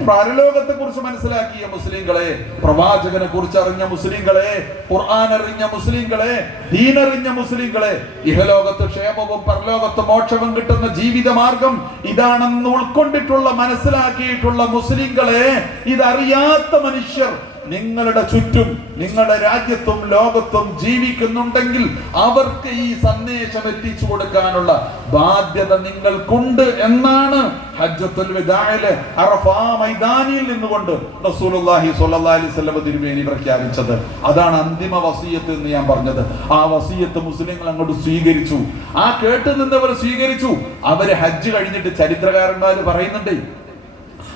പരലോകത്തെ കുറിച്ച് മനസ്സിലാക്കിയ മുസ്ലിങ്ങളെ, പ്രവാചകനെ കുറിച്ച് അറിഞ്ഞ മുസ്ലിങ്ങളെ, ഖുർആൻ അറിഞ്ഞ മുസ്ലിങ്ങളെ, ദീൻ അറിഞ്ഞ മുസ്ലിങ്ങളെ, ഇഹലോകത്ത് ക്ഷേമവും പരലോകത്ത് മോക്ഷവും കിട്ടുന്ന ജീവിത മാർഗം ഇതാണെന്ന് ഉൾക്കൊണ്ടിട്ടുള്ള മനസ്സിലാക്കിയിട്ടുള്ള മുസ്ലിങ്ങളെ, ഇതറിയാത്ത മനുഷ്യർ നിങ്ങളുടെ ചുറ്റും നിങ്ങളുടെ രാജ്യത്തും ലോകത്തും ജീവിക്കുന്നുണ്ടെങ്കിൽ അവർക്ക് ഈ സന്ദേശം എത്തിച്ചു കൊടുക്കാനുള്ള ബാധ്യത നിങ്ങൾക്കുണ്ട് എന്നാണ് ഹജ്ജത്തുൽ വിദാഇലെ അറഫാ മൈതാനിയിൽ നിന്നുകൊണ്ട് റസൂലുള്ളാഹി സ്വല്ലല്ലാഹി അലൈഹി വസല്ലം തിരുമേനി പ്രഖ്യാപിച്ചത്. അതാണ് അന്തിമ വസിയത്ത് എന്ന് ഞാൻ പറഞ്ഞത്. ആ വസിയത്ത് മുസ്ലിങ്ങൾ അങ്ങോട്ട് സ്വീകരിച്ചു. ആ കേട്ടു നിന്നവർ സ്വീകരിച്ചു. അവര് ഹജ്ജ് കഴിഞ്ഞിട്ട് ചരിത്രകാരന്മാർ പറയുന്നുണ്ട്,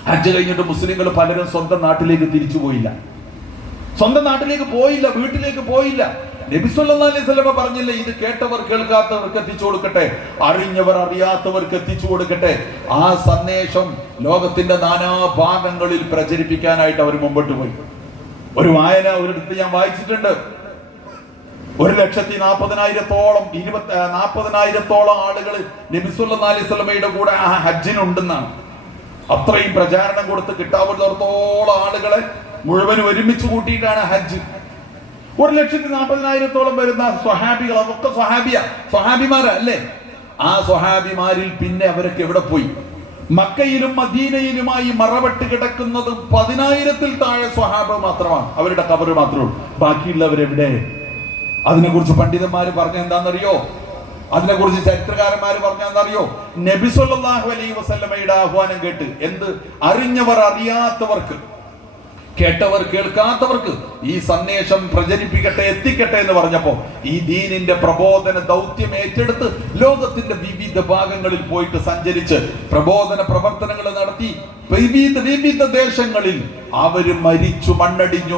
ഹജ്ജ് കഴിഞ്ഞിട്ട് മുസ്ലിങ്ങൾ പലരും സ്വന്തം നാട്ടിലേക്ക് തിരിച്ചു പോയില്ല, സ്വന്തം നാട്ടിലേക്ക് പോയില്ല, വീട്ടിലേക്ക് പോയില്ല. നബി സല്ലല്ലാഹു അലൈഹി വസല്ലം പറഞ്ഞില്ലേ, ഇത് കേട്ടവർ കേൾക്കാത്തവർക്ക് എത്തിച്ചു കൊടുക്കട്ടെ, അറിഞ്ഞവർ അറിയാത്തവർക്ക് എത്തിച്ചു കൊടുക്കട്ടെ. ആ സന്ദേശം ലോകത്തിന്റെ നാനാഭാഗങ്ങളിൽ പ്രചരിപ്പിക്കാനായിട്ട് അവർ മുമ്പോട്ട് പോയി. ഒരു വായന ഒരിടത്ത് ഞാൻ വായിച്ചിട്ടുണ്ട്, 1,40,000-40,000 ആളുകൾ നബി സല്ലല്ലാഹു അലൈഹി വസല്ലമയുടെ കൂടെ ആ ഹജ്ജിനുണ്ടെന്നാണ്. അത്രയും പ്രചാരണം കൊടുത്ത് കിട്ടാവുന്നിടത്തോളം ആളുകളെ മുഴുവനും ഒരുമിച്ച് കൂട്ടിയിട്ടാണ് ഹജ്ജ്. 1,40,000 വരുന്ന സ്വഹാബികൾ, അതൊക്കെ സ്വഹാബിമാരല്ലേ? ആ സ്വഹാബിമാരിൽ പിന്നെ അവരൊക്കെ എവിടെ പോയി? മക്കയിലും മദീനയിലുമായി മറവട്ട് കിടക്കുന്നത് 10,000-ൽ താഴെ സ്വഹാബ മാത്രമാണ്, അവരുടെ ഖബറ് മാത്രമേ ഉള്ളൂ. ബാക്കിയുള്ളവരെവിടെ? അതിനെക്കുറിച്ച് പണ്ഡിതന്മാര് പറഞ്ഞ എന്താണെന്നറിയോ? അതിനെക്കുറിച്ച് ചരിത്രകാരന്മാര് പറഞ്ഞെന്നറിയോ? നബി സല്ലല്ലാഹു അലൈഹി വസല്ലമയുടെ ആഹ്വാനം കേട്ട്, എന്ത്? അറിഞ്ഞവർ അറിയാത്തവർക്ക്, കേട്ടവർ കേൾക്കാത്തവർക്ക് ഈ സന്ദേശം പ്രചരിപ്പിക്കട്ടെ, എത്തിക്കട്ടെ എന്ന് പറഞ്ഞപ്പോ ഈ ദീനിന്റെ പ്രബോധന ദൗത്യം ഏറ്റെടുത്ത് ലോകത്തിന്റെ വിവിധ ഭാഗങ്ങളിൽ പോയിട്ട് സഞ്ചരിച്ച് പ്രബോധന പ്രവർത്തനങ്ങൾ നടത്തി വിവിധ ദേശങ്ങളിൽ അവര് മരിച്ചു, മണ്ണടിഞ്ഞു,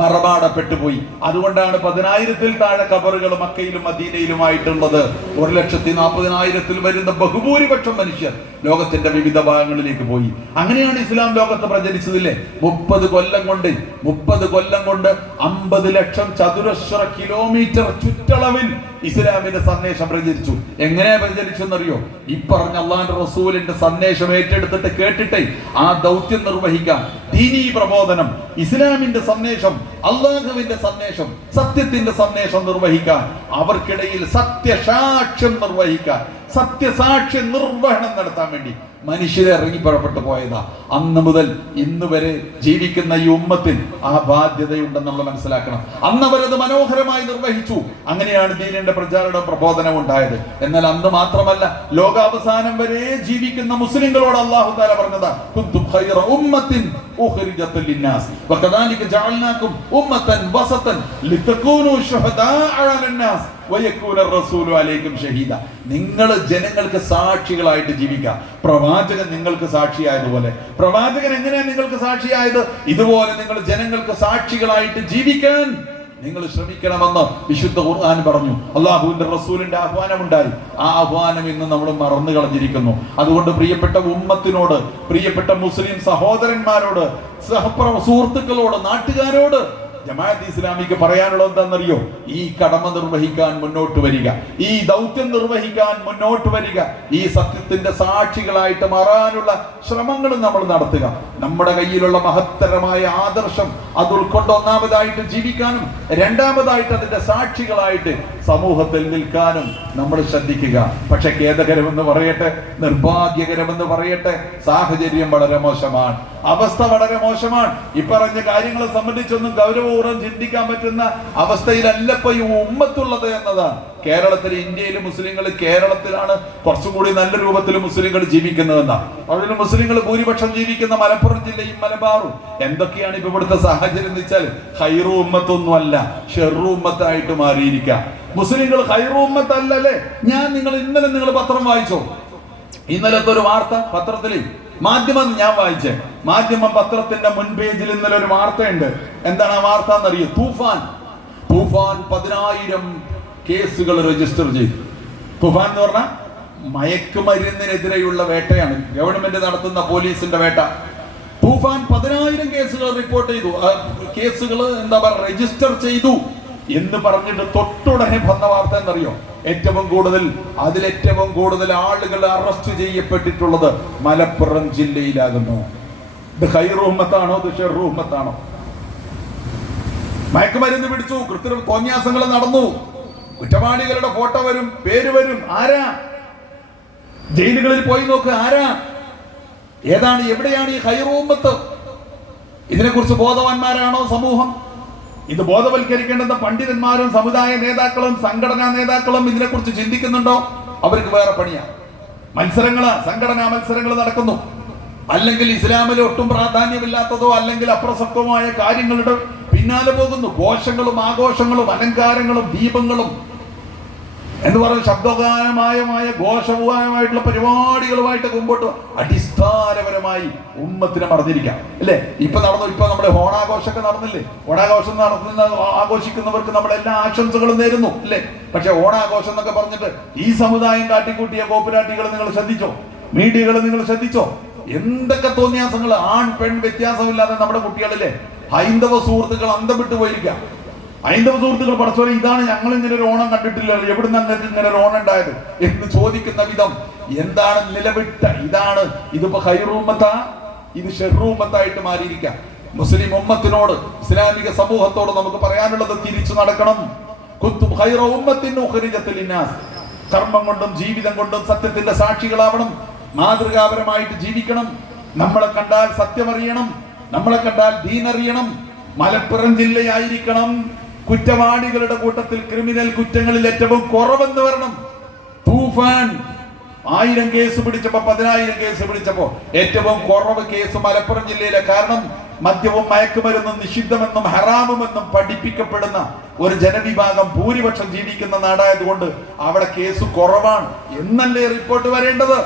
മറമാടപ്പെട്ടു പോയി. അതുകൊണ്ടാണ് 10,000-ൽ താഴെ ഖബറുകൾ മക്കയിലും മദീനയിലുമായിട്ടുള്ളത്. 1,40,000-ൽ വരുന്ന ബഹുഭൂരിപക്ഷം മനുഷ്യർ ലോകത്തിന്റെ വിവിധ ഭാഗങ്ങളിലേക്ക് പോയി. അങ്ങനെയാണ് ഇസ്ലാം ലോകത്ത് പ്രചരിച്ചതില്ലേ? 30 കൊല്ലം കൊണ്ട് 50 ലക്ഷം ചതുരശ്ര കിലോമീറ്റർ ചുറ്റളവിൽ ഇസ്ലാമിന്റെ സന്ദേശം പ്രചരിച്ചു. എങ്ങനെ പ്രചരിച്ചു എന്നറിയോ? ഈ പറഞ്ഞ അള്ളാഹുവിന്റെ റസൂലിന്റെ സന്ദേശം ഏറ്റെടുത്തിട്ട് കേട്ടിട്ട് ആ ദൗത്യം നിർവഹിക്കാൻ, ദീനീ പ്രബോധനം, ഇസ്ലാമിന്റെ സന്ദേശം, അള്ളാഹുവിന്റെ സന്ദേശം, സത്യത്തിന്റെ സന്ദേശം നിർവഹിക്കാൻ, അവർക്കിടയിൽ സത്യസാക്ഷ്യം നിർവഹിക്കാൻ, സത്യസാക്ഷ്യ നിർവഹണം നടത്താൻ വേണ്ടി മനുഷ്യരെ ഇറങ്ങി പുറപ്പെട്ടു പോയതാ. അന്ന് മുതൽ ഇന്ന് വരെ ജീവിക്കുന്ന ഈ ഉമ്മത്തിന് ആ ബാധ്യതയുണ്ടെന്ന് നമ്മൾ മനസ്സിലാക്കണം. അന്ന് അവരത് മനോഹരമായി നിർവഹിച്ചു. അങ്ങനെയാണ് ദീനിന്റെ പ്രചാരണം, പ്രബോധനം ഉണ്ടായത്. എന്നാൽ അന്ന് മാത്രമല്ല, ലോകാവസാനം വരെ ജീവിക്കുന്ന മുസ്ലിങ്ങളോട് അല്ലാഹു തആല പറഞ്ഞതാ, കുന്തും ഖൈറ ഉമ്മത്തിൻ ഉഖ്രിജത ലിന്നാസ് വകദാലിക ജഅൽനാകും ഉമ്മതൻ വസതൻ ലിതകൂനു ശുഹദാഅ അലന്നാസ് വയകൂന റസൂലു അലൈക്കും ഷഹീദ. നിങ്ങൾ ജനങ്ങൾക്ക് സാക്ഷികളായിട്ട് ജീവിക്കുക. പ്രവാചകൻ നിങ്ങൾക്ക് സാക്ഷിയായതുപോലെ, പ്രവാചകൻ എങ്ങനെയാണ് നിങ്ങൾക്ക് സാക്ഷിയായത്? ഇതുപോലെ നിങ്ങൾ ജനങ്ങൾക്ക് സാക്ഷികളായിട്ട് ജീവിക്കാൻ നിങ്ങൾ ശ്രമിക്കണമെന്ന് വിശുദ്ധ ഖുർആൻ പറഞ്ഞു. അള്ളാഹുവിന്റെ റസൂലിന്റെ ആഹ്വാനം ഉണ്ടായി. ആ ആഹ്വാനം ഇന്ന് നമ്മൾ മറന്നു കളഞ്ഞിരിക്കുന്നു. അതുകൊണ്ട് പ്രിയപ്പെട്ട ഉമ്മത്തിനോട്, പ്രിയപ്പെട്ട മുസ്ലിം സഹോദരന്മാരോട്, സുഹൃത്തുക്കളോട്, നാട്ടുകാരോട് ജമാഅത്ത് ഇസ്ലാമിക്ക് പറയാനുള്ളത് എന്താണെന്നറിയോ? ഈ കടമ നിർവഹിക്കാൻ മുന്നോട്ട് വരിക, ഈ ദൗത്യം നിർവഹിക്കാൻ മുന്നോട്ട് വരിക, ഈ സത്യത്തിന്റെ സാക്ഷികളായിട്ട് മാറാനുള്ള ശ്രമങ്ങൾ നമ്മൾ നടത്തുക. നമ്മുടെ കയ്യിലുള്ള മഹത്തരമായ ആദർശം അത് ഉൾക്കൊണ്ട് ഒന്നാമതായിട്ട് ജീവിക്കാനും രണ്ടാമതായിട്ട് അതിന്റെ സാക്ഷികളായിട്ട് സമൂഹത്തിൽ നിൽക്കാനും നമ്മൾ ശ്രദ്ധിക്കുക. പക്ഷെ ഖേദകരമെന്ന് പറയട്ടെ, നിർഭാഗ്യകരമെന്ന് പറയട്ടെ, സാഹചര്യം വളരെ മോശമാണ്, അവസ്ഥ വളരെ മോശമാണ്. ഈ പറഞ്ഞ കാര്യങ്ങളെ സംബന്ധിച്ചൊന്നും ഗൗരവപൂർവ്വം ചിന്തിക്കാൻ പറ്റുന്ന അവസ്ഥയിലല്ല ഇപ്പൊ ഈ ഉമ്മത്തുള്ളത് എന്നതാണ്. കേരളത്തിൽ, ഇന്ത്യയിൽ മുസ്ലിങ്ങൾ കേരളത്തിലാണ് കുറച്ചുകൂടി നല്ല രൂപത്തിൽ മുസ്ലിങ്ങൾ ജീവിക്കുന്നതെന്നാണ്. അതിൽ മുസ്ലിങ്ങൾ ഭൂരിപക്ഷം ജീവിക്കുന്ന മലപ്പുറം ജില്ലയും മലബാറും. എന്തൊക്കെയാണ് ഇപ്പൊ ഇവിടുത്തെ സാഹചര്യം എന്ന് വെച്ചാൽ, ഖൈറു ഉമ്മത്തൊന്നും അല്ല, ഷെറു ഉമ്മത്തായിട്ട് മാറിയിരിക്കുക. മുസ്ലിങ്ങൾ ഖൈറു ഉമ്മത്തല്ലേ? ഇന്നലെ നിങ്ങൾ പത്രം വായിച്ചോ? ഇന്നലത്തെ ഒരു വാർത്ത പത്രത്തിൽ, മാധ്യമം ഞാൻ വായിച്ചേ, മാധ്യമം പത്രത്തിന്റെ മുൻപേജിൽ ഇന്നലെ ഒരു വാർത്തയുണ്ട്. എന്താണ് ആ വാർത്ത എന്നറിയോ? തൂഫാൻ 10,000 കേസുകൾ രജിസ്റ്റർ ചെയ്തു. തൂഫാൻ എന്ന് പറഞ്ഞാൽ മയക്കുമരുന്നിനെതിരെയുള്ള വേട്ടയാണ്, ഗവൺമെന്റ് നടത്തുന്ന പോലീസിന്റെ വേട്ട. തൂഫാൻ 10,000 കേസുകൾ റിപ്പോർട്ട് ചെയ്തു, കേസുകൾ രജിസ്റ്റർ ചെയ്തു എന്ന് പറഞ്ഞിട്ട് തൊട്ടുടനെ വന്ന വാർത്ത എന്നറിയോ? ഏറ്റവും കൂടുതൽ ആളുകൾ അറസ്റ്റ് ചെയ്യപ്പെട്ടിട്ടുള്ളത് മലപ്പുറം ജില്ലയിലാകുന്നു. ഇത് ഖൈറു ഉമ്മത്താണോ? ഇത് ഷെറു ഉമ്മത്താണോ? മയക്കുമരുന്ന് പിടിച്ചു, കൃത്രിമ തോന്നിയാസങ്ങൾ നടന്നു, കുറ്റവാളികളുടെ ഫോട്ടോ വരും, പേര് വരും. ആരാ? ജയിലുകളിൽ പോയി നോക്ക്, ആരാ? ഏതാണ്? എവിടെയാണ് ഈ ഖൈറു ഉമ്മത്ത്? ഇതിനെക്കുറിച്ച് ബോധവാന്മാരാണോ സമൂഹം? ഇത് ബോധവൽക്കരിക്കേണ്ടുന്ന പണ്ഡിതന്മാരും സമുദായ നേതാക്കളും സംഘടനാ നേതാക്കളും ഇതിനെക്കുറിച്ച് ചിന്തിക്കുന്നുണ്ടോ? അവർക്ക് വേറെ പണിയാണ്. സംഘടനാ മത്സരങ്ങൾ നടക്കുന്നു, അല്ലെങ്കിൽ ഇസ്ലാമിൽ ഒട്ടും പ്രാധാന്യമില്ലാത്തതോ അല്ലെങ്കിൽ അപ്രസക്തമായ കാര്യങ്ങളുടെ പിന്നാലെ പോകുന്നു. ഘോഷങ്ങളും ആഘോഷങ്ങളും അലങ്കാരങ്ങളും ദീപങ്ങളും എന്ന് പറഞ്ഞ ശബ്ദഗാനമായ ഘോഷഗാനമായിട്ടുള്ള പരിപാടികളുമായിട്ട് മുമ്പോട്ട് അടിസ്ഥാനപരമായി ഉമ്മത്തിനെ മറന്നിരിക്കാം അല്ലേ? ഇപ്പൊ നമ്മുടെ ഓണാഘോഷമൊക്കെ നടന്നില്ലേ? ഓണാഘോഷം ആഘോഷിക്കുന്നവർക്ക് നമ്മളെല്ലാ ആശംസകളും നേരുന്നു അല്ലേ? പക്ഷെ ഓണാഘോഷം എന്നൊക്കെ പറഞ്ഞിട്ട് ഈ സമുദായം കാട്ടിക്കൂട്ടിയ കോപ്പിരാട്ടികൾ നിങ്ങൾ ശ്രദ്ധിച്ചോ? മീഡിയകൾ നിങ്ങൾ ശ്രദ്ധിച്ചോ? എന്തൊക്കെ തോന്നിയാസങ്ങൾ, ആൺ പെൺ വ്യത്യാസമില്ലാതെ നമ്മുടെ കുട്ടികളിലെ ഹൈന്ദവ സുഹൃത്തുക്കൾ അന്തം വിട്ടു പോയിരിക്കാം. ഹൈന്ദവ സുഹൃത്തുക്കൾ പടച്ചോനെ, ഇതാണ് ഞങ്ങൾ ഇങ്ങനെ ഒരു ഓണം കണ്ടിട്ടില്ലല്ലോ, എവിടുന്ന് നിങ്ങൾക്ക് ഇങ്ങനെ ഒരു ഓണം ഉണ്ടായത് എന്ന് ചോദിക്കുന്ന വിധം എന്താണ് നിലവിട്ട ഇതാണ്. ഇതിപ്പോ ഹൈറൂമത്താ, ഇത് ഷെറൂമത്തായിട്ട് മാറിയിരിക്കാം. മുസ്ലിം ഉമ്മത്തിനോട്, ഇസ്ലാമിക സമൂഹത്തോട് നമുക്ക് പറയാനുള്ളത് തിരിച്ചു നടക്കണം. കുന്തും ഖൈറ ഉമ്മത്തിൻ ഉഖ്രിജത് ലിന്നാസ്. കർമ്മം കൊണ്ടും ജീവിതം കൊണ്ടും സത്യത്തിന്റെ സാക്ഷികളാവണം, മാതൃകാപരമായിട്ട് ജീവിക്കണം. നമ്മളെ കണ്ടാൽ സത്യമറിയണം, നമ്മളെ കണ്ടാൽ ദീൻ അറിയണം. മലപ്പുറം ജില്ലയായിരിക്കണം കുറ്റവാളികളുടെ കൂട്ടത്തിൽ ക്രിമിനൽ കുറ്റങ്ങളിൽ ഏറ്റവും കുറവെന്ന് വരണം. തൂഫാൻ 1000 കേസ് പിടിച്ചപ്പോ 10000 കേസ് പിടിച്ചപ്പോ ഏറ്റവും കുറവ് കേസ് മലപ്പുറം ജില്ലയിലെ. കാരണം മദ്യവും മയക്കുമരുന്നും നിഷിദ്ധമെന്നും ഹറാമുമെന്നും പഠിപ്പിക്കപ്പെടുന്ന ഒരു ജനവിഭാഗം ഭൂരിപക്ഷം ജീവിക്കുന്ന നാടായതുകൊണ്ട് അവിടെ കേസ് കുറവാണ് എന്നല്ലേ റിപ്പോർട്ട് വരേണ്ടത്?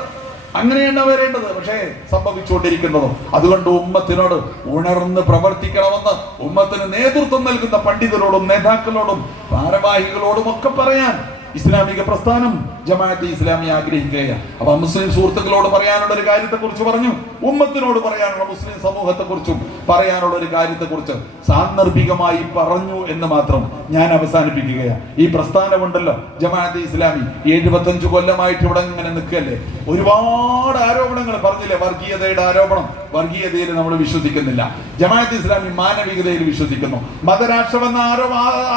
അങ്ങനെയാണ് വരേണ്ടത്. പക്ഷേ സംഭവിച്ചുകൊണ്ടിരിക്കുന്നതും. അതുകൊണ്ട് ഉമ്മത്തിനോട് ഉണർന്ന് പ്രവർത്തിക്കണമെന്ന് ഉമ്മത്തിന് നേതൃത്വം നൽകുന്ന പണ്ഡിതരോടും നേതാക്കളോടും ഭാരവാഹികളോടും ഒക്കെ പറയാൻ ഇസ്ലാമിക പ്രസ്ഥാനം ജമാഅത്തെ ഇസ്ലാമി ആഗ്രഹിക്കുകയാണ്. അപ്പൊ മുസ്ലിം സുഹൃത്തുക്കളോട് പറയാനുള്ള ഒരു കാര്യത്തെ കുറിച്ച് പറഞ്ഞു, ഉമ്മത്തിനോട് പറയാനുള്ള, മുസ്ലിം സമൂഹത്തെ കുറിച്ചും പറയാനുള്ള ഒരു കാര്യത്തെ കുറിച്ച് സാന്ദർഭികമായി പറഞ്ഞു എന്ന് മാത്രം ഞാൻ അവസാനിപ്പിക്കുകയാണ്. ഈ പ്രസ്ഥാനമുണ്ടല്ലോ ജമാഅത്തെ ഇസ്ലാമി 75 കൊല്ലമായിട്ട് ഇവിടെ ഇങ്ങനെ നിൽക്കല്ലേ. ഒരുപാട് ആരോപണങ്ങൾ പറഞ്ഞില്ലേ? വർഗീയതയുടെ ആരോപണം. വർഗീയതയിൽ നമ്മൾ വിശ്വസിക്കുന്നില്ല. ജമാഅത്തെ ഇസ്ലാമി മാനവികതയിൽ വിശ്വസിക്കുന്നു. മതരാഷ്ട്രമെന്ന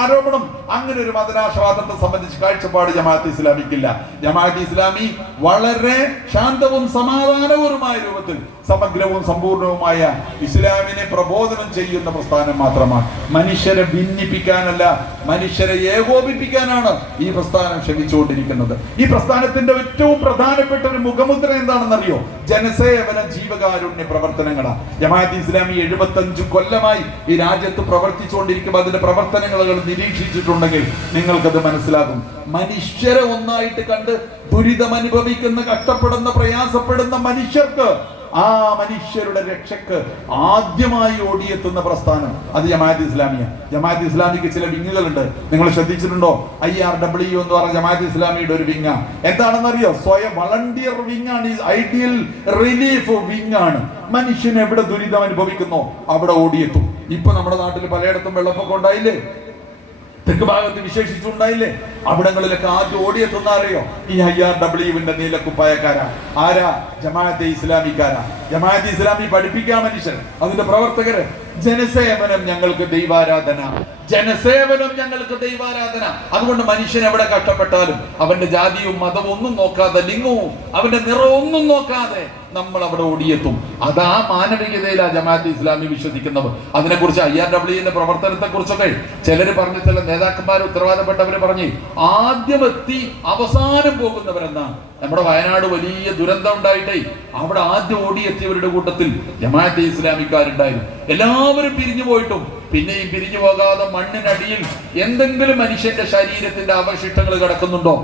ആരോപണം, അങ്ങനെ ഒരു മതരാഷ്ട്രവാദത്തെ സംബന്ധിച്ച് കാഴ്ചപ്പാട് ജമാഅത്തെ ഇസ്ലാമിക്കില്ല. ജമാഅത്തെ ഇസ്ലാമി വളരെ ശാന്തവും സമാധാനപരവുമായ രൂപത്തിൽ സമഗ്രവും സമ്പൂർണവുമായ ഇസ്ലാമിനെ പ്രബോധനം ചെയ്യുന്ന പ്രസ്ഥാനം മാത്രമാണ്. മനുഷ്യരെ ഭിന്നിപ്പിക്കാനല്ല, മനുഷ്യരെ ഏകോപിപ്പിക്കാനാണ് ഈ പ്രസ്ഥാനം ശ്രമിച്ചുകൊണ്ടിരിക്കുന്നത്. ഈ പ്രസ്ഥാനത്തിന്റെ ഏറ്റവും പ്രധാനപ്പെട്ട ഒരു മുഖമുദ്ര എന്താണെന്നറിയോ? ജനസേവന ജീവകാരുണ്യ പ്രവർത്തനങ്ങളാണ്. ജമാഅത്തെ ഇസ്ലാമി 75 കൊല്ലമായി ഈ രാജ്യത്ത് പ്രവർത്തിച്ചുകൊണ്ടിരിക്കുമ്പോൾ അതിന്റെ പ്രവർത്തനങ്ങൾ നിരീക്ഷിച്ചിട്ടുണ്ടെങ്കിൽ നിങ്ങൾക്കത് മനസ്സിലാകും. മനുഷ്യരെ ഒന്നായിട്ട് കണ്ട് ദുരിതം അനുഭവിക്കുന്ന, കഷ്ടപ്പെടുന്ന, പ്രയാസപ്പെടുന്ന മനുഷ്യർക്ക്, ആ മനുഷ്യരുടെ രക്ഷക്ക് ആദ്യമായി ഓടിയെത്തുന്ന പ്രസ്ഥാനം അത് ജമാഅത്തെ ഇസ്ലാമിയാണ്. ജമാഅത്തെ ഇസ്ലാമിക്ക് ചില വിങ്ങുകളുണ്ട്. നിങ്ങൾ ശ്രദ്ധിച്ചിട്ടുണ്ടോ? IRW എന്ന് പറഞ്ഞ ജമാഅത്തെ ഇസ്ലാമിയുടെ ഒരു വിങ്ങ എന്താണെന്നറിയോ? സ്വയം വളണ്ടിയർ വിങ് ആണ്. ഐഡിയൽ റിലീഫ് വിങ് ആണ്. മനുഷ്യൻ എവിടെ ദുരിതം അനുഭവിക്കുന്നോ അവിടെ ഓടിയെത്തും. ഇപ്പൊ നമ്മുടെ നാട്ടിൽ പലയിടത്തും വെള്ളപ്പൊക്കം ഉണ്ടായില്ലേ? തെക്ക് ഭാഗത്ത് വിശേഷിച്ചുണ്ടായില്ലേ? അവിടങ്ങളിലൊക്കെ ആദ്യം ഓടിയെത്തുന്ന അറിയോ? ഈ IRW-വിന്റെ നീലക്കുപ്പായക്കാരാ. ആരാ? ജമാഅത്തെ ഇസ്ലാമിക്കാരാ. ജമാഅത്തെ ഇസ്ലാമി പഠിപ്പിക്കാൻ മനുഷ്യർ, അതിന്റെ പ്രവർത്തകര്. ജനസേവനം ഞങ്ങൾക്ക് ദൈവാരാധന, ജനസേവനം ഞങ്ങൾക്ക് ദൈവാരാധന. അതുകൊണ്ട് മനുഷ്യൻ എവിടെ കഷ്ടപ്പെട്ടാലും അവന്റെ ജാതിയും മതവും ഒന്നും നോക്കാതെ, ലിംഗവും അവന്റെ നിറവും ഒന്നും നോക്കാതെ നമ്മൾ അവിടെ ഓടിയെത്തും. അതാ മാനവികതയിലാ ജമാഅത്തെ ഇസ്ലാമി വിശ്വസിക്കുന്നവർ. അതിനെക്കുറിച്ച് IRW-ന്റെ പ്രവർത്തനത്തെ കുറിച്ചൊക്കെ ചിലര് പറഞ്ഞ്, ചില നേതാക്കന്മാർ ഉത്തരവാദപ്പെട്ടവര് പറഞ്ഞ് ആദ്യം എത്തി അവസാനം പോകുന്നവരെന്നാണ്. നമ്മുടെ വയനാട് വലിയ ദുരന്തം ഉണ്ടായിട്ടേ അവിടെ ആദ്യം ഓടിയെത്തിയവരുടെ കൂട്ടത്തിൽ ജമാഅത്തെ ഇസ്ലാമിക്കാരുണ്ടായിരുന്നു. എല്ലാവരും പിരിഞ്ഞു പോയിട്ടും പിന്നെയും പിരിഞ്ഞു പോകാതെ മണ്ണിനടിയിൽ എന്തെങ്കിലും മനുഷ്യന്റെ ശരീരത്തിന്റെ അവശിഷ്ടങ്ങൾ കിടക്കുന്നുണ്ടോ?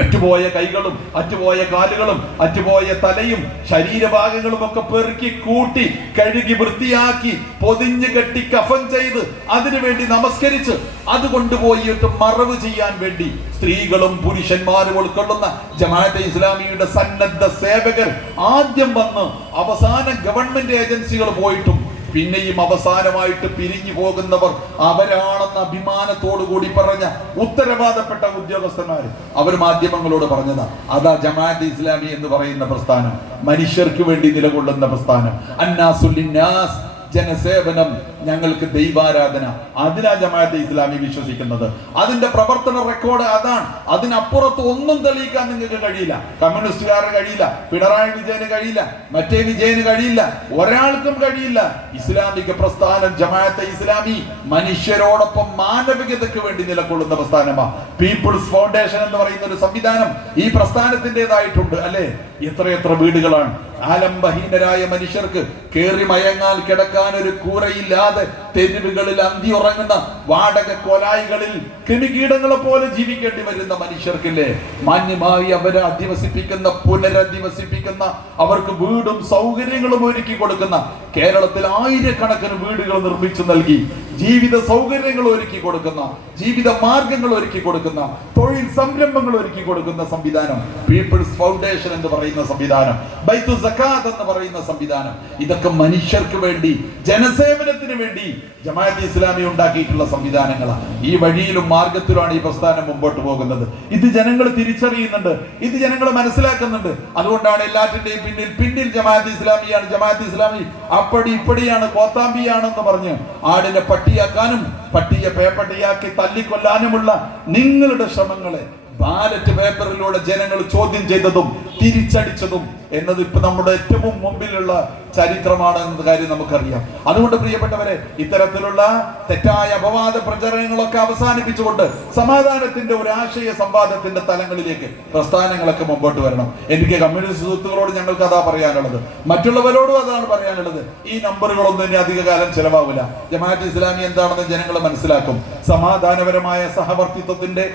അറ്റുപോയ കൈകളും അറ്റുപോയ കാലുകളും അറ്റുപോയ തലയും ശരീരഭാഗങ്ങളും ഒക്കെ പെറുക്കി കൂട്ടി കഴുകി വൃത്തിയാക്കി പൊതിഞ്ഞു കെട്ടി കഫൻ ചെയ്ത് അതിനുവേണ്ടി നമസ്കരിച്ച് അത് കൊണ്ടുപോയിട്ട് മറവ് ചെയ്യാൻ വേണ്ടി സ്ത്രീകളും പുരുഷന്മാരും ഉൾക്കൊള്ളുന്ന ജമാഅത്തെ ഇസ്ലാമിയുടെ സന്നദ്ധ സേവകർ ആദ്യം വന്ന് അവസാനം ഗവൺമെന്റ് ഏജൻസികൾ പോയിട്ടും പിന്നെയും അവസാനമായിട്ട് പിരിഞ്ഞു പോകുന്നവർ അവരാണെന്ന് അഭിമാനത്തോടു കൂടി പറഞ്ഞ ഉത്തരവാദപ്പെട്ട ഉദ്യോഗസ്ഥന്മാര് അവർ മാധ്യമങ്ങളോട് പറഞ്ഞതാ. അതാ ജമാഅത്തെ ഇസ്ലാമി എന്ന് പറയുന്ന പ്രസ്ഥാനം, മനുഷ്യർക്ക് വേണ്ടി നിലകൊള്ളുന്ന പ്രസ്ഥാനം. അന്നാസുലിന്നാസ്, ജനസേവനം ഞങ്ങൾക്ക് ദൈവാരാധന. അതിനാ ജമാഅത്തെ ഇസ്ലാമി വിശ്വസിക്കുന്നത്. അതിന്റെ പ്രവർത്തന റെക്കോർഡ് അതാണ്. അതിനപ്പുറത്ത് ഒന്നും തെളിയിക്കാൻ നിങ്ങൾക്ക് കഴിയില്ല. കമ്മ്യൂണിസ്റ്റുകാരന് കഴിയില്ല, പിണറായി വിജയന് കഴിയില്ല, മറ്റേ വിജയന് കഴിയില്ല, ഒരാൾക്കും കഴിയില്ല. ഇസ്ലാമിക പ്രസ്ഥാനം ജമാഅത്തെ ഇസ്ലാമി മനുഷ്യരോടൊപ്പം മാനവികതയ്ക്ക് വേണ്ടി നിലകൊള്ളുന്ന പ്രസ്ഥാനമാണ്. പീപ്പിൾസ് ഫൗണ്ടേഷൻ എന്ന് പറയുന്ന ഒരു സംവിധാനം ഈ പ്രസ്ഥാനത്തിൻ്റെതായിട്ടുണ്ട് അല്ലേ? എത്രയെത്ര വീടുകളാണ് ആലംബഹീനരായ മനുഷ്യർക്ക് കേറി മയങ്ങാൻ കിടക്കാൻ ഒരു കൂരയില്ലാതെ തെരുവുകളിൽ അന്തി ഉറങ്ങുന്ന വാടക കൊലായികളിൽ കൃമികീടങ്ങളെ പോലെ ജീവിക്കേണ്ടി വരുന്ന മനുഷ്യർക്കില്ലേ മാന്യമായി അവരെ അധിവസിപ്പിക്കുന്ന പുനരധിവസിപ്പിക്കുന്ന അവർക്ക് വീടും സൗകര്യങ്ങളും ഒരുക്കി കൊടുക്കുന്ന കേരളത്തിൽ ആയിരക്കണക്കിന് വീടുകൾ നിർമ്മിച്ചു നൽകി ജീവിത സൗകര്യങ്ങൾ ഒരുക്കി കൊടുക്കുന്ന ജീവിത മാർഗങ്ങൾ ഒരുക്കി കൊടുക്കുന്ന തൊഴിൽ സംരംഭങ്ങൾ ഒരുക്കി കൊടുക്കുന്ന സംവിധാനം പീപ്പിൾസ് ഫൗണ്ടേഷൻ എന്ന് പറയുന്ന സംവിധാനം, ബൈത്തു സക്കാത്ത് എന്ന് പറയുന്ന സംവിധാനം, ഇതൊക്കെ മനുഷ്യർക്ക് വേണ്ടി ജനസേവനത്തിന് വേണ്ടി ജമാഅത്തെ ഇസ്ലാമി ഉണ്ടാക്കിയിട്ടുള്ള സംവിധാനങ്ങളാണ്. ഈ വഴിയിലും മാർഗത്തിലുമാണ് ഈ പ്രസ്ഥാനം മുമ്പോട്ട് പോകുന്നത്. ഇത് ജനങ്ങൾ തിരിച്ചറിയുന്നുണ്ട്, ഇത് ജനങ്ങൾ മനസ്സിലാക്കുന്നുണ്ട്. അതുകൊണ്ടാണ് എല്ലാറ്റിന്റെയും പിന്നിൽ ജമാഅത്തെ ഇസ്ലാമിയാണ്, ജമാഅത്തെ ഇസ്ലാമി അപ്പടി ഇപ്പടിയാണ്, കോത്താമ്പിയാണെന്ന് പറഞ്ഞ് ആടിനെ പട്ടിയാക്കാനും പട്ടിയെ പേപ്പട്ടിയാക്കി തല്ലിക്കൊല്ലാനുമുള്ള നിങ്ങളുടെ ശ്രമങ്ങളെ ബാലറ്റ് പേപ്പറിലൂടെ ജനങ്ങൾ ചോദ്യം ചെയ്തതും തിരിച്ചടിച്ചതും എന്നത് ഇപ്പൊ നമ്മുടെ ഏറ്റവും മുമ്പിലുള്ള ചരിത്രമാണ് എന്ന കാര്യം നമുക്കറിയാം. അതുകൊണ്ട് പ്രിയപ്പെട്ടവരെ, ഇത്തരത്തിലുള്ള തെറ്റായ അപവാദ പ്രചരണങ്ങളൊക്കെ അവസാനിപ്പിച്ചുകൊണ്ട് സമാധാനത്തിന്റെ ഒരു ആശയ സംവാദത്തിന്റെ തലങ്ങളിലേക്ക് പ്രസ്ഥാനങ്ങളൊക്കെ മുമ്പോട്ട് വരണം. എനിക്ക് കമ്മ്യൂണിസ്റ്റ് സുഹൃത്തുക്കളോട് ഞങ്ങൾക്ക് അതാ പറയാനുള്ളത്, മറ്റുള്ളവരോടും അതാണ് പറയാനുള്ളത്. ഈ നമ്പറുകളൊന്നും ഇനി അധിക കാലം ചെലവാവില്ല. ജമാഅത്തെ ഇസ്ലാമി എന്താണെന്ന് ജനങ്ങൾ മനസ്സിലാക്കും. സമാധാനപരമായ സഹവർത്തിത്വത്തിന്റെ,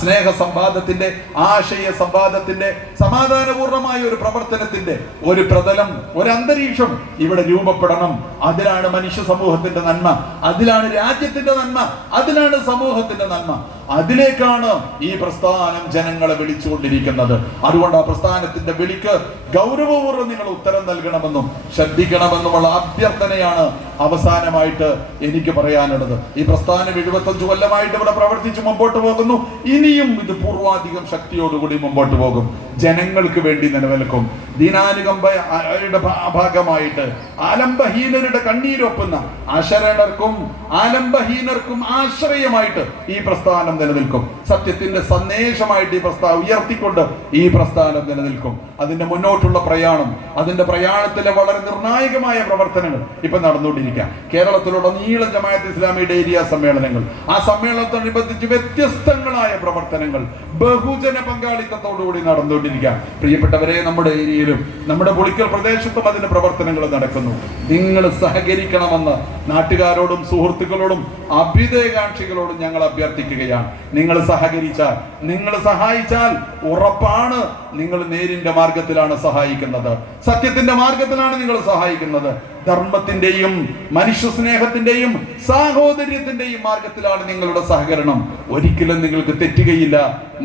സ്നേഹ സംവാദത്തിന്റെ, ആശയ സംവാദത്തിന്റെ, സമാധാനപൂർണമായ ഒരു പ്രവർത്തനത്തിന്റെ ഒരു പ്രതലം, ഒരു അന്തരീക്ഷം ഇവിടെ രൂപപ്പെടണം. അതിലാണ് മനുഷ്യ സമൂഹത്തിന്റെ നന്മ, അതിലാണ് രാജ്യത്തിന്റെ നന്മ, അതിലാണ് സമൂഹത്തിന്റെ നന്മ. അതിലേക്കാണ് ഈ പ്രസ്ഥാനം ജനങ്ങളെ വിളിച്ചുകൊണ്ടിരിക്കുന്നത്. അതുകൊണ്ട് ആ പ്രസ്ഥാനത്തിന്റെ വിളിക്ക് ഗൗരവപൂർവ്വം നിങ്ങൾ ഉത്തരം നൽകണമെന്നും ശ്രദ്ധിക്കണമെന്നുമുള്ള അഭ്യർത്ഥനയാണ് അവസാനമായിട്ട് എനിക്ക് പറയാനുള്ളത്. ഈ പ്രസ്ഥാനം 75 കൊല്ലമായിട്ട് ഇവിടെ പ്രവർത്തിച്ച് മുമ്പോട്ട് പോകുന്നു. ഇനിയും ഇത് പൂർവാധികം ശക്തിയോടുകൂടി മുമ്പോട്ട് പോകും. ജനങ്ങൾക്ക് വേണ്ടി നിലനിൽക്കും. ദീനാനുകമ്പയുടെ ഭാഗമായിട്ട് ആലംബഹീനരുടെ കണ്ണീരൊപ്പുന്ന അശരണർക്കും ആലംബഹീനർക്കും ആശ്രയമായിട്ട് ഈ പ്രസ്ഥാനം നിലനിൽക്കും. സത്യത്തിന്റെ സന്ദേശമായിട്ട് ഈ പ്രസ്ഥാനം ഉയർത്തിക്കൊണ്ട് ഈ പ്രസ്ഥാനം നിലനിൽക്കും. അതിന്റെ മുന്നോട്ടുള്ള പ്രയാണം, അതിന്റെ പ്രയാണത്തിലെ വളരെ നിർണായകമായ പ്രവർത്തനങ്ങൾ ഇപ്പൊ നടന്നുകൊണ്ടിരിക്കുക. കേരളത്തിലുടനീളം ജമാഅത്തെ ഇസ്ലാമിയുടെ ഏരിയ സമ്മേളനങ്ങൾ, ആ സമ്മേളനത്തോടനുബന്ധിച്ച് വ്യത്യസ്തങ്ങളായ പ്രവർത്തനങ്ങൾ ബഹുജന പങ്കാളിത്തത്തോടുകൂടി നടന്നുകൊണ്ടിരിക്കുക. പ്രിയപ്പെട്ടവരെ, നമ്മുടെ ഏരിയയിലും നമ്മുടെ പുളിക്കൽ പ്രദേശത്തും അതിന്റെ പ്രവർത്തനങ്ങൾ നടക്കുന്നു. നിങ്ങൾ സഹകരിക്കണമെന്ന് നാട്ടുകാരോടും സുഹൃത്തുക്കളോടും അഭ്യുദയകാംക്ഷികളോടും ഞങ്ങൾ അഭ്യർത്ഥിക്കുകയാണ്. നിങ്ങൾ സഹകരിച്ചാൽ, നിങ്ങൾ സഹായിച്ചാൽ ഉറപ്പാണ് നിങ്ങൾ നേരിന്റെ മാർഗത്തിലാണ് സഹായിക്കുന്നത്, സത്യത്തിന്റെ മാർഗത്തിലാണ് നിങ്ങൾ സഹായിക്കുന്നത്, ധർമ്മത്തിന്റെയും മനുഷ്യ സ്നേഹത്തിന്റെയും സാഹോദര്യത്തിന്റെയും മാർഗത്തിലാണ് നിങ്ങളുടെ സഹകരണം. ഒരിക്കലും നിങ്ങൾക്ക് തെറ്റുകയില്ല,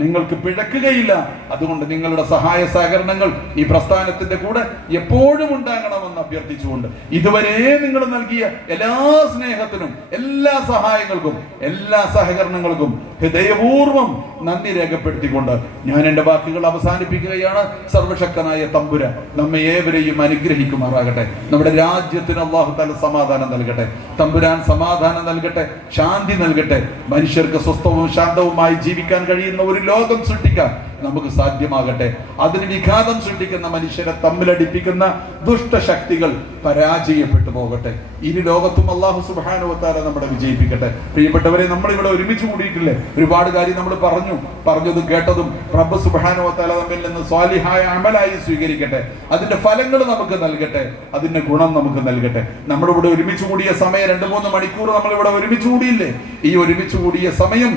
നിങ്ങൾക്ക് പിഴക്കുകയില്ല. അതുകൊണ്ട് നിങ്ങളുടെ സഹായ സഹകരണങ്ങൾ ഈ പ്രസ്ഥാനത്തിന്റെ കൂടെ എപ്പോഴും ഉണ്ടാകണമെന്ന് അഭ്യർത്ഥിച്ചുകൊണ്ട് ഇതുവരെ നിങ്ങൾ നൽകിയ എല്ലാ സ്നേഹത്തിനും, എല്ലാ സഹായങ്ങൾക്കും, എല്ലാ സഹകരണങ്ങൾക്കും ഹൃദയപൂർവ്വം നന്ദി രേഖപ്പെടുത്തിക്കൊണ്ട് ഞാൻ എൻ്റെ വാക്കുകൾ അവസാനിപ്പിക്കുകയാണ്. സർവശക്തനായ തമ്പുരാൻ നമ്മെ ഏവരെയും അനുഗ്രഹിക്കുമാറാകട്ടെ. നമ്മുടെ രാജ്യത്തിന് അല്ലാഹു തആല സമാധാനം നൽകട്ടെ. തമ്പുരാൻ സമാധാനം നൽകട്ടെ, ശാന്തി നൽകട്ടെ. മനുഷ്യർക്ക് സ്വസ്ഥവും ശാന്തവുമായി ജീവിക്കാൻ കഴിയുന്ന ഒരു ലോകം സൃഷ്ടിക്കാൻ നമുക്ക് സാധ്യമാകട്ടെ. അതിന് വിഘാതം സൃഷ്ടിക്കുന്ന മനുഷ്യരെ തമ്മിലടിപ്പിക്കുന്ന ദുഷ്ടശക്തികൾ പരാജയപ്പെട്ടു പോകട്ടെ. ഇനി ലോകത്തും അല്ലാഹു സുബ്ഹാനഹു വ തആല നമ്മളെ വിജയിപ്പിക്കട്ടെ. പ്രിയപ്പെട്ടവരെ, നമ്മൾ ഇവിടെ ഒരുമിച്ച് കൂടിയിട്ടില്ലേ? ഒരുപാട് കാര്യം നമ്മൾ പറഞ്ഞതും കേട്ടതും റബ്ബ് സുബ്ഹാനഹു വ തആല നമ്മിൽ നിന്ന് സ്വാലിഹായ അമലായി സ്വീകരിക്കട്ടെ. അതിന്റെ ഫലങ്ങൾ നമുക്ക് നൽകട്ടെ, അതിന്റെ ഗുണം നമുക്ക് നൽകട്ടെ. നമ്മളിവിടെ ഒരുമിച്ച് കൂടിയ സമയം 2-3 മണിക്കൂർ നമ്മളിവിടെ ഒരുമിച്ച് കൂടിയില്ലേ? ഈ ഒരുമിച്ച് കൂടിയ സമയം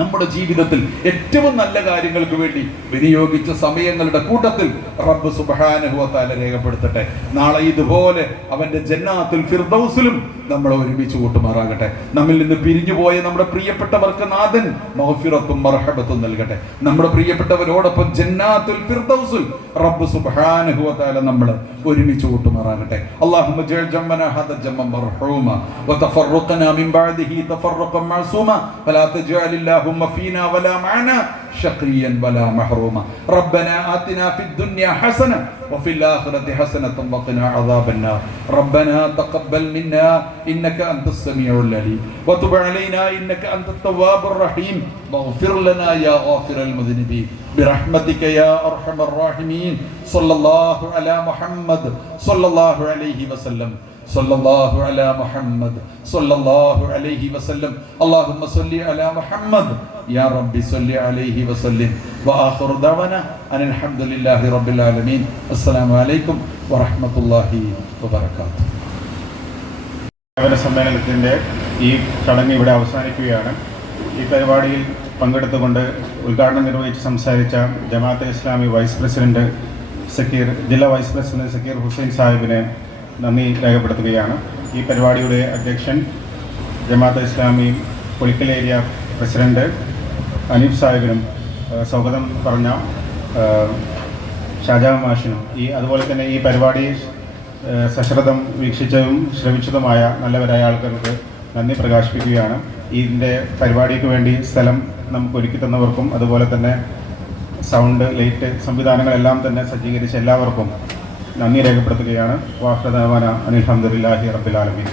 നമ്മുടെ ജീവിതത്തിൽ ഏറ്റവും നല്ല കാര്യങ്ങൾക്ക് വേണ്ടി വിനിയോഗിച്ച സമയങ്ങളുടെ കൂട്ടത്തിൽ റബ്ബ് സുബ്ഹാനഹു വ തആല രേഖപ്പെടുത്തട്ടെ. നാളെ ഇതുപോലെ അവന്റെ ജന്നാത്തുൽ ഫിർദൗസിലും നമ്മളെ ഒരുമിച്ച് കൂട്ടുമാറാകട്ടെ. നമ്മിൽ നിന്ന് പിരിഞ്ഞുപോയ നമ്മുടെ പ്രിയപ്പെട്ടവർക്ക് നാഥൻ മഗ്ഫിറത്തും മർഹബത്തും നൽകട്ടെ. നമ്മുടെ പ്രിയപ്പെട്ടവരോടൊപ്പം ജന്നാത്തുൽ ഫിർദൗസിൽ റബ്ബ് സുബ്ഹാനഹു വ തആല നമ്മളെ ഒരുമിച്ച് കൂട്ടുമാറാകട്ടെ. അല്ലാഹുമ്മ ജഅൽ ജമ്മന ഹദ ജമ്മൻ മർഹൂമ വതഫറഖനാ മിൻ ബഅദിഹി തഫറഖൻ മഅസൂമ വലാ തജഅൽ اللهم فينا ولا معنا شقيا ولا محروما ربنا آتنا في الدنيا حسنة وفي الآخرة حسنة وقنا عذاب النار ربنا تقبل منا إنك أنت السميع العليم وتب علينا إنك أنت التواب الرحيم واغفر لنا يا غافر المذنبين برحمتك يا أرحم الراحمين صلى الله على محمد صلى الله عليه وسلم സല്ലല്ലാഹു അലാ മുഹമ്മദ് സല്ലല്ലാഹു അലൈഹി വസല്ലം അല്ലാഹുമ്മ സ്വല്ലി അലാ മുഹമ്മദ് യാ റബ്ബി സ്വല്ലി അലൈഹി വസല്ലം വആഖിറു ദഅവാന അനിൽ ഹംദുലില്ലാഹി റബ്ബിൽ ആലമീൻ. അസ്സലാമു അലൈക്കും വറഹ്മത്തുള്ളാഹി വബറകാതുഹു. സേവന സമ്മേളനത്തിൻ്റെ ഈ ചടങ്ങ് ഇവിടെ അവസാനിക്കുകയാണ്. ഈ പരിപാടിയിൽ പങ്കെടുത്തുകൊണ്ട് ഉദ്ഘാടനം നിർവഹിച്ച് സംസാരിച്ച ജമാഅത്തെ ഇസ്ലാമി വൈസ് പ്രസിഡന്റ് ജില്ലാ വൈസ് പ്രസിഡന്റ് സക്കീർ ഹുസൈൻ സാഹിബിനെ നന്ദി രേഖപ്പെടുത്തുകയാണ്. ഈ പരിപാടിയുടെ അധ്യക്ഷൻ ജമാഅത്തെ ഇസ്ലാമി പൊളിക്കൽ ഏരിയ പ്രസിഡന്റ് അനീഫ് സാഹിബിനും സ്വാഗതം പറഞ്ഞ ഷാജാ മാഷിനും അതുപോലെ തന്നെ ഈ പരിപാടി സശ്രദ്ധം വീക്ഷിച്ചതും ശ്രമിച്ചതുമായ നല്ലവരായ ആൾക്കാർക്ക് നന്ദി പ്രകാശിപ്പിക്കുകയാണ്. ഇതിൻ്റെ പരിപാടിക്ക് വേണ്ടി സ്ഥലം നമുക്ക് ഒരുക്കി തന്നവർക്കും അതുപോലെ തന്നെ സൗണ്ട് ലൈറ്റ് സംവിധാനങ്ങളെല്ലാം തന്നെ സജ്ജീകരിച്ച എല്ലാവർക്കും നന്ദി രേഖപ്പെടുത്തുകയാണ്. വാഹ്ദാന അനിൽ ഹംദുലില്ലാഹി റബ്ബിൽ ആലമീൻ.